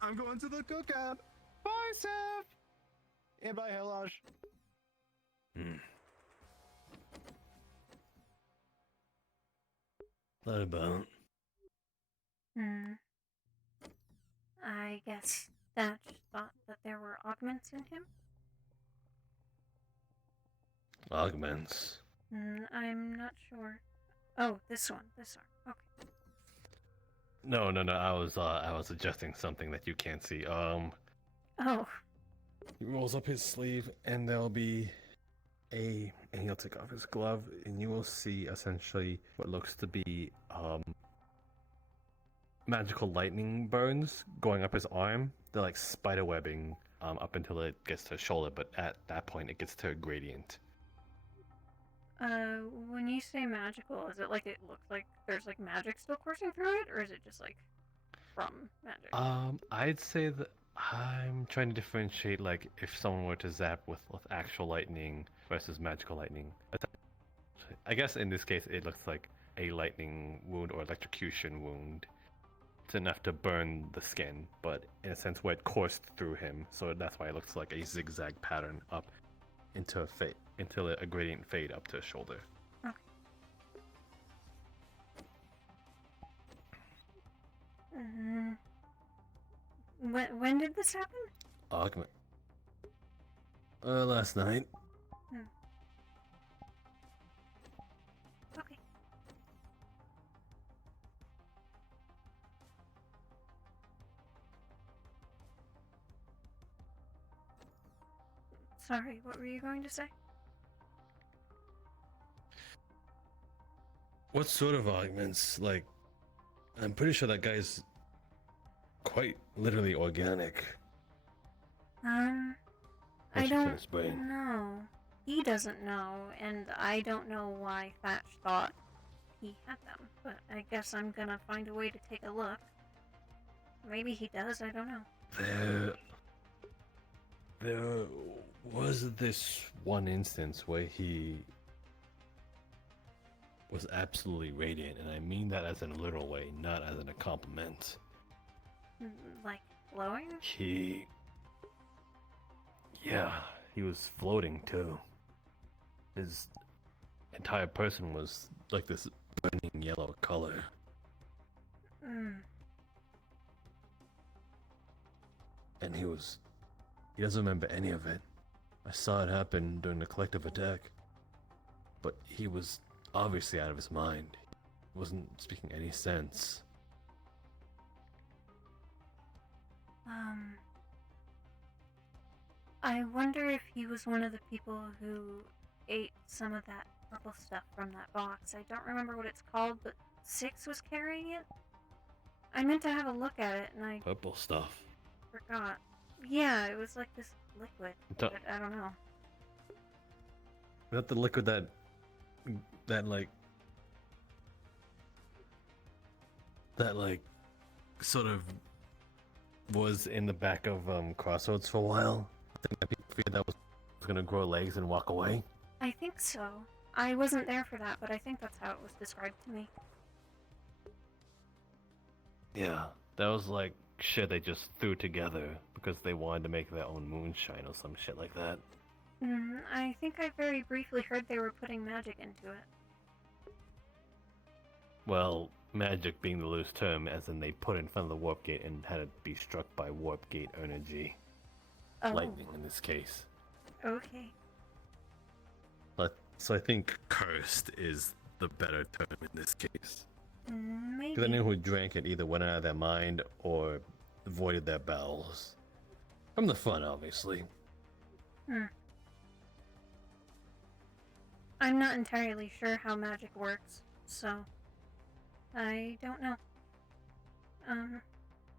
I'm going to the cookout. Bye, Seth. And bye, Helaj. What about? I guess Thatch thought that there were augments in him? Augments. I'm not sure. Oh, this one. Okay. No. I was suggesting something that you can't see. Oh. He rolls up his sleeve, and there'll be and he'll take off his glove, and you will see essentially what looks to be magical lightning burns going up his arm. They're like spider webbing up until it gets to his shoulder, but at that point it gets to a gradient. When you say magical, is it like it looks like there's like magic still coursing through it, or is it just like from magic? I'd say that I'm trying to differentiate, like, if someone were to zap with actual lightning versus magical lightning. I guess in this case it looks like a lightning wound or electrocution wound. It's enough to burn the skin, but in a sense where it coursed through him, so that's why it looks like a zigzag pattern up into a gradient fade up to his shoulder. Okay. When did this happen? Augment. Last night. Okay. Sorry, what were you going to say? What sort of augments? Like, I'm pretty sure that guy's quite literally organic. I don't know. He doesn't know, and I don't know why Thatch thought he had them, but I guess I'm gonna find a way to take a look. Maybe he does, I don't know. There was this one instance where he was absolutely radiant, and I mean that as in a literal way, not as in a compliment. Like glowing? He was floating too. His entire person was like this burning yellow color. And he doesn't remember any of it. I saw it happen during the collective attack. But he was obviously out of his mind. He wasn't speaking any sense. I wonder if he was one of the people who ate some of that purple stuff from that box. I don't remember what it's called, but Six was carrying it. I meant to have a look at it, and I Purple stuff. forgot. Yeah, it was like this liquid, but I don't know. Is that the liquid that sort of was in the back of Crossroads for a while? I think that people feared that was gonna grow legs and walk away. I think so. I wasn't there for that, but I think that's how it was described to me. Yeah, that was like shit they just threw together because they wanted to make their own moonshine or some shit like that. I think I very briefly heard they were putting magic into it. Well, magic being the loose term, as in they put it in front of the warp gate and had it be struck by warp gate energy. Oh. Lightning in this case. Okay. So I think cursed is the better term in this case. Maybe. Because anyone who drank it either went out of their mind or voided their bowels. From the front, obviously. I'm not entirely sure how magic works, so I don't know.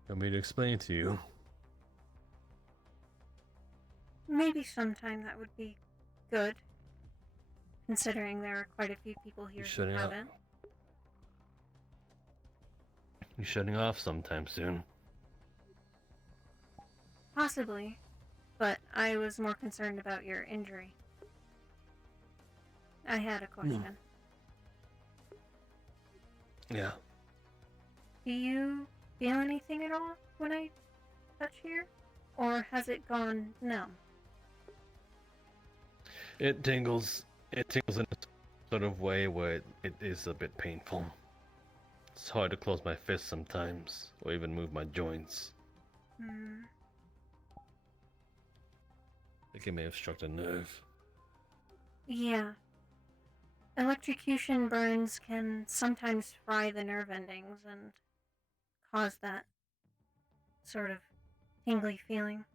Want me to explain to you? Maybe sometime that would be good, considering there are quite a few people here who shutting up? haven't. You shutting off sometime soon? Possibly, but I was more concerned about your injury. I had a question. Yeah. Do you feel anything at all when I touch here? Or has it gone numb? It tingles. It tingles in a sort of way where it is a bit painful. It's hard to close my fists sometimes, or even move my joints. I think it may have struck a nerve. Yeah. Electrocution burns can sometimes fry the nerve endings and cause that sort of tingly feeling.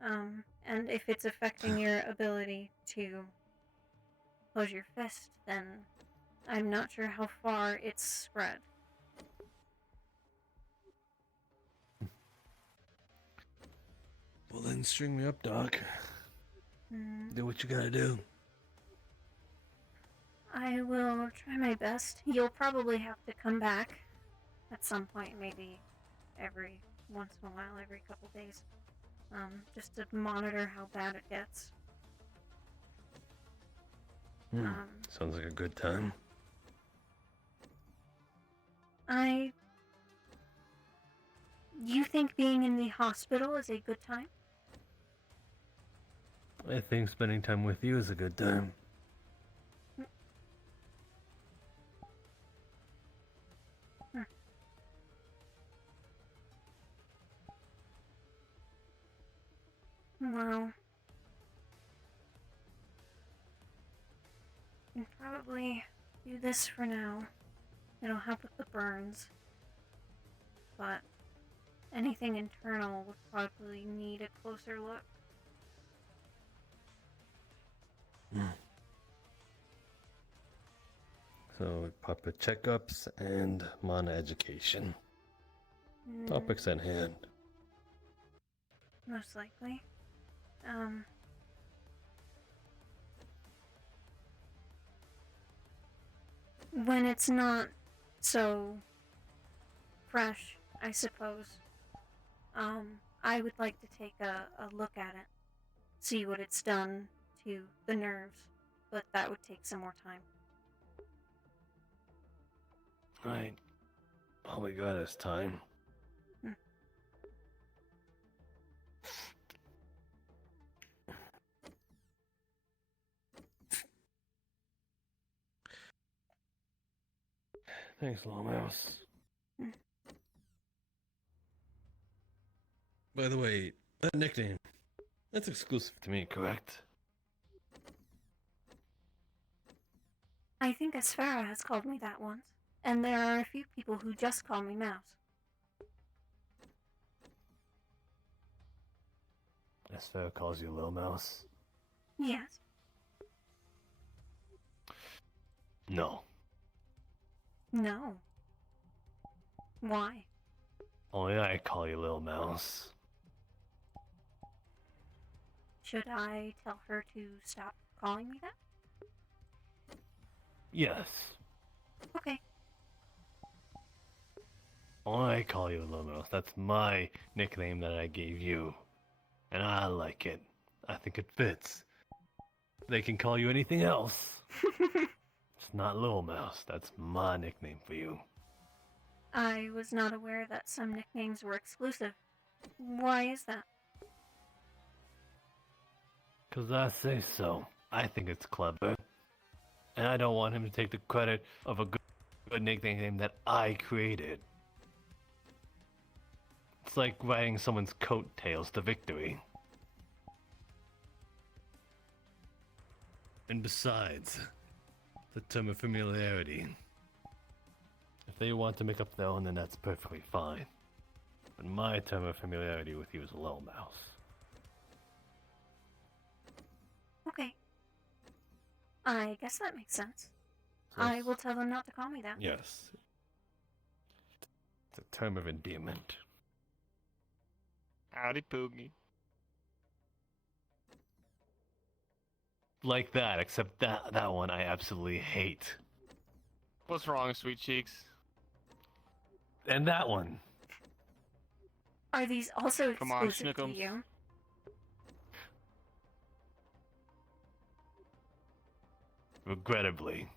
And if it's affecting your ability to close your fist, then I'm not sure how far it's spread. Well then, string me up, Doc. Do what you gotta do. I will try my best. You'll probably have to come back at some point, maybe every once in a while, every couple days, just to monitor how bad it gets. Sounds like a good time. You think being in the hospital is a good time? I think spending time with you is a good time. Well, I can probably do this for now. It'll help with the burns. But anything internal would probably need a closer look. So, proper checkups and mana education. Topics at hand. Most likely. When it's not so fresh, I suppose, I would like to take a look at it, see what it's done to the nerves, but that would take some more time. Right. All we got is time. Thanks, Little Mouse. By the way, that nickname, that's exclusive to me, correct? I think Asfara has called me that once, and there are a few people who just call me Mouse. Asfara calls you Little Mouse? Yes. No. No. Why? Only I call you Little Mouse. Should I tell her to stop calling me that? Yes. Okay. Only I call you Little Mouse. That's my nickname that I gave you. And I like it. I think it fits. They can call you anything else. It's not Little Mouse. That's my nickname for you. I was not aware that some nicknames were exclusive. Why is that? 'Cause I say so. I think it's clever. And I don't want him to take the credit of a good nickname that I created. It's like riding someone's coattails to victory. And besides, the term of familiarity. If they want to make up their own, then that's perfectly fine. But my term of familiarity with you is Lil Mouse. Okay. I guess that makes sense. I will tell them not to call me that. Yes. It's a term of endearment. Howdy, Poogie. Like that, except that one I absolutely hate. What's wrong, Sweet Cheeks? And that one. Are these also Come on, exclusive to Schnookums. you? Regrettably.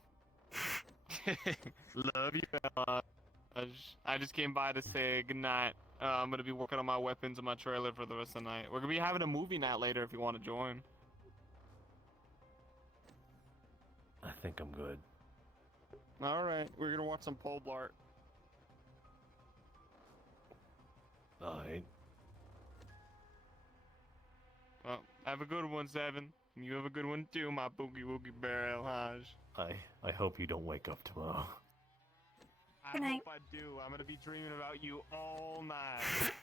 Love you, fella. I just came by to say goodnight. I'm gonna be working on my weapons in my trailer for the rest of the night. We're gonna be having a movie night later if you want to join. I think I'm good. Alright, we're gonna watch some Pole Blart. Alright. Well, have a good one, Seven. You have a good one too, my Boogie Woogie Bear El Haj. I hope you don't wake up tomorrow. I Good night. hope I do. I'm gonna be dreaming about you all night.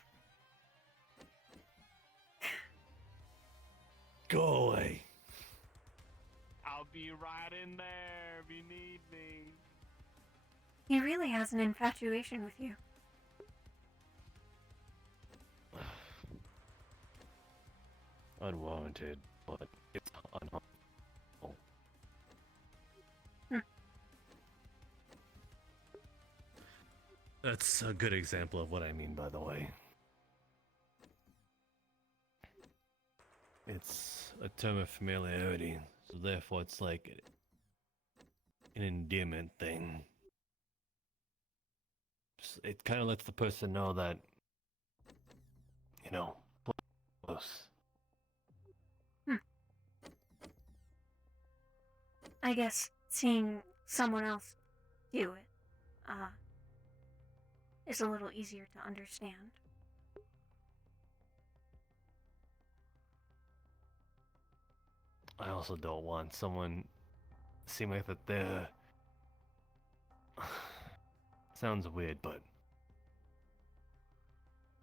Go away. I'll be right in there if you need me. He really has an infatuation with you. Unwarranted, but it's unharmful. That's a good example of what I mean, by the way. It's a term of familiarity, so therefore it's like an endearment thing. It kind of lets the person know that, you know, close. I guess seeing someone else do it, is a little easier to understand. I also don't want someone seem like that they're... Sounds weird, but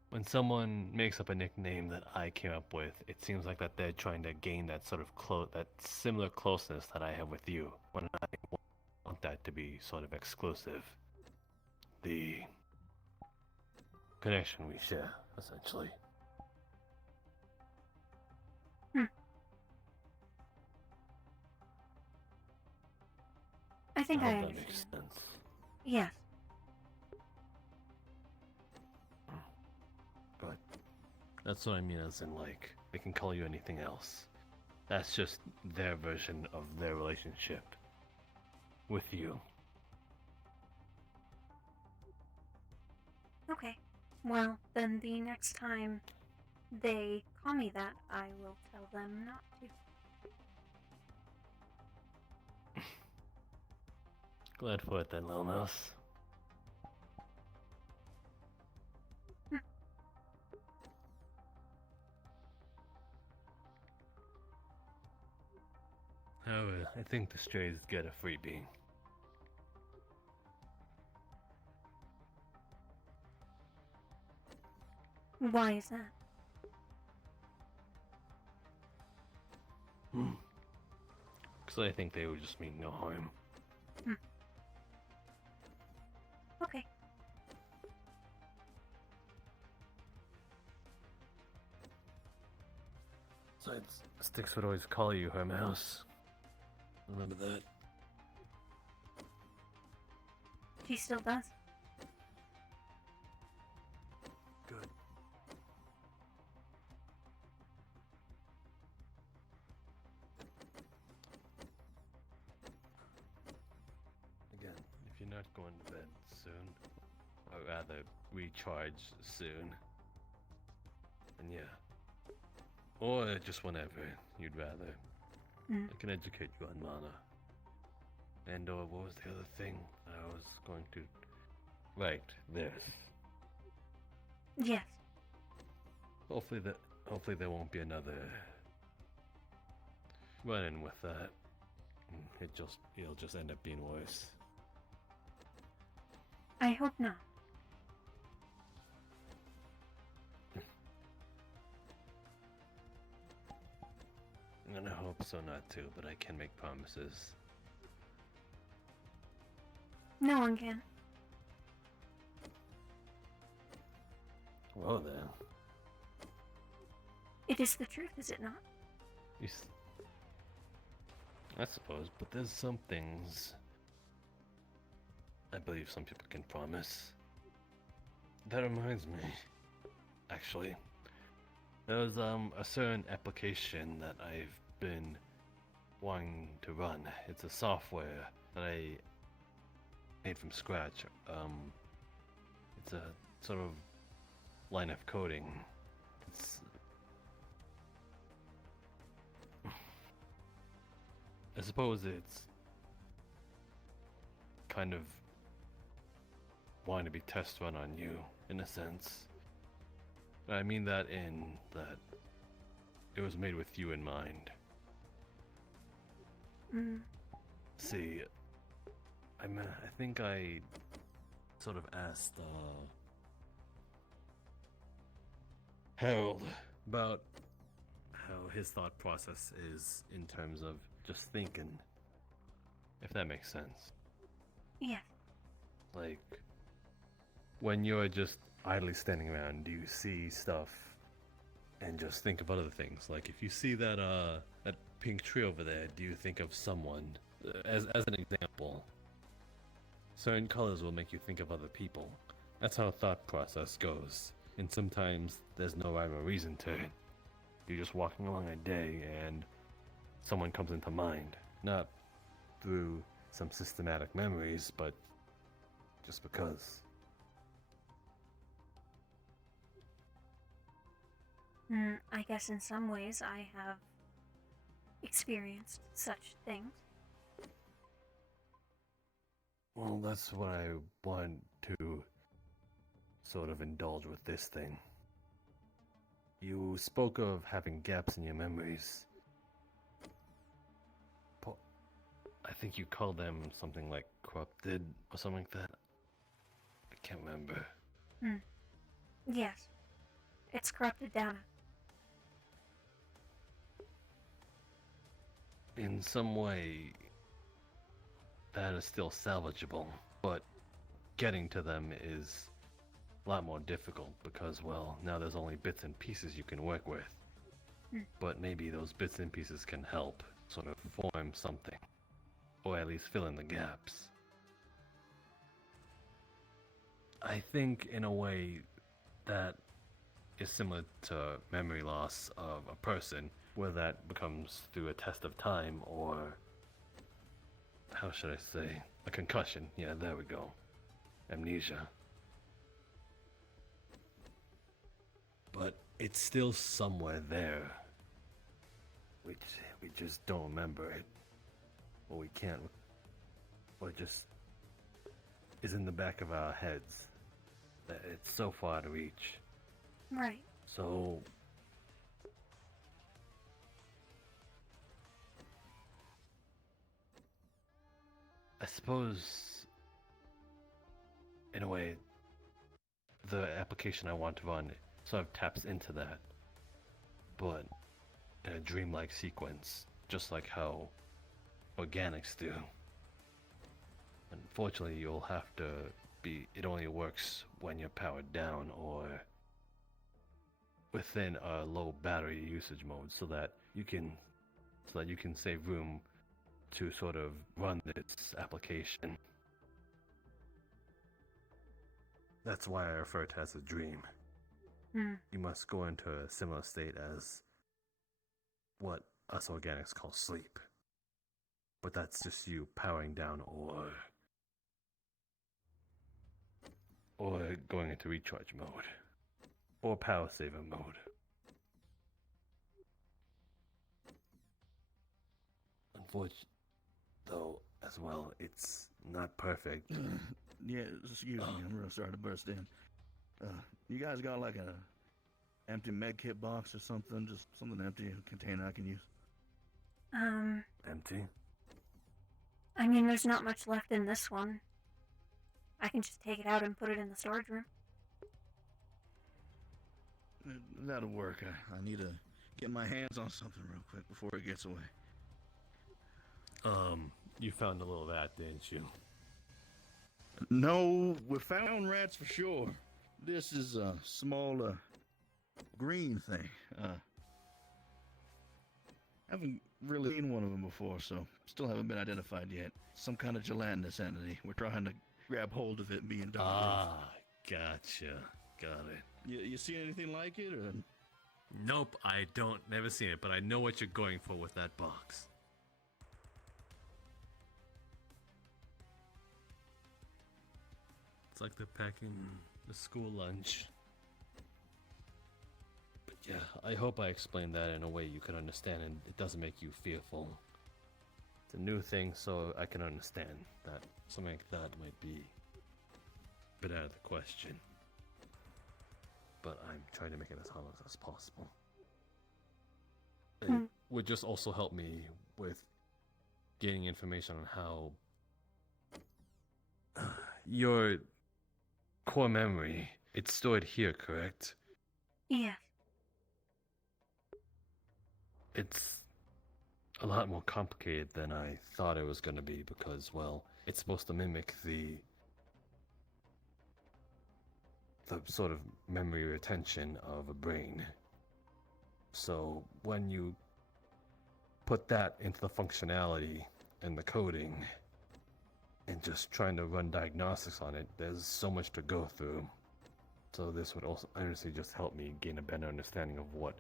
when someone makes up a nickname that I came up with, it seems like that they're trying to gain that sort of that similar closeness that I have with you. When I want that to be sort of exclusive, the connection we share, essentially. I think I hope that understand. makes sense. Yes. But that's what I mean, as in, like, they can call you anything else. That's just their version of their relationship with you. Okay. Well, then the next time they call me that, I will tell them not to. Glad for it then, Lil Mouse. However, I think the strays get a freebie. Why is that? Because I think they would just mean no harm. Okay. Besides, Styx would always call you her mouse. Remember that? She still does. Good. Again, if you're not going to bed soon, or rather recharge soon, then yeah, Or just whenever you'd rather. Mm. I can educate you on mana. And or what was the other thing I was going to... Right, this. Yes. Hopefully there won't be another run-in with that. It'll just end up being worse. I hope not. And I hope so not to, but I can make promises. No one can. Well then. It is the truth, is it not? I suppose, but there's some things I believe some people can promise. That reminds me, actually, there was a certain application that I've been wanting to run. It's a software that I made from scratch. It's a sort of line of coding. I suppose it's kind of wanting to be test run on you, in a sense. I mean that in that it was made with you in mind. Mm. See, I think I sort of asked Harold about how his thought process is in terms of just thinking, if that makes sense. Yeah. Like, when you're just idly standing around, do you see stuff and just think of other things? Like, if you see that pink tree over there, do you think of someone? As an example, certain colors will make you think of other people. That's how thought process goes. And sometimes there's no rhyme or reason to it. You're just walking along a day and someone comes into mind. Not through some systematic memories, but just because. I guess in some ways I have experienced such things. Well, that's what I want to sort of indulge with this thing. You spoke of having gaps in your memories. I think you called them something like corrupted or something like that. I can't remember. Yes. It's corrupted data. In some way, that is still salvageable, but getting to them is a lot more difficult because, well, now there's only bits and pieces you can work with. But maybe those bits and pieces can help sort of form something, or at least fill in the gaps. I think, in a way, that is similar to memory loss of a person, where that becomes through a test of time, or how should I say, a concussion. Yeah, there we go. Amnesia. But it's still somewhere there. We just don't remember it. Or we can't. Or it just is in the back of our heads. That it's so far to reach. Right. So I suppose, in a way, the application I want to run sort of taps into that, but in a dreamlike sequence, just like how organics do. Unfortunately, you'll have to be, it only works when you're powered down or within a low battery usage mode, so that you can save room to sort of run this application. That's why I refer to it as a dream. You must go into a similar state as what us organics call sleep. But that's just you powering down or going into recharge mode. Or power saver mode. unfortunate, though, as well, it's not perfect. Yeah, excuse me, I'm real sorry to burst in. You guys got like a empty med kit box or something? Just something empty, a container I can use? Empty? I mean, there's not much left in this one. I can just take it out and put it in the storage room. That'll work. I need to get my hands on something real quick before it gets away. You found a little rat, didn't you? No, we found rats for sure. This is a small, green thing. Haven't really seen one of them before, so still haven't been identified yet. Some kind of gelatinous entity. We're trying to grab hold of it and be in dark. Ah, gotcha. Got it. You seen anything like it, or? Nope, I don't. Never seen it, but I know what you're going for with that box. It's like they're packing the school lunch. But yeah, I hope I explained that in a way you can understand and it doesn't make you fearful. It's a new thing, so I can understand that something like that might be a bit out of the question. But I'm trying to make it as harmless as possible. It would just also help me with gaining information on how your core memory, it's stored here, correct? Yeah. It's a lot more complicated than I thought it was going to be because, well, it's supposed to mimic the sort of memory retention of a brain. So when you put that into the functionality and the coding and just trying to run diagnostics on it, there's so much to go through. So this would also honestly just help me gain a better understanding of what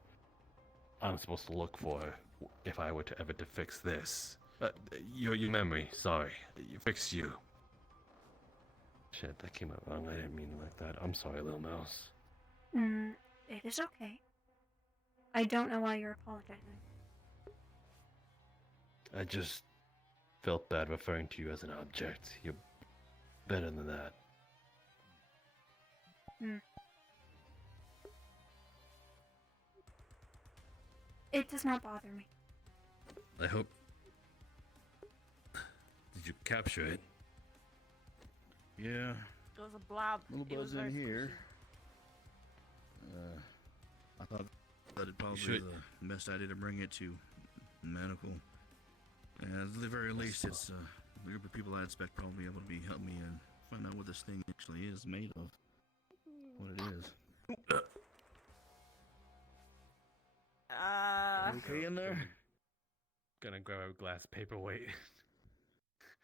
I'm supposed to look for if I were to ever to fix this. Your memory, sorry. Fix you. Shit, that came out wrong. I didn't mean it like that. I'm sorry, little mouse. It is okay. I don't know why you're apologizing. I just felt bad referring to you as an object. You're better than that. It does not bother me. I hope... Did you capture it? Yeah. It was a blob. Little It was buzz in very here. squishy. I thought that it'd probably be the best idea to bring it to medical. And at the very least, it's a group of people I expect probably able to be help me and find out what this thing actually is made of. What it is. Okay in there? Gonna grab a glass paperweight.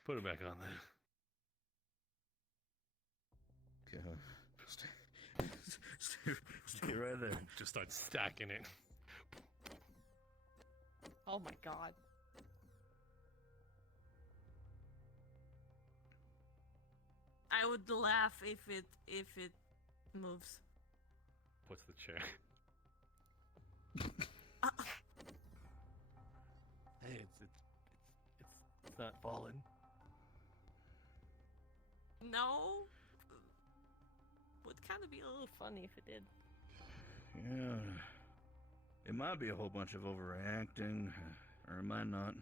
Put it back on there. Okay. Stay right there. Just start stacking it. Oh my god. I would laugh if it moves. What's the chair? Hey, it's not falling. No. Would kind of be a little funny if it did. Yeah. It might be a whole bunch of overreacting, or it might not.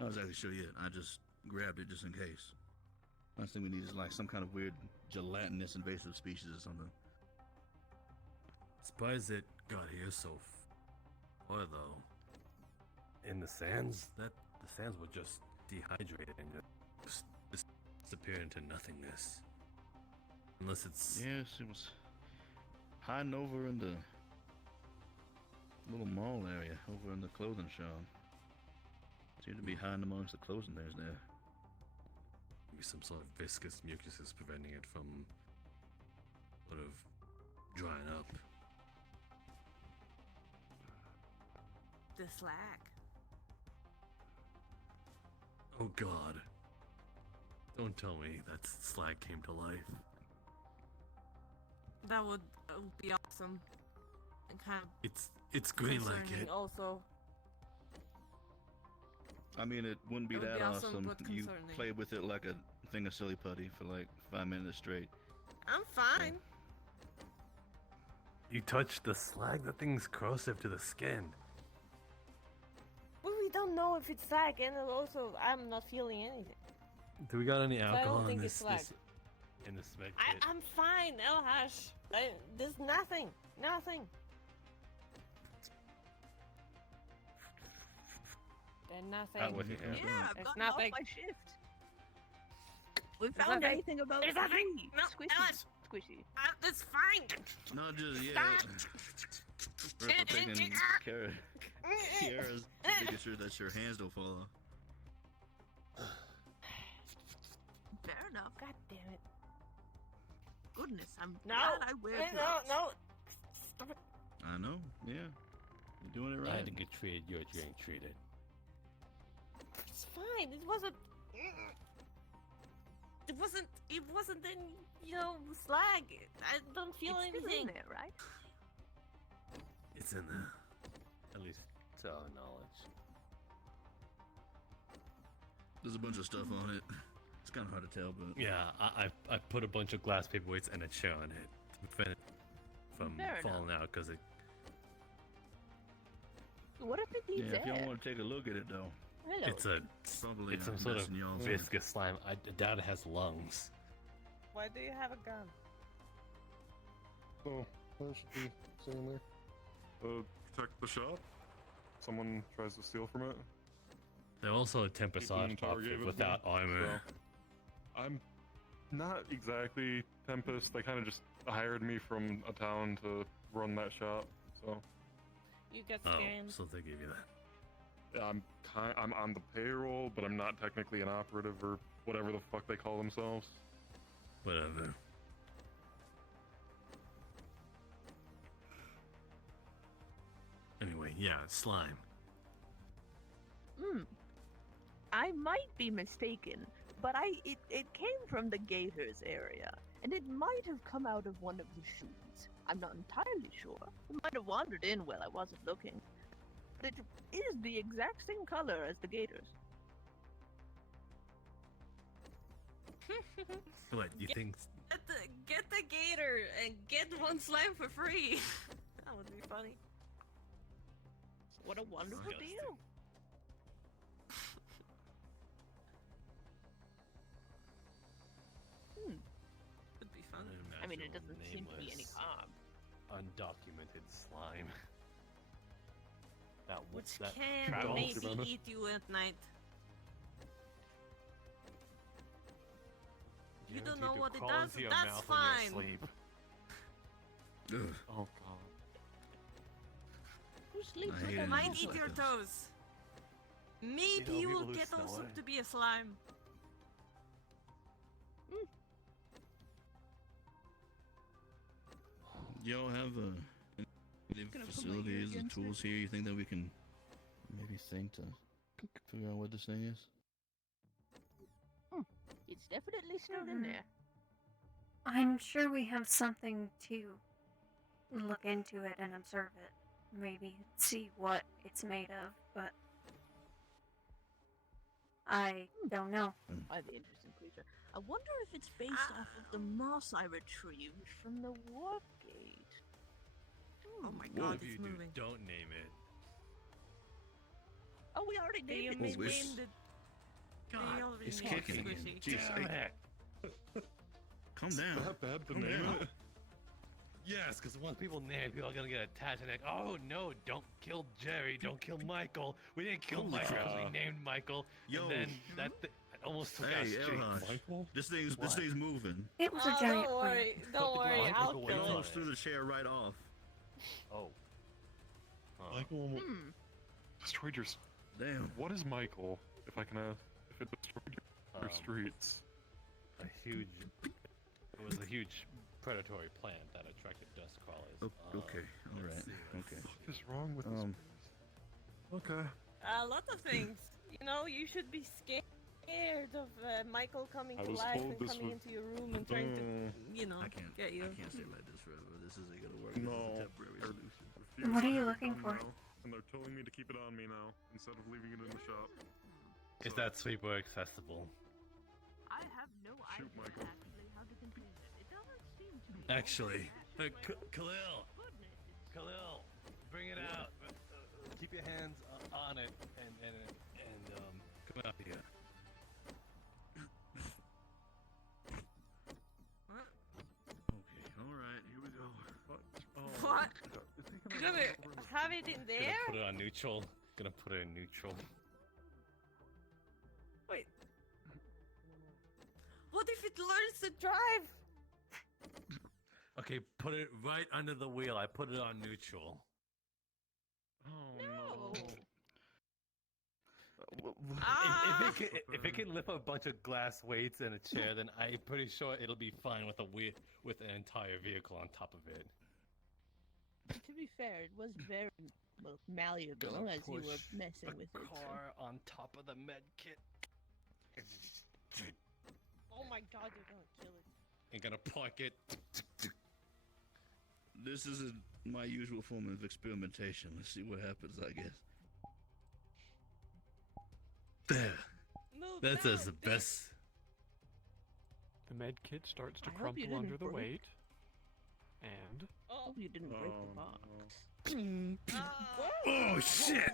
I was actually sure yet. I just grabbed it just in case. Last thing we need is like some kind of weird gelatinous invasive species or something. Surprised it got here so far though. In the sands, the sands would just dehydrate and just disappear into nothingness. Unless it's... Yes, it was hiding over in the little mall area, over in the clothing shop. Seemed to be hiding amongst the clothing there. Maybe some sort of viscous mucus is preventing it from sort of drying up. The slag. Oh god. Don't tell me that slag came to life. That would be awesome. And kind of It's green like concerning it. also. I mean, it wouldn't be It would that be awesome, awesome. but You concerning. play with it like a thing of silly putty for like 5 minutes straight. I'm fine. You touch the slag, that thing's corrosive to the skin. But we don't know if it's slag, and also I'm not feeling anything. Do we got any So I don't alcohol in think this, it's slag. in this med kit? I'm fine, Elhash. There's nothing. Nothing. There's nothing. Out with your hand. Yeah, I've There's gotten nothing. off my shift. We There's found nothing. anything about There's the nothing. tree. No, Squishy. Ellen. Squishy. It's fine. Not just yet. Stop. First, I'm taking care of Kiara's making sure that your hands don't fall off. Fair enough. God damn it. Goodness, I'm No. glad I wear gloves. No. Stop it. I know. Yeah. You're doing it right. I didn't get treated. You're getting treated. It's fine. It wasn't. It wasn't any, slag. I don't feel It's still anything. in there, right? It's in there. At least to our knowledge. There's a bunch of stuff on it. It's kind of hard to tell, but Yeah, I put a bunch of glass paperweights and a chair on it to prevent it from Fair falling out because it. What if it needs yeah. If air? y'all want to take a look at it, though, Hello. probably It's some sort of messing y'all up. viscous slime. I doubt it has lungs. Why do you have a gun? So, that should be sitting there. Protect the shop. Someone tries to steal from it. They're also a Tempest Keep them outfit interrogated without then, armor. so. I'm not exactly Tempest. They kind of just hired me from a town to run that shop. So You got Oh, scammed. so they gave you that. yeah, I'm on the payroll, but I'm not technically an operative or whatever the fuck they call themselves. Whatever. Anyway, yeah, slime. I might be mistaken, but it came from the Gators area, and it might have come out of one of the chutes. I'm not entirely sure. It might have wandered in while I wasn't looking. But it is the exact same color as the Gators. What, you think? Get the gator and get one slime for free. That would be funny. What a wonderful Disgusting. deal. Would be fun. I mean, it doesn't seem to be any harm. Undocumented slime. That Which that can travels. maybe eat you at night. You don't know Guaranteed to what it crawl does? into your That's mouth when you're fine. asleep. Ugh. Oh god. Who sleeps I with hate a it. Might It's eat like your this. toes. Maybe You know, you people will who get smell also it. to be a slime. Y'all have any Gonna put my facilities ear and against tools here you think that we can maybe think to figure out what this thing is? It's definitely still in there. I'm sure we have something to look into it and observe it. Maybe see what it's made of, but I don't know. Quite the interesting creature. I wonder if it's based off of the moss I retrieved from the warp gate. Oh my What god, if you it's do? moving. Don't name it. Oh, we already They named it. named it. God, They already it's named it kicking again. Squishy. Jeez, Damn hey, it. calm down. Not bad to Calm name down. it. Yes, because once people name it, people are gonna get attached and like, oh no, don't kill Jerry, don't kill Michael. We didn't kill Holy Michael because crap. we named Michael. Yo. And then that almost took our Hey, streak. Elhash, Michael? this thing's moving. It was a giant Don't worry, plant. don't worry, Michael I'll went It kill on it. almost threw the chair right off. Oh. Michael almost Hmm. destroyed your. Damn. What is Michael? If I can ask, if it destroyed your streets. A huge. It was a huge predatory plant that attracted dust crawlers. Okay, all right, let's see, What okay. the fuck is wrong with this? Okay. A lot of things. You know, you should be scared of Michael coming I to was life told and this coming would- into your room and trying to, you know, I can't get you. I can't stay like this forever. This isn't gonna work. No. This is a temporary solution. Refuse What are to you keep it looking on for? now, and they're telling me to keep it on me now instead of leaving it in the shop. Is that sweeper accessible? I have no idea actually how to complete it. It doesn't seem to be. Actually, Khalil! Khalil, bring it out. Keep your hands on it and come out here. Okay, all right, here we go. What? Gonna have it in there? Gonna put it on neutral. Gonna put it in neutral. Wait. What if it learns to drive? Okay, put it right under the wheel. I put it on neutral. Oh no. If it can lift a bunch of glass weights in a chair, then I'm pretty sure it'll be fine with with an entire vehicle on top of it. To be fair, it was very malleable Gonna as you were push messing the with it. car on top of the med kit. Oh my god, you're gonna kill it. And gonna park it. This isn't my usual form of experimentation. Let's see what happens, I guess. There. Move That's down, as the best. The med kit starts to I hope you crumple under didn't the break- weight. And Oh, You didn't break the box. Oh shit!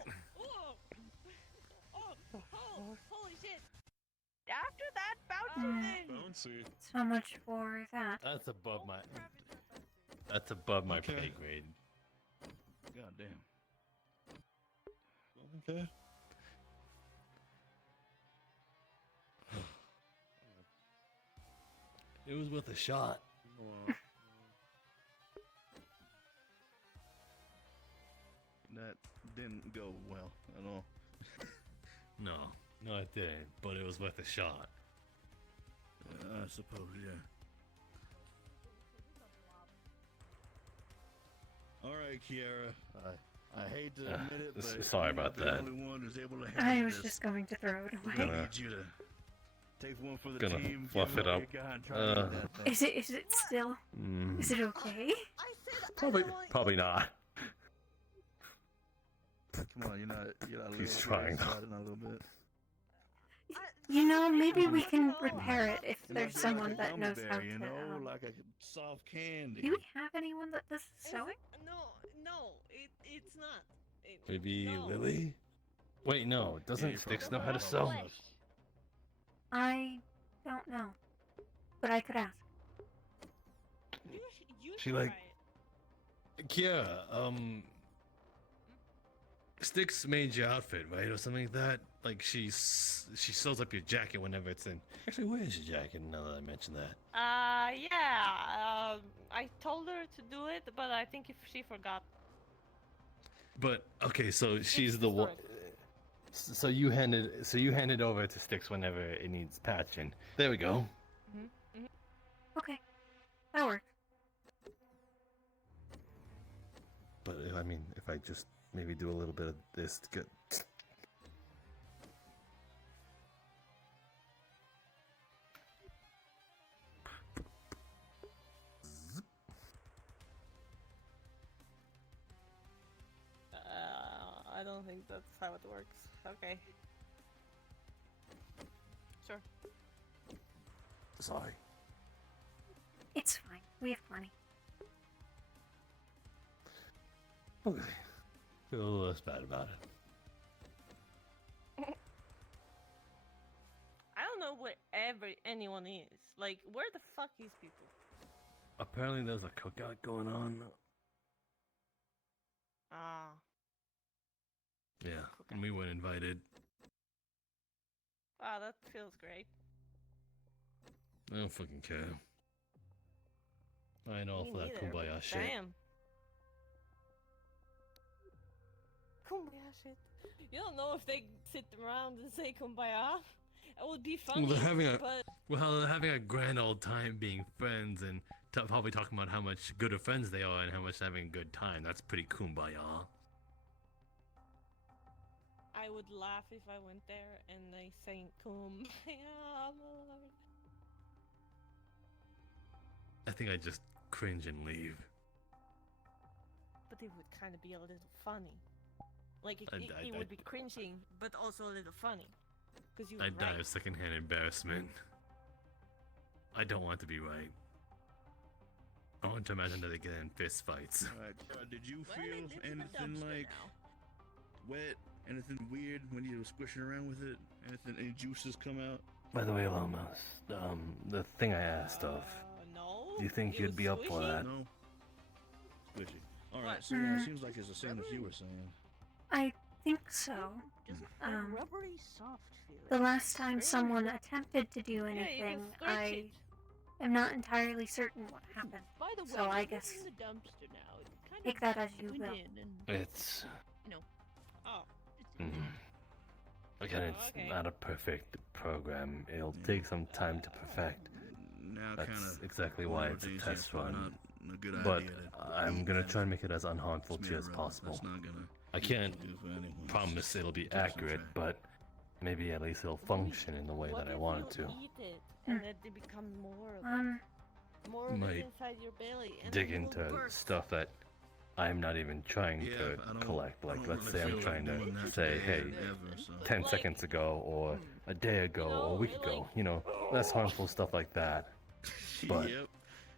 Oh, holy shit! After that bouncy thing! Bouncy. So much for that. That's above my. That's above my Okay. pay grade. God damn. Okay. It was worth a shot. That didn't go well at all. No, it didn't. But it was worth a shot. I suppose, yeah. All right, Kiara. I hate to admit it, but sorry you're about the that. only one who's able to I handle was this. just going to throw it I away. need you to take one for the Gonna team. fluff give it what up. you got, and try to get that thing. Is it still? Is it okay? I said Probably not. Come on, you're not He's little trying, though. sliding a little bit. You know, maybe we can repair it if It there's might be someone like a that knows gummy how bear, to. you know, like a soft candy. Do we have anyone that does sewing? No, it's not. Maybe no. Lily? Wait, no. Doesn't Styx know how to sew? I don't know, but I could ask. You She should like. try it. Kiara, Styx made your outfit, right, or something like that. Like she sews up your jacket whenever it's in. Actually, where is your jacket? Now that I mention that. Yeah. I told her to do it, but I think if she forgot. But okay, so she's the one. So you hand it over to Styx whenever it needs patching. There we go. Okay, that works. But I mean, if I just maybe do a little bit of this to get. I don't think that's how it works. Okay. Sure. Sorry. It's fine. We have plenty. Okay. Feel a little less bad about it. I don't know where anyone is. Like, where the fuck is people? Apparently, there's a cookout going on. Ah. Yeah, and we weren't invited. Wow, that feels great. I don't fucking care. I ain't all Me for that neither. kumbaya shit. Damn. Kumbaya shit. You don't know if they sit around and say kumbaya. It would be funny, Well, but they're having a grand old time being friends and probably talking about how much good of friends they are and how much they're having a good time. That's pretty kumbaya. I would laugh if I went there and they sang kumbaya, Lord. I think I'd just cringe and leave. But it would kind of be a little funny. Like, it I would be cringing, but also a little funny. Because you I were die right. of secondhand embarrassment. I don't want to be right. I want to imagine that they get in fist fights. Alright, did you Well, feel it lives in a anything dumpster like now. wet? Anything weird when you were squishing around with it? Any juices come out? By the way, Lomos, the thing I asked of, No. do you think It you'd was be up for squishy? that? No. Squishy. Alright, What? so yeah, it seems like it's the same as you were saying. I think so. Just Um, rubbery soft feeling. The last time Strange. someone attempted to do Yeah, you anything, can scratch I it. am not entirely certain what happened. By the way, So I it's guess in the dumpster now. It kind take of that as you went will. in and, It's... you know. Oh. Again, it's Okay. not a perfect program. It'll take some time to perfect. Now That's kinda exactly one why of it's a these, test it's probably run. not a good But idea to I'm eat gonna that. try and make it as unharmful to you as Smear possible. That's not gonna I can't do for anyone. promise it'll be Keep us on accurate, track. but maybe at least it'll function in the way What that I if want it you to. eat it and then they become more of it? More of it Might inside your belly. And dig then into it'll burst. stuff that I'm not even trying Yeah, to I don't- collect. I Like, don't let's really say I'm feel like trying doing to that say, today hey, or ever, so. 10 Like- seconds ago, or a day ago, or a week ago, you know, less harmful stuff like that. But Yep.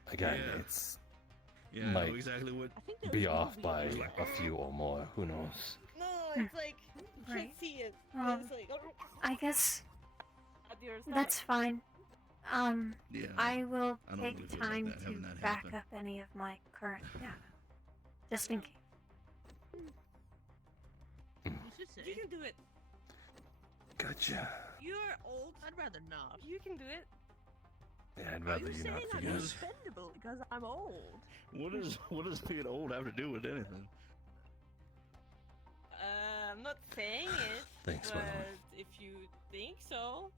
again, Yeah. it's Yeah, I know might exactly what- be off by a few or more. Who knows? No, it's like you can't Right. see it. Well, It's like I guess at your stomach. that's fine. Yeah, I will I don't take really feel like time that, to having that back happen. up any of my current data, just in case. Who's to say? You can do it. Gotcha. You're old. I'd rather not. You can do it. Yeah, I'd Are rather you you saying not I'm forget. expendable because I'm old? What does being old have to do with anything? I'm not saying it. Thanks, by but the way. if you think so.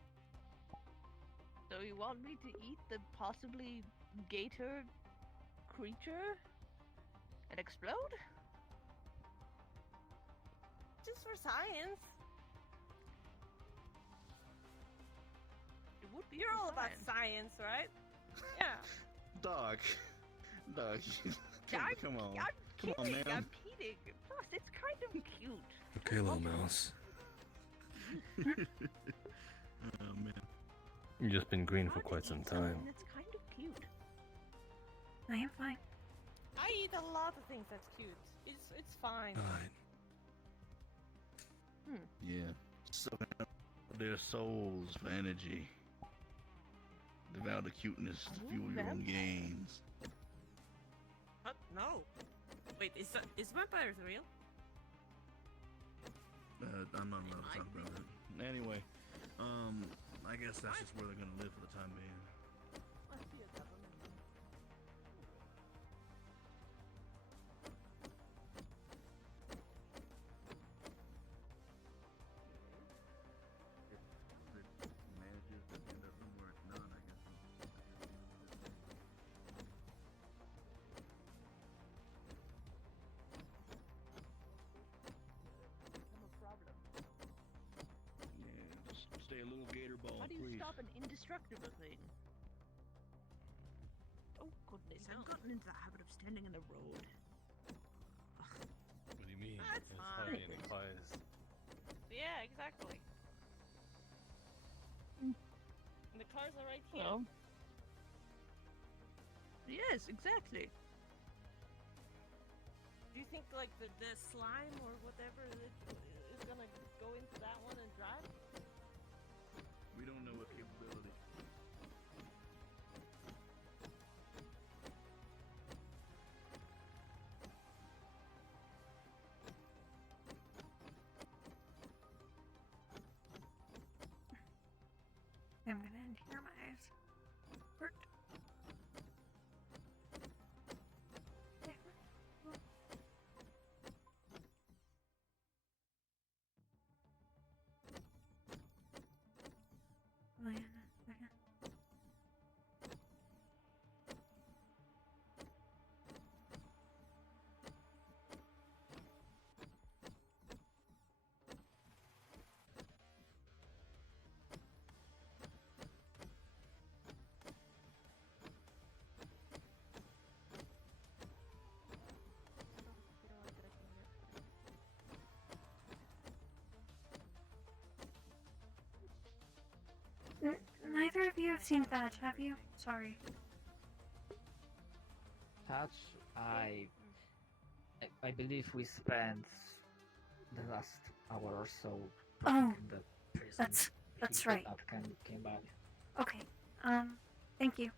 So you want me to eat the possibly gator creature and explode? Just for science. It would be. You're for all about science. science, right? Yeah. Dog. Dog. Come on. I'm Come on, kidding. man. I'm kidding. Plus, it's kind of cute. Okay, little mouse. Oh man. You've just been green for quite some time. It's kind of cute. I am fine. I eat a lot of things that's cute. It's fine. Alright. Yeah. Sucking up their souls for energy. Devour the cuteness to fuel your own gains. What? No. Wait, is vampires real? I'm not allowed to talk about it. Anyway, I guess that's just where they're gonna live for the time being. Yeah, just stay a little gator ball, How do you please. stop an indestructible thing? Oh goodness, I've gotten into the habit of standing in the road. What do you mean? That's There's fine. hardly any cars. Yeah, exactly. And the cars are right here. Well. Yes, exactly. Do you think like the slime or whatever is gonna go into that one and drive? We don't know what capability. I'm gonna end here, my eyes hurt. Wait a second. Neither of you have seen Thatch, have you? Sorry. Touch, I believe we spent the last hour or so Oh, in the prison. that's He right. Came back. Okay. Thank you.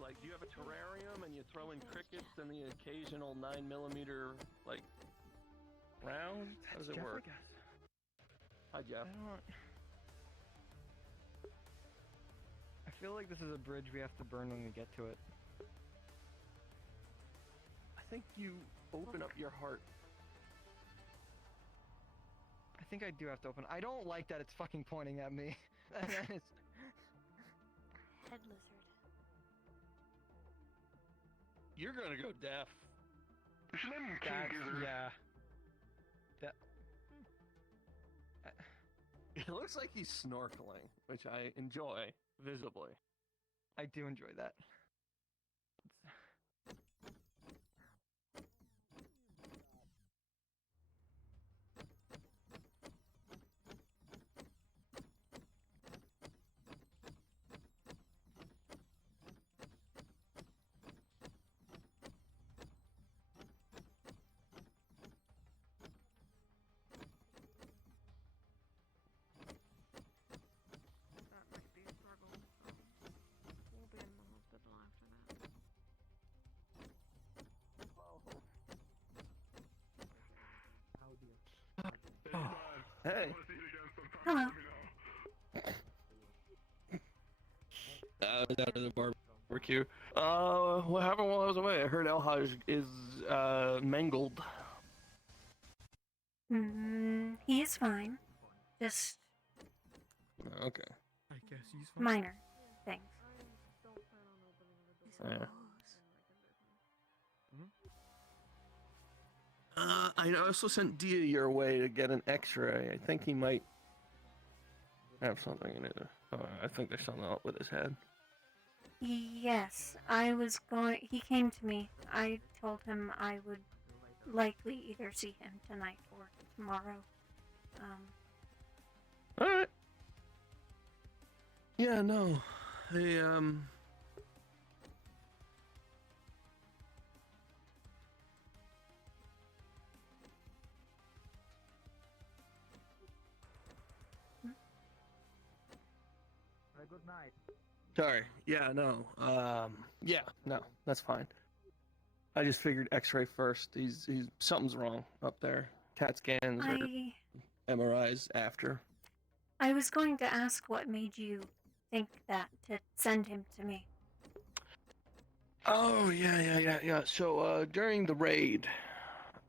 Like, do you have a terrarium and you throw in crickets and the occasional 9mm like round? How does it Jeff, I work? guess. Hi, Jeff. I feel like this is a bridge we have to burn when we get to it. I think you open up your heart. I think I do have to open. I don't like that it's fucking pointing at me. And then it's... Head lizard. You're gonna go deaf. You should name him King That's, Gizzard. yeah. That... It looks like he's snorkeling, which I enjoy visibly. I do enjoy that. That might be a struggle, so we'll be in the hospital after that. Hey. Hello. I was out at the barbecue. What happened while I was away? I heard Elhaj is mangled. He is fine. Just Okay. I guess he's fine. minor things. Yeah. I also sent Dia your way to get an X-ray. I think he might have something in it. I think there's something up with his head. Yes, he came to me. I told him I would likely either see him tonight or tomorrow. Alright. Yeah, no. Good night. Sorry. Yeah, no. Yeah, no. That's fine. I just figured X-ray first. He's something's wrong up there. CAT scans or MRIs after. I was going to ask what made you think that to send him to me. Oh, yeah. So, during the raid,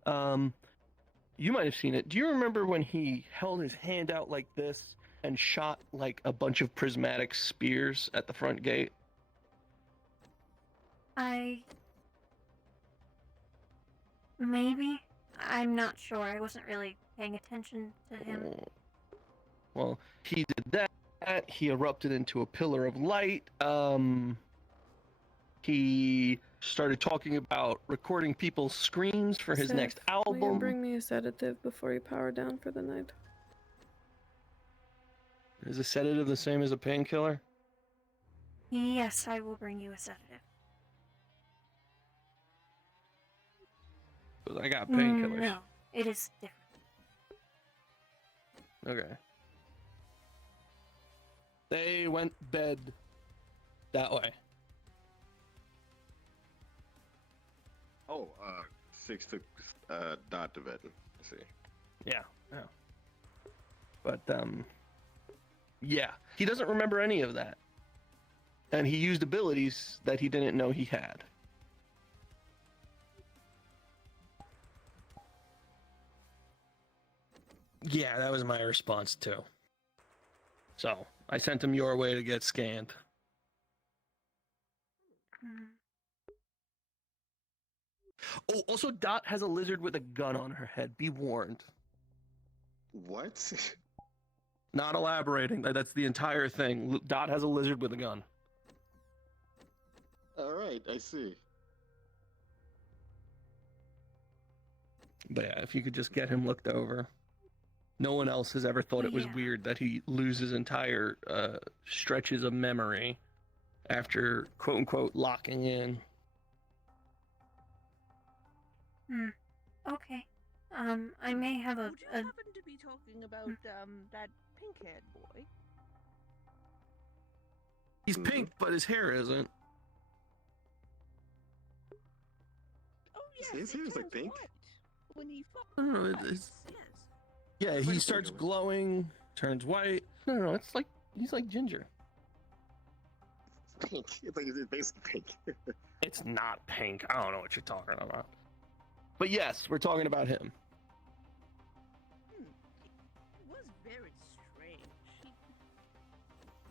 you might have seen it. Do you remember when he held his hand out like this and shot, like, a bunch of prismatic spears at the front gate? Maybe? I'm not sure. I wasn't really paying attention to him. Well, he did that. He erupted into a pillar of light. He started talking about recording people's screams for his next album. Will you bring me a sedative before you power down for the night? Is a sedative the same as a painkiller? Yes, I will bring you a sedative. 'Cause I got painkillers. No, it is different. Okay. They went bed that way. Oh, 6 took dot to bed. I see. Yeah. But, yeah. He doesn't remember any of that. And he used abilities that he didn't know he had. Yeah, that was my response too. So I sent him your way to get scanned. Oh, also Dot has a lizard with a gun on her head. Be warned. What? Not elaborating. That's the entire thing. Dot has a lizard with a gun. All right, I see. But yeah, if you could just get him looked over. No one else has ever thought it was weird that he loses entire stretches of memory after quote unquote locking in. Okay. I may have Would you happen to be talking about that pink-haired boy? He's pink, but his hair isn't. Oh yes, His hair is like pink. When he No, yeah, he starts glowing, turns white. No, it's like he's like ginger. Pink. It's like it's basically pink. It's not pink. I don't know what you're talking about. But yes, we're talking about him. It was very strange. He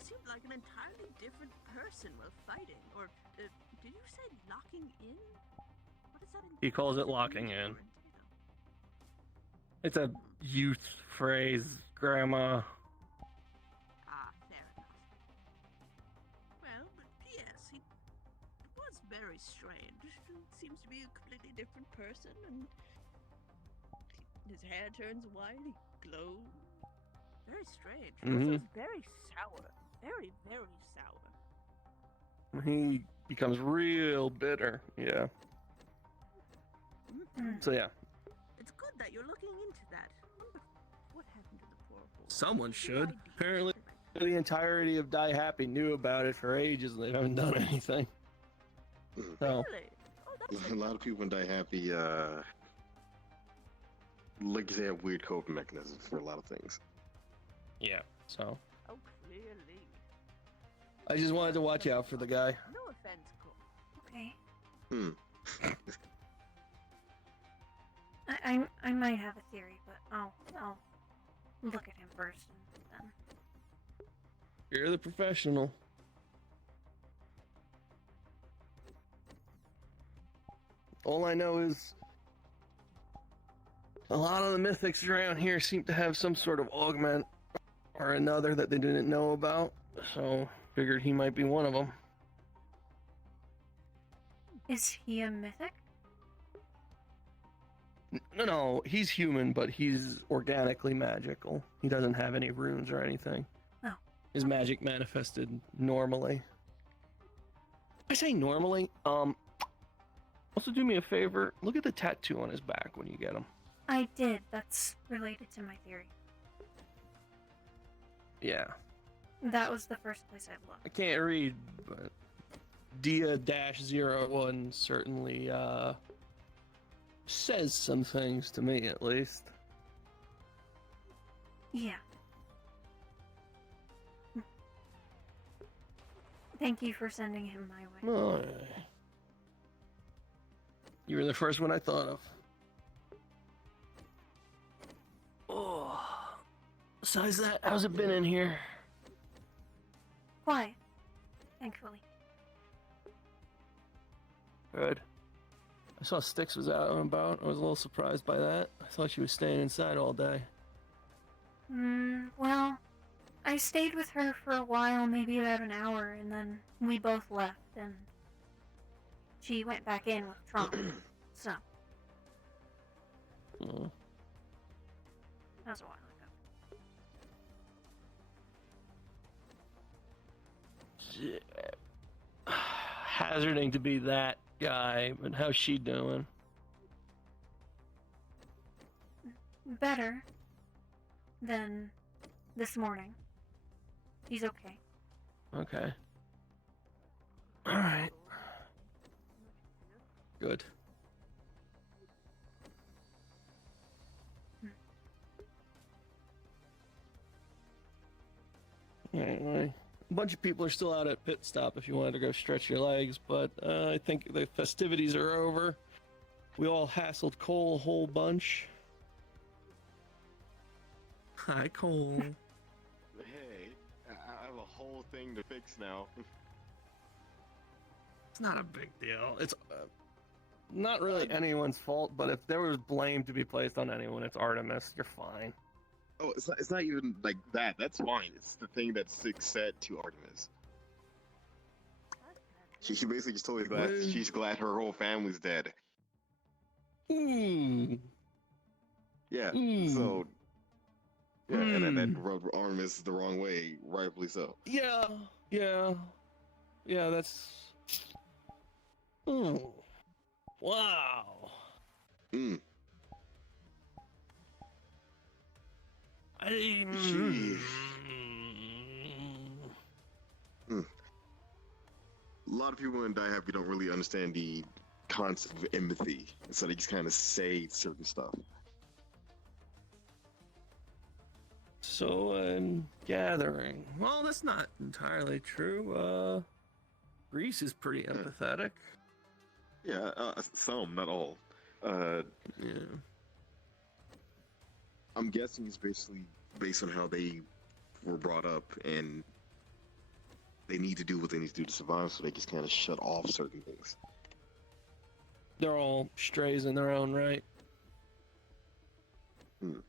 seemed like an entirely different person while fighting. Or did you say locking in? What does that He calls it locking in. It's a youth phrase, Grandma. Fair enough. Well, but yes, he was very strange. Seems to be a completely different person, and his hair turns white, he glows. Very strange. Mhm. Also very sour. Very, very sour. He becomes real bitter. Yeah. So yeah, It's good that you're looking into that. What happened to the poor boy? someone should. Apparently, the entirety of Die Happy knew about it for ages, and they haven't done anything. So. A lot of people in Die Happy, like they have weird coping mechanisms for a lot of things. Yeah. So. Oh, clearly. I just wanted to watch out for the guy. No offense, Cole. Okay. I might have a theory, but I'll look at him first and then. You're the professional. All I know is a lot of the mythics around here seem to have some sort of augment or another that they didn't know about, so figured he might be one of them. Is he a mythic? No, he's human, but he's organically magical. He doesn't have any runes or anything. Oh. His magic manifested normally. I say normally, also do me a favor, look at the tattoo on his back when you get him. I did. That's related to my theory. Yeah. That was the first place I looked. I can't read, but Dia-01 certainly, says some things to me, at least. Yeah. Thank you for sending him my way. Oh, you were the first one I thought of. Oh. Besides that, how's it been in here? Quiet. Thankfully. Good. I saw Styx was out and about. I was a little surprised by that. I thought she was staying inside all day. Well, I stayed with her for a while, maybe about an hour, and then we both left, and she went back in with trauma. So. Oh. That was a while ago. Hazarding to be that guy, but how's she doing? Better than this morning. He's okay. Okay. Alright. Good. Anyway, a bunch of people are still out at Pit Stop if you wanted to go stretch your legs, but I think the festivities are over. We all hassled Cole a whole bunch. Hi, Cole. Hey. whole thing to fix now. It's not a big deal. It's not really anyone's fault, but if there was blame to be placed on anyone, it's Artemis. You're fine. Oh, it's not even like that. That's fine. It's the thing that Six said to Artemis. She basically just told me that she's glad her whole family's dead. Hmm. Yeah. So. Yeah, and that rubbed Artemis the wrong way, rightfully so. Yeah. That's. Wow. Sheesh. A lot of people in Die Happy don't really understand the concept of empathy, so they just kind of say certain stuff. So I'm gathering. Well, that's not entirely true. Greece is pretty empathetic. Yeah, some, not all. Yeah. I'm guessing it's basically based on how they were brought up, and they need to do what they need to do to survive, so they just kind of shut off certain things. They're all strays in their own right. I'm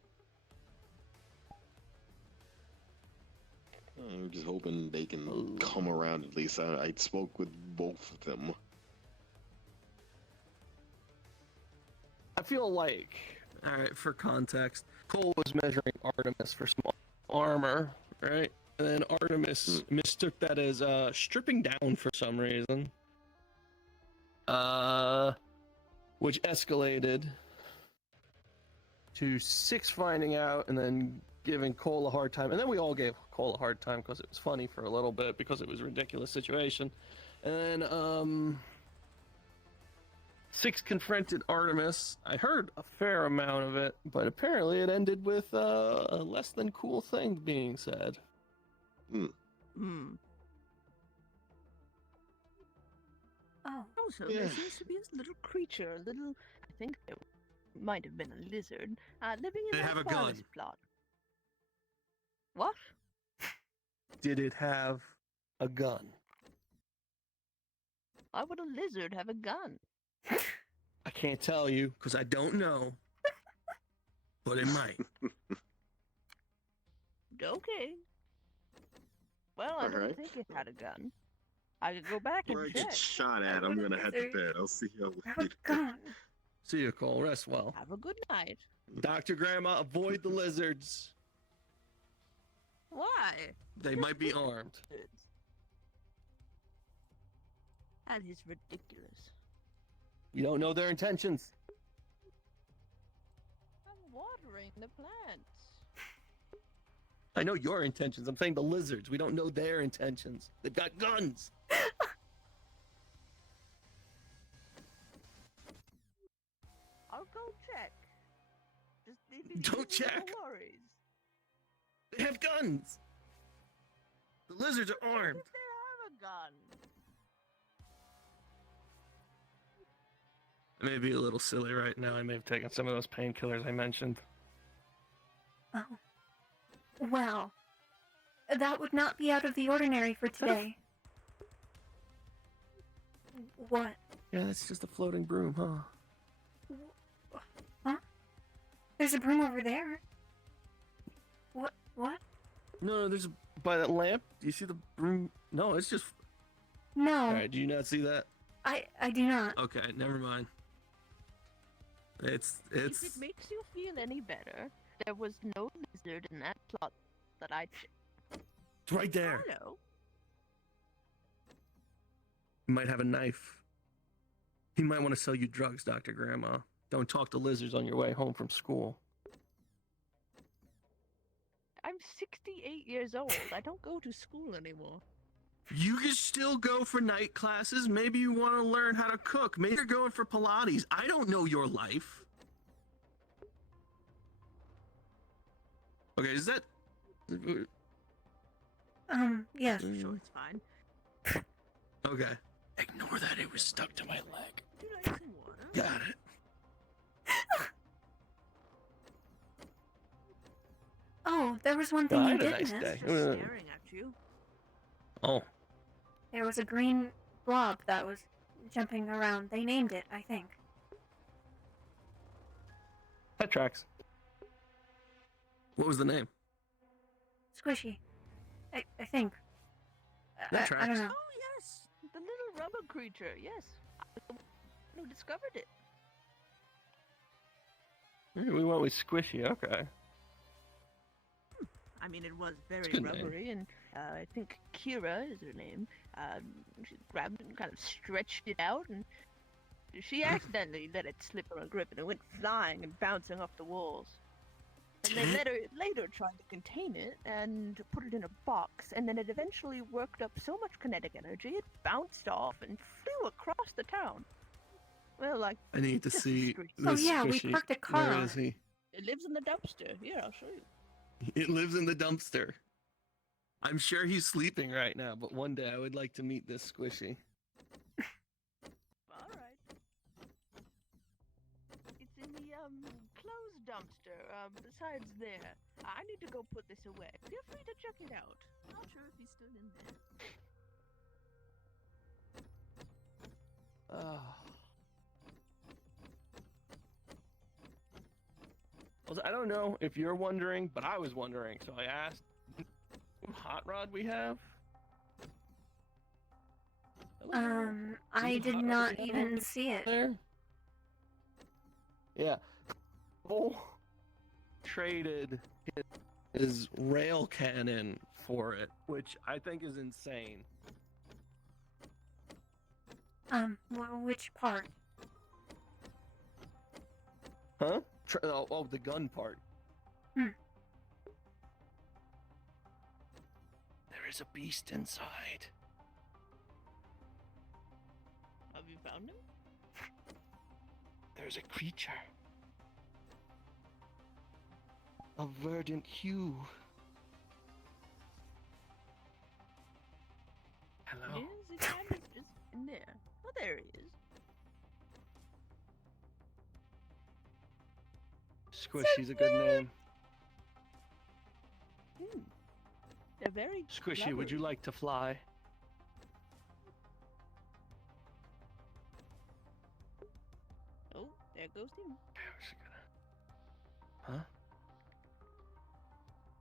just hoping they can come around at least. I spoke with both of them. I feel like, alright, for context, Cole was measuring Artemis for some armor, right? And then Artemis mistook that as stripping down for some reason. Which escalated to Six finding out and then giving Cole a hard time. And then we all gave Cole a hard time because it was funny for a little bit because it was a ridiculous situation. And then Six confronted Artemis. I heard a fair amount of it, but apparently it ended with a less than cool thing being said. Oh. Also, there seems to be this little creature, I think it might have been a lizard, living in They that have a forest gun. plot. What? Did it have a gun? Why would a lizard have a gun? I can't tell you because I don't know, but it might. Okay. Well, I don't Alright. think it had a gun. I could go back and Before I check. get shot at, I'm gonna head to bed. I'll see you later. See you, Cole. Rest well. Have a good night. Dr. Grandma, avoid the lizards. Why? They might be armed. That is ridiculous. You don't know their intentions. I'm watering the plants. I know your intentions. I'm saying the lizards. We don't know their intentions. They've got guns. I'll go check. Just leave me Don't with check. No worries. They have guns. The lizards are armed. If they have a gun. I may be a little silly right now. I may have taken some of those painkillers I mentioned. Oh. Well, that would not be out of the ordinary for today. What? Yeah, that's just a floating broom, huh? Huh? There's a broom over there. What? No, there's by that lamp. Do you see the broom? No, it's just. No. All right, do you not see that? I do not. Okay, never mind. It's. If it makes you feel any better, there was no lizard in that plot that I checked. It's right there. Hello. He might have a knife. He might want to sell you drugs, Dr. Grandma. Don't talk to lizards on your way home from school. I'm 68 years old. I don't go to school anymore. You can still go for night classes. Maybe you want to learn how to cook. Maybe you're going for Pilates. I don't know your life. Okay, is that... Yes. Sure, it's fine. Okay. Ignore that. It was stuck to my leg. Would you like some water? Got it. Oh, there was one thing I you had a did nice miss. day. Just staring at you. Oh. There was a green blob that was jumping around. They named it, I think. That tracks. What was the name? Squishy. I think. That I tracks. don't know. Oh yes, the little rubber creature. Yes, I was the one who discovered it. We went with Squishy. Okay. I mean, it was very good name. rubbery, and I think Kira is her name. She grabbed it and kind of stretched it out, and she accidentally let it slip from her grip, and it went flying and bouncing off the walls. And they later tried to contain it and put it in a box, and then it eventually worked up so much kinetic energy it bounced off and flew across the town. Well, like I need to just see. the street. Oh This yeah, we Squishy. parked a car Where on is it. he? It lives in the dumpster. Here, I'll show you. It lives in the dumpster. I'm sure he's sleeping right now, but one day I would like to meet this Squishy. All right. It's in the closed dumpster. Besides there, I need to go put this away. Feel free to check it out. Not sure if he's still in there. Well, I don't know if you're wondering, but I was wondering, so I asked. Hot rod we have? I did not even see it. There? Yeah. Cole traded his rail cannon for it, which I think is insane. Which part? Huh? The gun part. There is a beast inside. Have you found him? There's a creature. A verdant hue. Hello. Yes, it's kind of just in there. Oh, there he is. Squishy's a good name. They're very Squishy, would you like to fly? Oh, there goes him. Huh?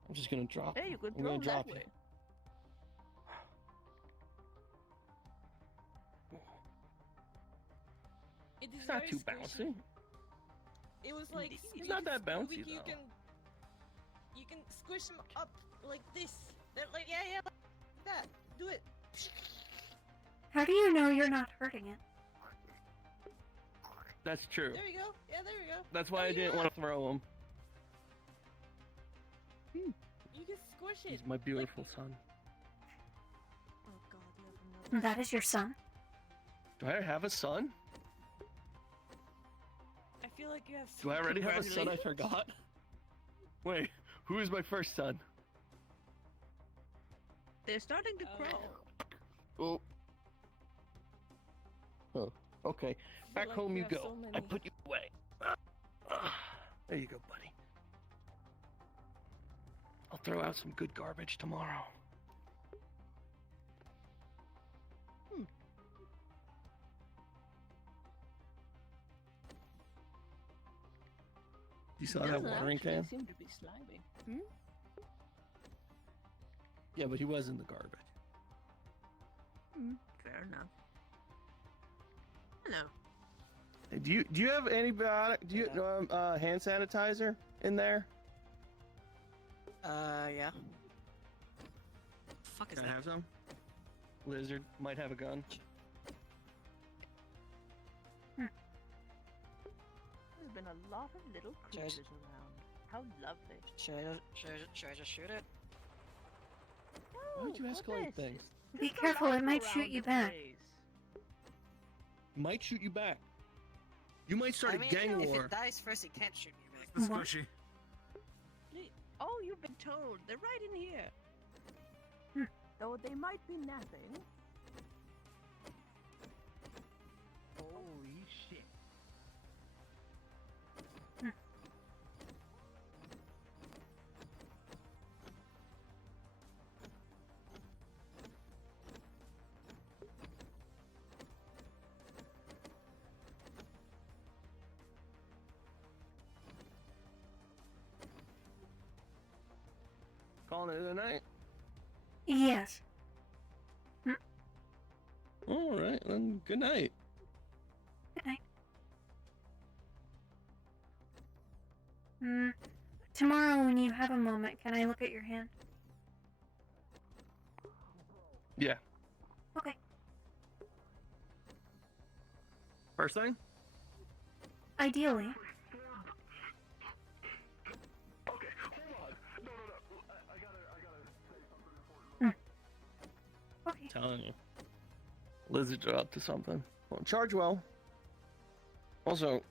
I'm just gonna drop. Hey, you could I'm throw gonna him drop that you. way. It is It's not very too squishy. bouncy. It was like It's not that bouncy, you though. can squish them up like this. They're like yeah, like that. Do it. How do you know you're not hurting it? That's true. There we go. Yeah, there we go. That's why I didn't want to throw him. You can squish it. He's my beautiful son. Oh god, you have another. That is your son? Do I have a son? I feel like you have. Do I already have a son? I Congratulations. forgot. Wait, who is my first son? They're starting to crawl. Oh. Oh, okay. Back like home you you have go. so I many. put you away. There you go, buddy. I'll throw out some good garbage tomorrow. You saw that Doesn't watering actually can? seem to be slimy. Yeah, but he was in the garbage. Fair enough. Hello. Hey, do you have antibiotic? Do you hand sanitizer in there? Yeah. Fuck is Can I that? have some? Lizard might have a gun. There's been a lot of little Should I creatures around. How lovely. Should I just shoot it? Why would you escalate things? Be careful, it might shoot you back. Might shoot you back. You might start I a mean, gang if war. it dies first, it can't shoot me back. Squishy. Oh, you've been told. They're right in here. Though they might be napping. Holy shit. Calling it a night? Yes. All right, then. Good night. Good night. Tomorrow, when you have a moment, can I look at your hand? Yeah. Okay. First thing? Ideally. Okay, hold on. No. I gotta say something important. Okay. Telling you. Lizards are up to something. Well, charge well. Also,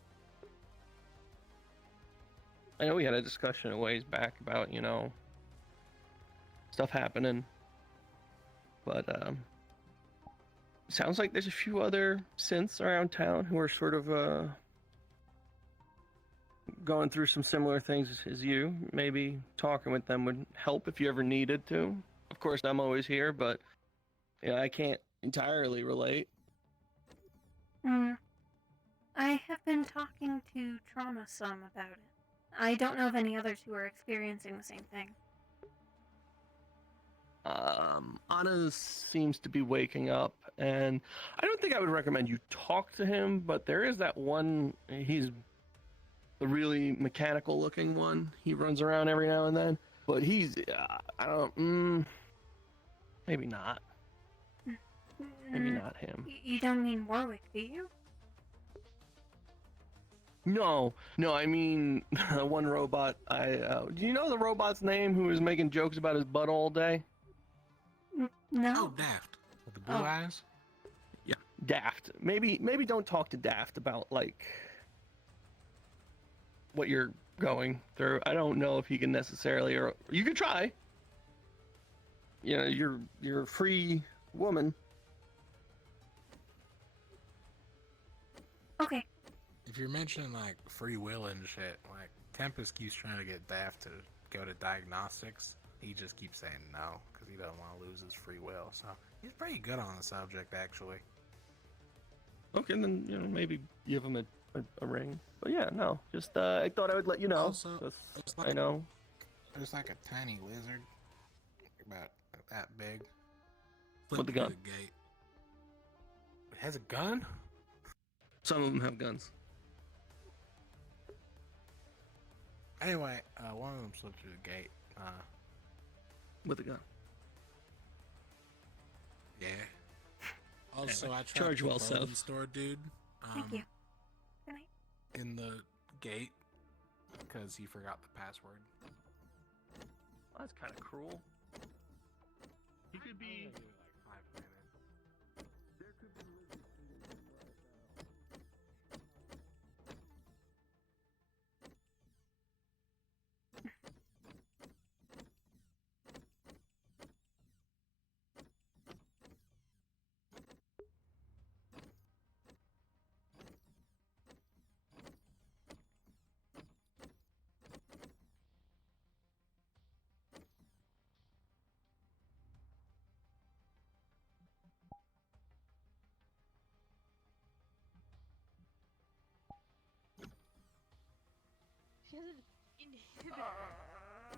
I know we had a discussion a ways back about, you know, stuff happening. But, sounds like there's a few other synths around town who are sort of, going through some similar things as you. Maybe talking with them would help if you ever needed to. Of course, I'm always here, but, yeah, I can't entirely relate. I have been talking to Trauma some about it. I don't know of any others who are experiencing the same thing. Anna seems to be waking up, and I don't think I would recommend you talk to him, but there is that one, he's the really mechanical looking one. He runs around every now and then, but he's, maybe not. Maybe not him. You don't mean Warwick, do you? No, I mean, one robot, do you know the robot's name who was making jokes about his butt all day? No. Oh, Daft. With the blue eyes? Yeah, Daft. Maybe don't talk to Daft about, like, what you're going through. I don't know if he can necessarily, or you could try. You know, you're a free woman. Okay. If you're mentioning, like, free will and shit, like, Tempest keeps trying to get Daft to go to diagnostics. He just keeps saying no, because he doesn't want to lose his free will. So, he's pretty good on the subject, actually. Okay, then, you know, maybe give him a ring. But yeah, no, just, I thought I would let you know. Also, 'cause it's like, I know. There's like a tiny lizard, about that big. With the gun. Gate. It has a gun? Some of them have guns. Anyway, one of them slipped through the gate. With a gun. Yeah. Also, Anyway, I tried charge the well, clothing Seth. store dude. Thank you. Good night. In the gate because he forgot the password. Well, that's kind of cruel. He could be. She has an inhibitor.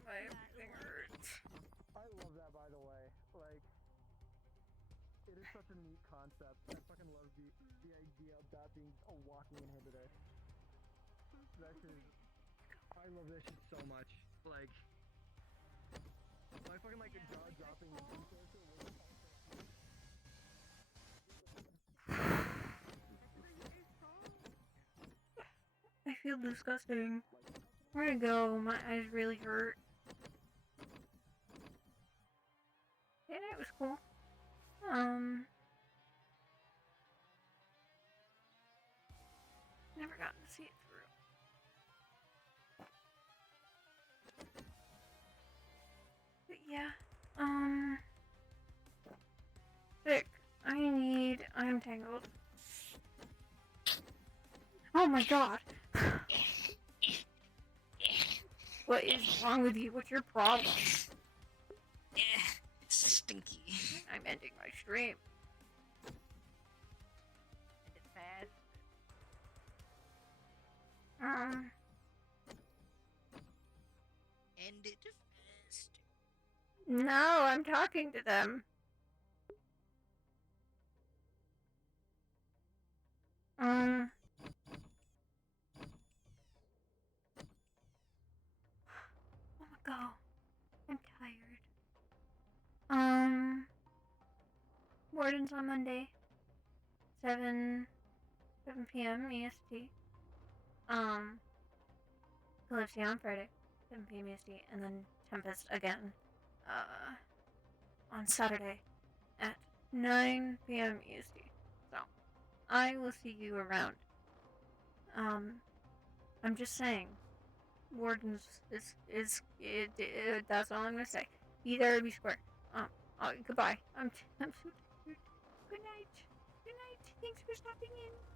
My everything hurts. I love that, by the way. Like, it is such a neat concept. I fucking love the idea of that being a walking inhibitor. That shit is, I love that shit so much. Like, I fucking like a jaw dropping character. I feel disgusting. Where'd it go? My eyes really hurt. Yeah, it was cool. Never gotten to see it through. But yeah, Vic, I'm tangled. Oh my god! What is wrong with you? What's your problem? It's stinky. I'm ending my stream. End it fast. End it fast. No, I'm talking to them. I'm gonna go. I'm tired. Warden's on Monday. 7 p.m. EST. Calypso on Friday. 7 p.m. EST. And then Tempest again. On Saturday at 9 p.m. EST. So, I will see you around. I'm just saying. Warden's that's all I'm gonna say. Be there or be square. Goodbye. I'm too tired. Good night. Good night. Thanks for stopping in.